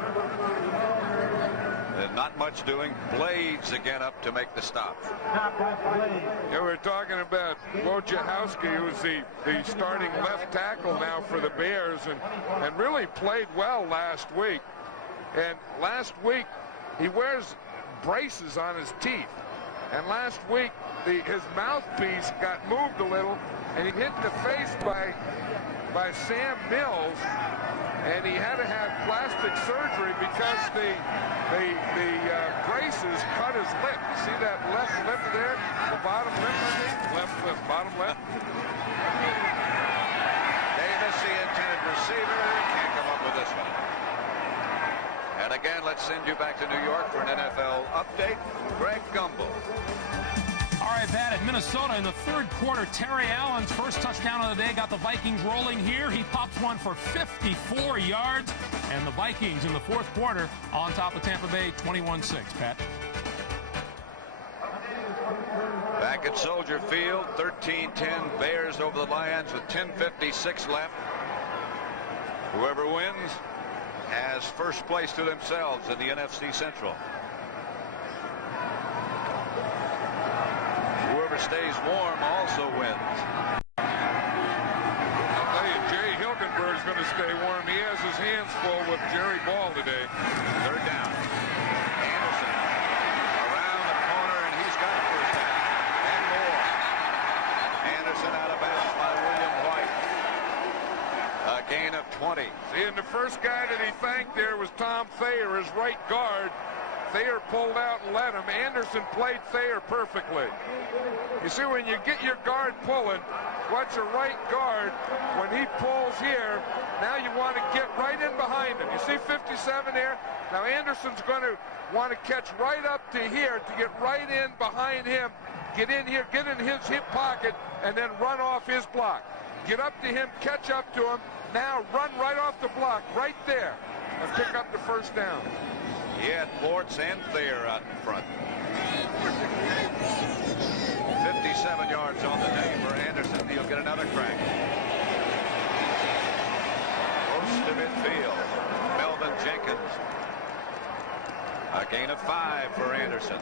And not much doing. Blades again up to make the stop. Yeah, we're talking about Wojciechowski, who's the starting left tackle now for the Bears, and really played well last week. And last week, he wears braces on his teeth. And last week, his mouthpiece got moved a little, and he hit in the face by Sam Mills, and he had to have plastic surgery because the braces cut his lip. You see that left lip there? The bottom lip, I think? Left lip, bottom lip. Davis, the intended receiver, can't come up with this one. And again, let's send you back to New York for an NFL update. Greg Gumbel. All right, Pat, at Minnesota in the third quarter, Terry Allen's first touchdown of the day got the Vikings rolling here. He pops one for 54 yards, and the Vikings in the fourth quarter on top of Tampa Bay 21-6, Pat. Back at Soldier Field, 13-10 Bears over the Lions with 10:56 left. Whoever wins has first place to themselves in the NFC Central. Whoever stays warm also wins. I'll tell you, Jerry Hilgenberg's going to stay warm. He has his hands full with Jerry Ball today. Third down. Anderson around the corner, and he's got a first down. And more. Anderson out of bounds by William White. A gain of 20. See, and the first guy that he thanked there was Tom Thayer, his right guard. Thayer pulled out and let him. Anderson played Thayer perfectly. You see, when you get your guard pulling, watch your right guard. When he pulls here, now you want to get right in behind him. You see 57 there? Now Anderson's going to want to catch right up to here to get right in behind him. Get in here, get in his hip pocket, and then run off his block. Get up to him, catch up to him. Now run right off the block, right there, and pick up the first down. He had Bortz and Thayer out in front. 57 yards on the day for Anderson. He'll get another crack. Close to midfield. Melvin Jenkins. A gain of 5 for Anderson.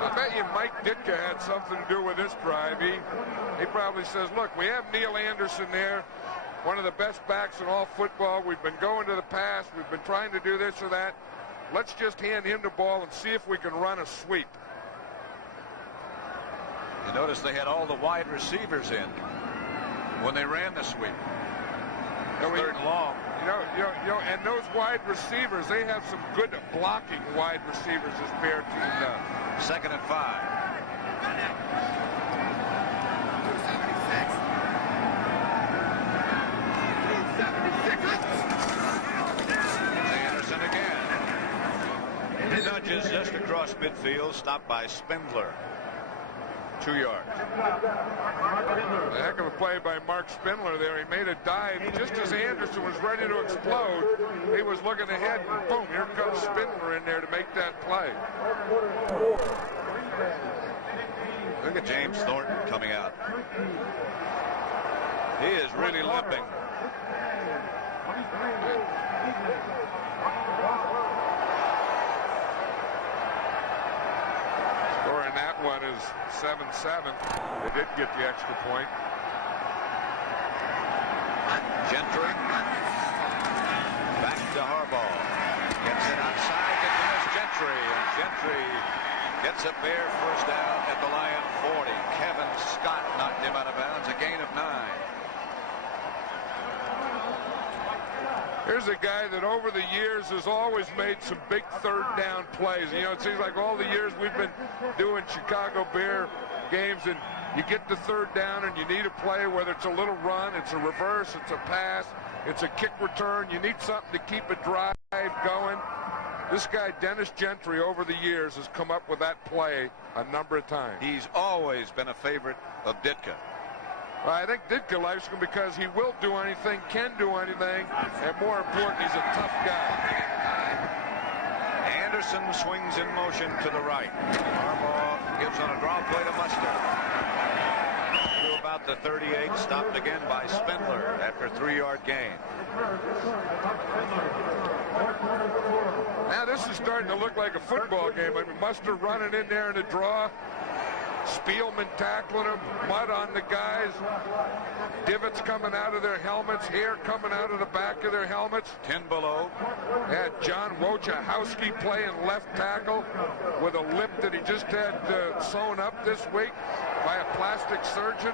I bet you Mike Ditka had something to do with this drive. He probably says, look, we have Neil Anderson there, one of the best backs in all football. We've been going to the pass. We've been trying to do this or that. Let's just hand him the ball and see if we can run a sweep. You notice they had all the wide receivers in when they ran the sweep. Third and long. You know, and those wide receivers, they have some good blocking wide receivers this Bear team does. Second and 5. Anderson again. He nudges just across midfield, stopped by Spindler. 2 yards. A heck of a play by Mark Spindler there. He made a dive just as Anderson was ready to explode. He was looking ahead, and boom, here comes Spindler in there to make that play. Look at James Thornton coming out. He is really limping. that one is 7-7. They did get the extra point. Gentry. Back to Harbaugh. Gets it outside to Dennis Gentry. And Gentry gets a Bear first down at the Lion 40. Kevin Scott knocked him out of bounds. A gain of 9. Here's a guy that over the years has always made some big third down plays. You know, it seems like all the years we've been doing Chicago Bear games, and you get the third down and you need a play, whether it's a little run, it's a reverse, it's a pass, it's a kick return. You need something to keep a drive going. This guy, Dennis Gentry, over the years has come up with that play a number of times. He's always been a favorite of Ditka. I think Ditka likes him because he will do anything, can do anything, and more important, he's a tough guy. Anderson swings in motion to the right. Harbaugh gives on a draw play to Mustard. To about the 38, stopped again by Spindler after a 3-yard gain. Now this is starting to look like a football game. I mean, Mustard running in there in a draw. Spielman tackling him, mud on the guys, divots coming out of their helmets, hair coming out of the back of their helmets. 10 below. Had John Wojciechowski playing left tackle with a lip that he just had sewn up this week by a plastic surgeon.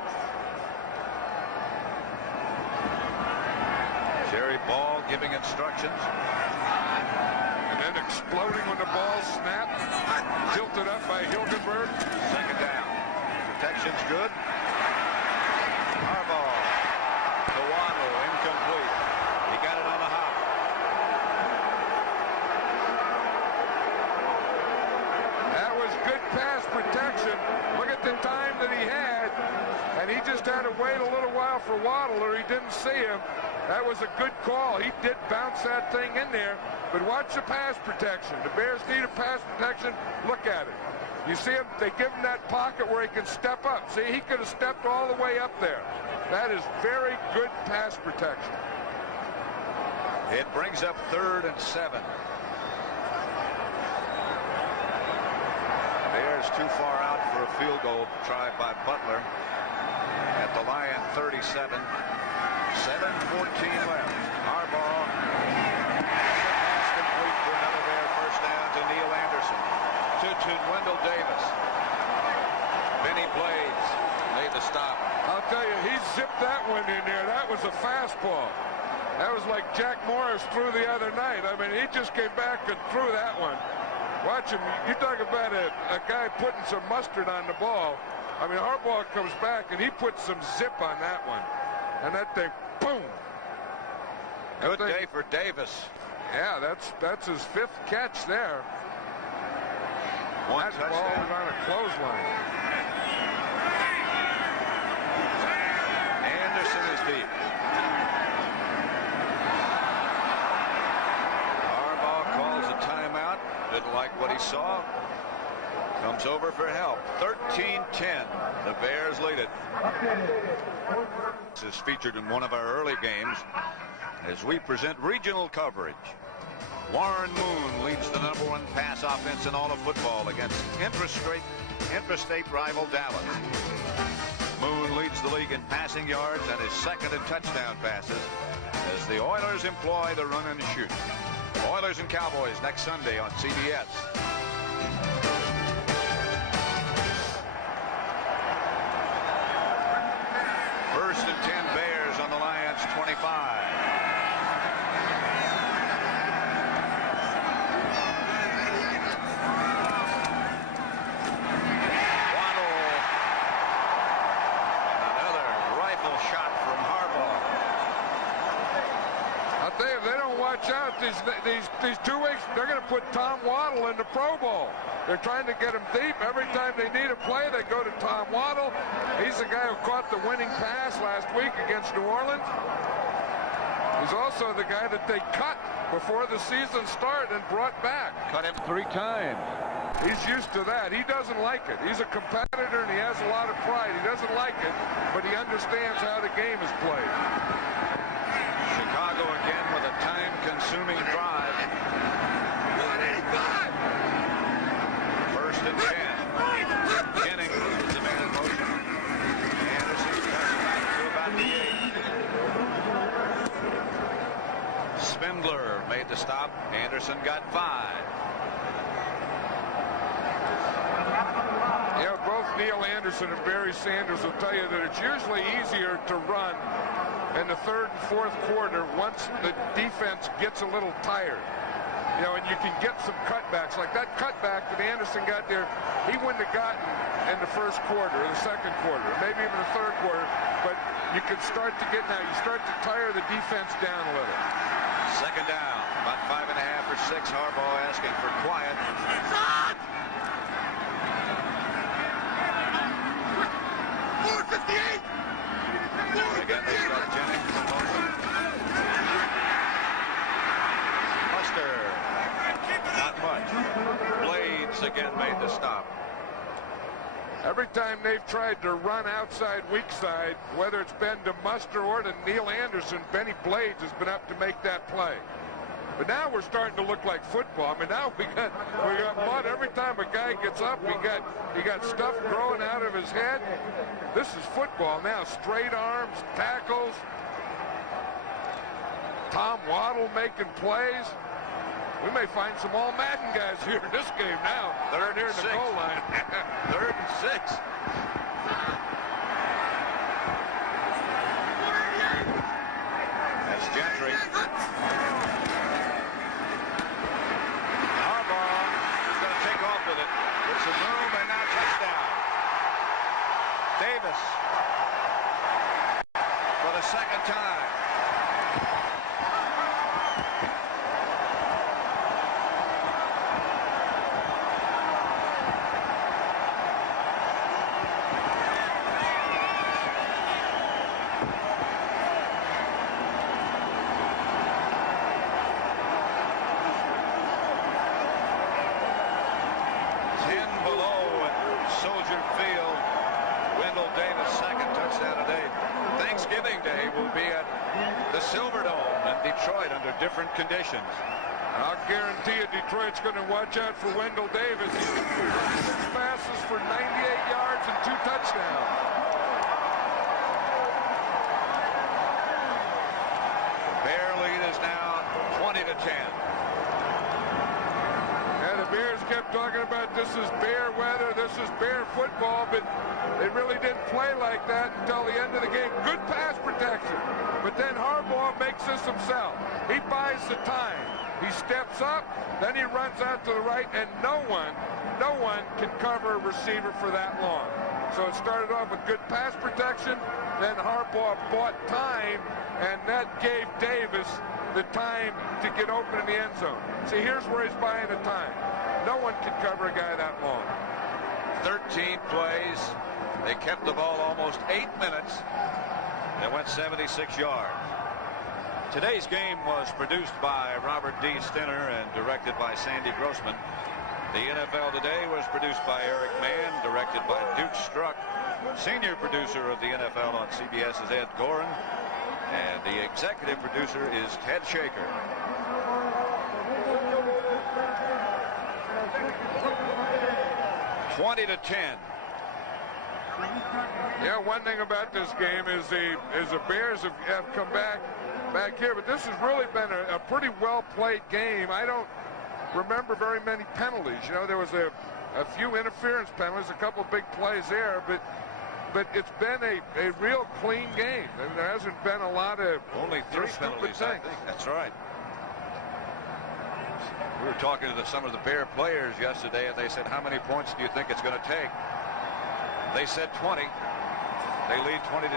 Jerry Ball giving instructions. And then exploding when the ball snapped, tilted up by Hilgenberg. Second down. Protection's good. Harbaugh. To Waddle, incomplete. He got it on the hop. That was good pass protection. Look at the time that he had. And he just had to wait a little while for Waddle, or he didn't see him. That was a good call. He did bounce that thing in there. But watch the pass protection. The Bears need a pass protection. Look at it. You see him, they give him that pocket where he can step up. See, he could have stepped all the way up there. That is very good pass protection. It brings up 3rd and 7. Bears too far out for a field goal tried by Butler at the Lion 37. 7:14 left. Harbaugh. Pass complete for another Bear first down to Neil Anderson. To Wendell Davis. Bennie Blades made the stop. I'll tell you, he zipped that one in there. That was a fastball. That was like Jack Morris threw the other night. I mean, he just came back and threw that one. Watch him. You talk about a guy putting some mustard on the ball. I mean, Harbaugh comes back and he puts some zip on that one. And that thing, boom. Good day for Davis. Yeah, that's his 5th catch there. One that touchdown. Ball was on a clothesline. Anderson is deep. Harbaugh calls a timeout. Didn't like what he saw. Comes over for help. 13-10. The Bears lead it. This is featured in one of our early games as we present regional coverage. Warren Moon leads the #1 pass offense in all of football against intrastate rival Dallas. Moon leads the league in passing yards and is second in touchdown passes as the Oilers employ the run and shoot. Oilers and Cowboys next Sunday on CBS. First and 10 Bears on the Lions 25. Watch out, these 2 weeks, they're going to put Tom Waddle in the Pro Bowl. They're trying to get him deep. Every time they need a play, they go to Tom Waddle. He's the guy who caught the winning pass last week against New Orleans. He's also the guy that they cut before the season started and brought back. Cut him 3 times. He's used to that. He doesn't like it. He's a competitor and he has a lot of pride. He doesn't like it, but he understands how the game is played. Chicago again with a time-consuming drive. 185. First and 10. Anderson got 5. Yeah, both Neil Anderson and Barry Sanders will tell you that it's usually easier to run in the third and fourth quarter once the defense gets a little tired. You know, and you can get some cutbacks. Like that cutback that Anderson got there, he wouldn't have gotten in the first quarter or the second quarter, maybe even the third quarter. But you can start to get now, you start to tire the defense down a little. Second down, about 5.5 or 6. Harbaugh asking for quiet. Again, they start Jennings. Buster. Not much. Blades again made the stop. Every time they've tried to run outside weak side, whether it's been to Muster or to Neil Anderson, Bennie Blades has been up to make that play. But now we're starting to look like football. I mean, now we got mud every time a guy gets up. He got stuff growing out of his head. This is football now. Straight arms, tackles. Tom Waddle making plays. We may find some all Madden guys here in this game now. They're near the goal line. 3rd and 6. That's Gentry. Harbaugh is going to take off with it. With some room and now touchdown. Davis for the second time. Different conditions. And I'll guarantee you Detroit's going to watch out for Wendell Davis. He's 6 passes for 98 yards and 2 touchdowns. Bear lead is now 20-10. And the Bears kept talking about this is Bear weather, this is Bear football, but they really didn't play like that until the end of the game. Good pass protection. But then Harbaugh makes this himself. He buys the time. He steps up, then he runs out to the right, and no one can cover a receiver for that long. So it started off with good pass protection, then Harbaugh bought time, and that gave Davis the time to get open in the end zone. See, here's where he's buying the time. No one can cover a guy that long. 13 plays. They kept the ball almost 8 minutes. They went 76 yards. Today's game was produced by Robert D. Stinner and directed by Sandy Grossman. The NFL Today was produced by Eric Mann, directed by Duke Struck. Senior producer of the NFL on CBS is Ed Gorin. And the executive producer is Ted Shaker. (20-10). Yeah, one thing about this game is the Bears have come back here, but this has really been a pretty well-played game. I don't remember very many penalties. You know, there was a few interference penalties, a couple of big plays there, but it's been a real clean game. And there hasn't been a lot of only 3 penalties, I think. That's right. We were talking to some of the Bear players yesterday, and they said, how many points do you think it's going to take? They said 20. They lead 20-10.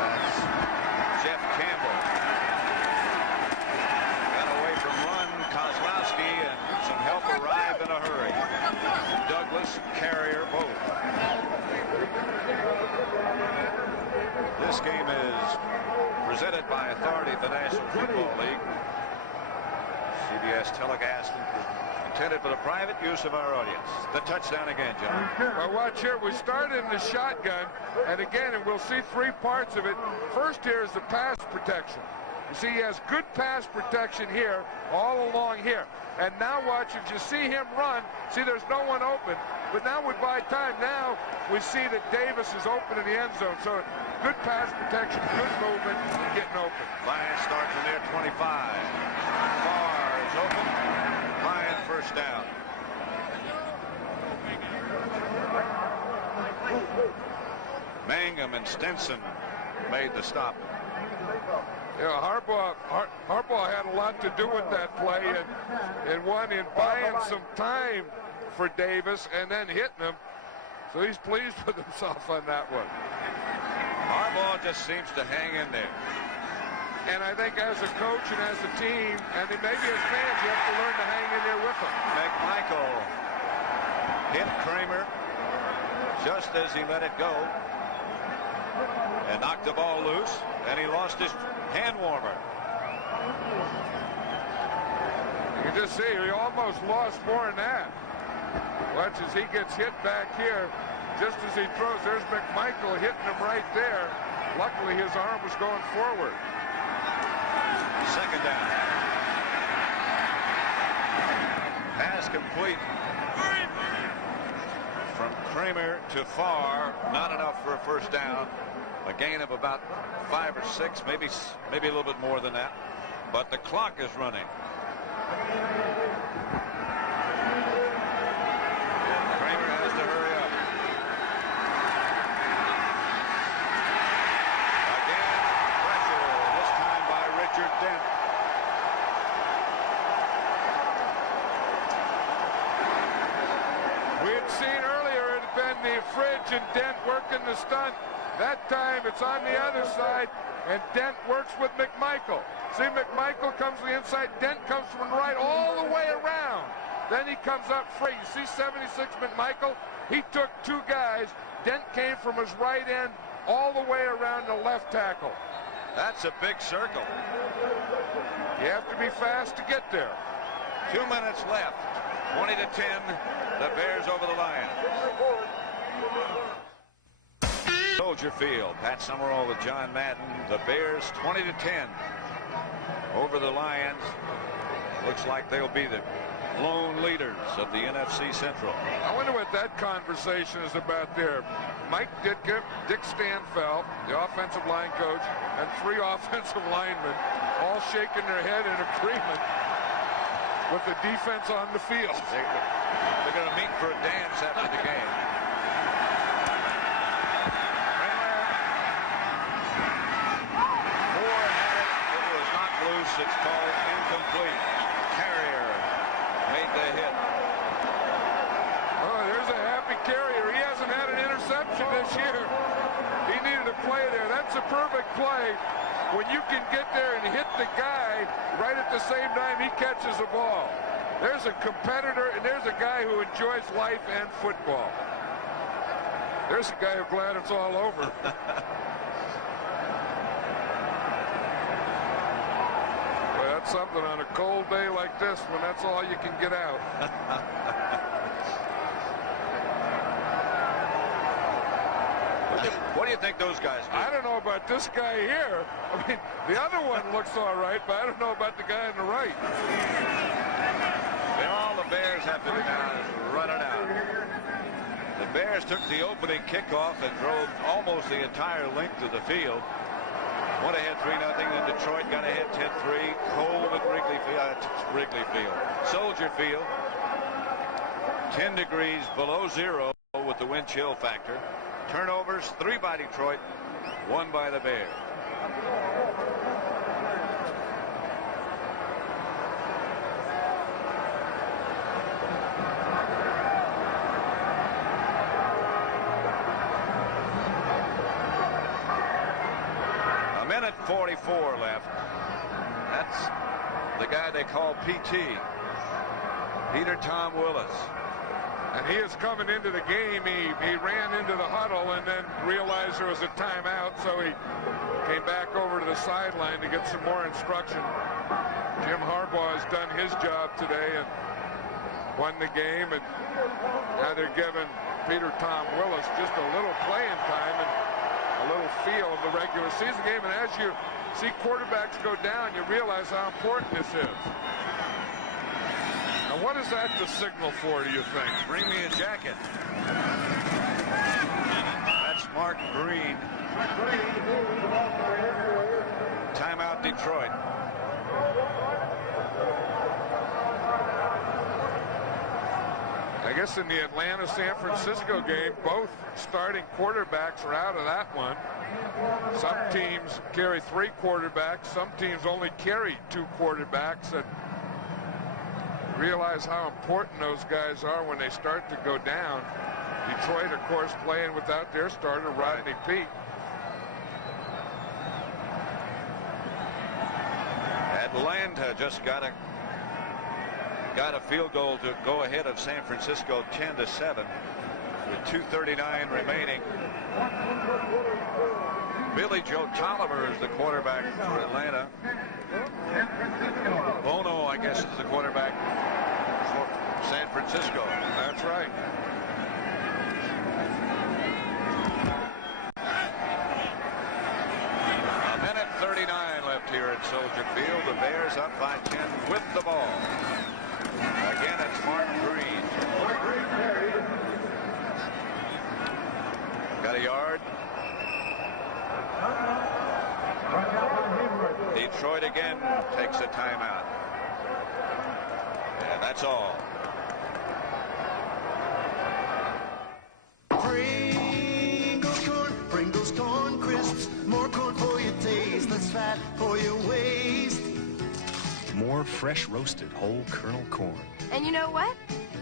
That's Jeff Campbell. Got away from one. Kozlowski and some help arrived in a hurry. Douglas, Carrier, both. This game is presented by authority of the National Football League. CBS telecast intended for the private use of our audience. The touchdown again, John. Well, watch here. We started in the shotgun, and again, and we'll see 3 parts of it. First here is the pass protection. You see, he has good pass protection here, all along here. And now watch, if you see him run, see there's no one open. But now we buy time. Now we see that Davis is open in the end zone. So good pass protection, good movement, and getting open. Lions start from their 25. Farr is open. Lions first down. Mangum and Stinson made the stop. Yeah, Harbaugh had a lot to do with that play, and one in buying some time for Davis and then hitting him. So he's pleased with himself on that one. Harbaugh just seems to hang in there. And I think as a coach and as a team, and maybe as fans, you have to learn to hang in there with him. Mcmichael hit Kramer just as he let it go and knocked the ball loose, and he lost his hand warmer. You can just see he almost lost more than that. Watch as he gets hit back here. Just as he throws, there's Mcmichael hitting him right there. Luckily, his arm was going forward. Second down. Pass complete from Kramer to Farr. Not enough for a first down. A gain of about 5 or 6, maybe a little bit more than that. But the clock is running. Kramer has to hurry up. Again, pressure, this time by Richard Dent. We had seen earlier it had been the Fridge and Dent working the stunt. That time it's on the other side, and Dent works with Mcmichael. See, Mcmichael comes to the inside, Dent comes from the right all the way around. Then he comes up free. You see 76 Mcmichael? He took 2 guys. Dent came from his right end all the way around the left tackle. That's a big circle. You have to be fast to get there. 2 minutes left. 20-10, the Bears over the Lions. Soldier Field. Pat Summerall with John Madden. The Bears 20-10 over the Lions. Looks like they'll be the lone leaders of the NFC Central. I wonder what that conversation is about there. Mike Ditka, Dick Stanfeld, the offensive line coach, and 3 offensive linemen all shaking their head in agreement with the defense on the field. They're going to meet for a dance after the game. It's called incomplete. Carrier made the hit. Oh, there's a happy Carrier. He hasn't had an interception this year. He needed a play there. That's a perfect play when you can get there and hit the guy right at the same time he catches the ball. There's a competitor, and there's a guy who enjoys life and football. There's a guy who's glad it's all over. That's something on a cold day like this when that's all you can get out. What do you think those guys do? I don't know about this guy here. I mean, the other one looks all right, but I don't know about the guy on the right. And all the Bears have to do now is run it out. The Bears took the opening kickoff and drove almost the entire length of the field. Went ahead 3-0, then Detroit got ahead 10-3. Cold at Wrigley Field. Soldier Field, 10 degrees below 0 with the wind chill factor. Turnovers, 3 by Detroit, 1 by the Bears. Minute 44 left. That's the guy they call PT, Peter Tom Willis. And he is coming into the game. He ran into the huddle and then realized there was a timeout, so he came back over to the sideline to get some more instruction. Jim Harbaugh has done his job today and won the game, and now they're giving Peter Tom Willis just a little playing time and a little feel of the regular season game. And as you see quarterbacks go down, you realize how important this is. Now, what is that the signal for, do you think? Bring me a jacket. That's Mark Green. Timeout, Detroit. I guess in the Atlanta-San Francisco game, both starting quarterbacks are out of that one. Some teams carry 3 quarterbacks. Some teams only carry 2 quarterbacks. And realize how important those guys are when they start to go down. Detroit, of course, playing without their starter, Rodney Peete. Atlanta just got a field goal to go ahead of San Francisco 10-7 with 2:39 remaining. Billy Joe Tolliver is the quarterback for Atlanta. Bono, I guess, is the quarterback for San Francisco. That's right. A minute 39 left here at Soldier Field. The Bears up by 10 with the ball. Again, it's Mark Green. Got a yard. Detroit again takes a timeout. And that's all. Pringles corn crisps, more corn for your taste, less fat for your waist. More fresh roasted whole kernel corn. And you know what?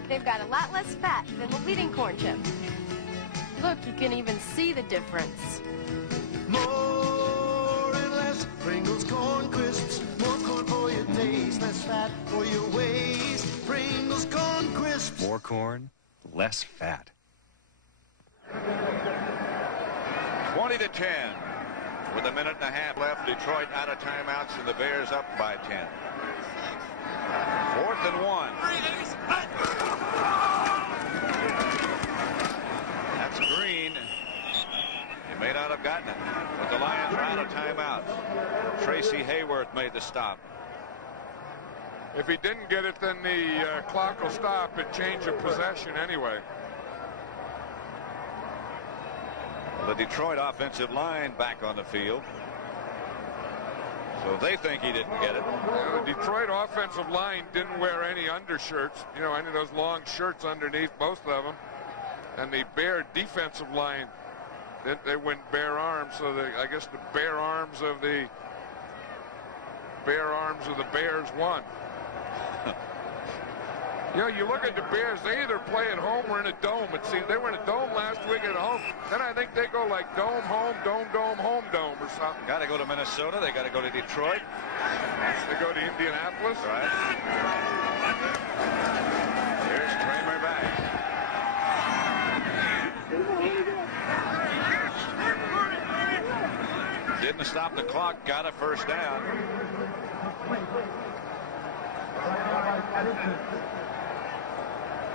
They've got a lot less fat than the leading corn chip. Look, you can even see the difference. More and less Pringles corn crisps, more corn for your taste, less fat for your waist. Pringles corn crisps. More corn, less fat. 20-10 with a minute and a half left. Detroit out of timeouts and the Bears up by 10. 4th and 1. That's Green. He may not have gotten it, but the Lions are out of timeouts. Tracy Hayworth made the stop. If he didn't get it, then the clock will stop and change of possession anyway. The Detroit offensive line back on the field. So they think he didn't get it. The Detroit offensive line didn't wear any undershirts, you know, any of those long shirts underneath, both of them. And the Bear defensive line, they went bare arms, so I guess the bare arms of the Bears won. You know, you look at the Bears, they either play at home or in a dome. It seems they were in a dome last week at home. Then I think they go like dome, home, dome, home, dome or something. Got to go to Minnesota. They got to go to Detroit. They go to Indianapolis. Right. Here's Kramer back. Didn't stop the clock. Got a first down.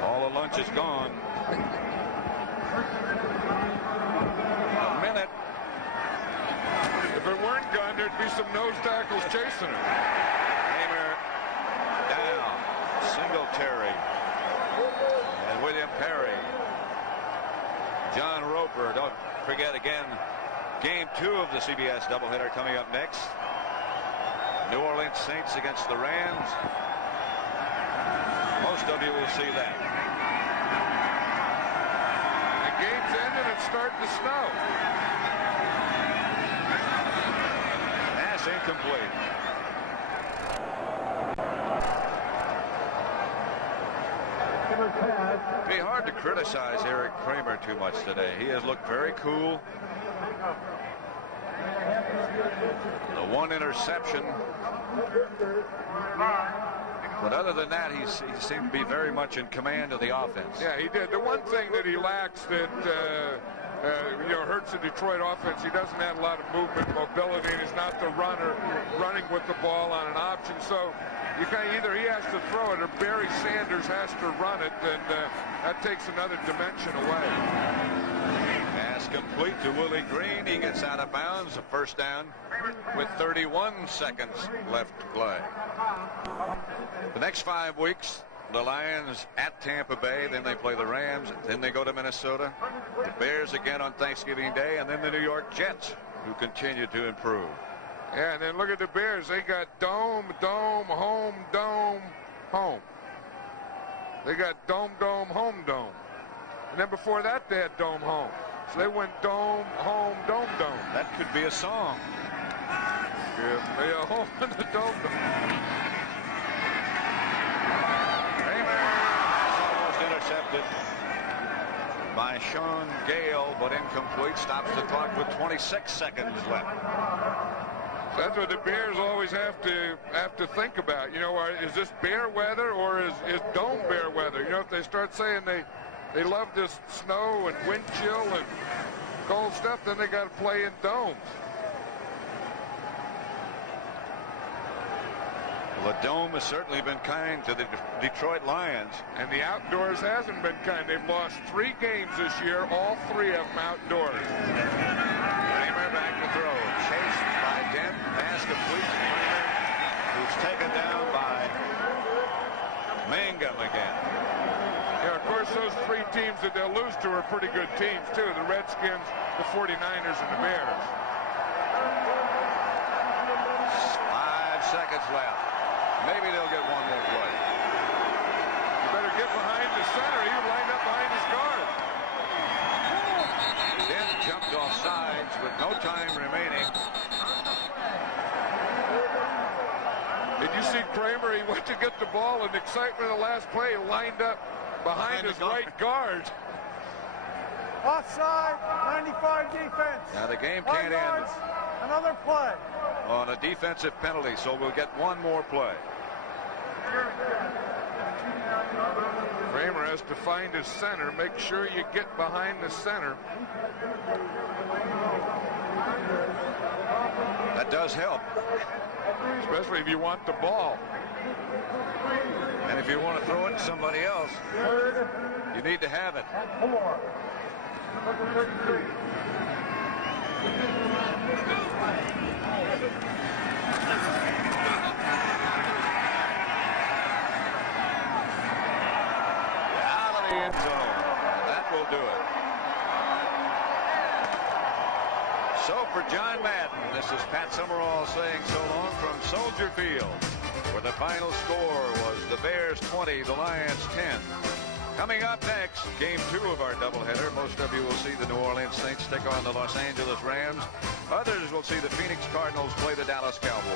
All the lunch is gone. A minute. If it weren't gone, there'd be some nose tackles chasing it. Kramer down. Singletary. And William Perry. John Roper. Don't forget again, game 2 of the CBS doubleheader coming up next. New Orleans Saints against the Rams. Most of you will see that. The game's ended and it's starting to snow. Pass incomplete. It'd be hard to criticize Eric Kramer too much today. He has looked very cool. The one interception. But other than that, he seemed to be very much in command of the offense. Yeah, he did. The one thing that he lacks that hurts the Detroit offense, he doesn't have a lot of movement, mobility, and he's not the runner running with the ball on an option. So you either he has to throw it or Barry Sanders has to run it, and that takes another dimension away. Pass complete to Willie Green. He gets out of bounds. A first down with 31 seconds left to play. The next 5 weeks, the Lions at Tampa Bay, then they play the Rams, then they go to Minnesota, the Bears again on Thanksgiving Day, and then the New York Jets, who continue to improve. Yeah, and then look at the Bears. They got dome, dome, home, dome, home. They got dome, dome, home, dome. And then before that, they had dome, home. So they went dome, home, dome, dome. That could be a song. Give me a home in the dome, dome. Intercepted by Sean Gale, but incomplete. Stops the clock with 26 seconds left. That's what the Bears always have to think about. You know, is this bear weather or is dome bear weather? You know, if they start saying they love this snow and wind chill and cold stuff, then they got to play in domes. Well, the dome has certainly been kind to the Detroit Lions. And the outdoors hasn't been kind. They've lost 3 games this year, all 3 of them outdoors. Kramer back to throw. Chased by Dent. Pass complete to Kramer, who's taken down by Mangum again. Yeah, of course, those 3 teams that they'll lose to are pretty good teams, too. The Redskins, the 49ers, and the Bears. 5 seconds left. Maybe they'll get one more play. You better get behind the center. He lined up behind his guard. Dent jumped off sides with no time remaining. Did you see Kramer? He went to get the ball in the excitement of the last play, lined up behind his right guard. Offside, 95 defense. Now the game can't end Another play on a defensive penalty, so we'll get one more play. Kramer has to find his center. Make sure you get behind the center. That does help. Especially if you want the ball. And if you want to throw it to somebody else, you need to have it. Out of the end zone. That will do it. So for John Madden, this is Pat Summerall saying so long from Soldier Field, where the final score was the Bears 20, the Lions 10. Coming up next, game 2 of our doubleheader. Most of you will see the New Orleans Saints take on the Los Angeles Rams. Others will see the Phoenix Cardinals play the Dallas Cowboys.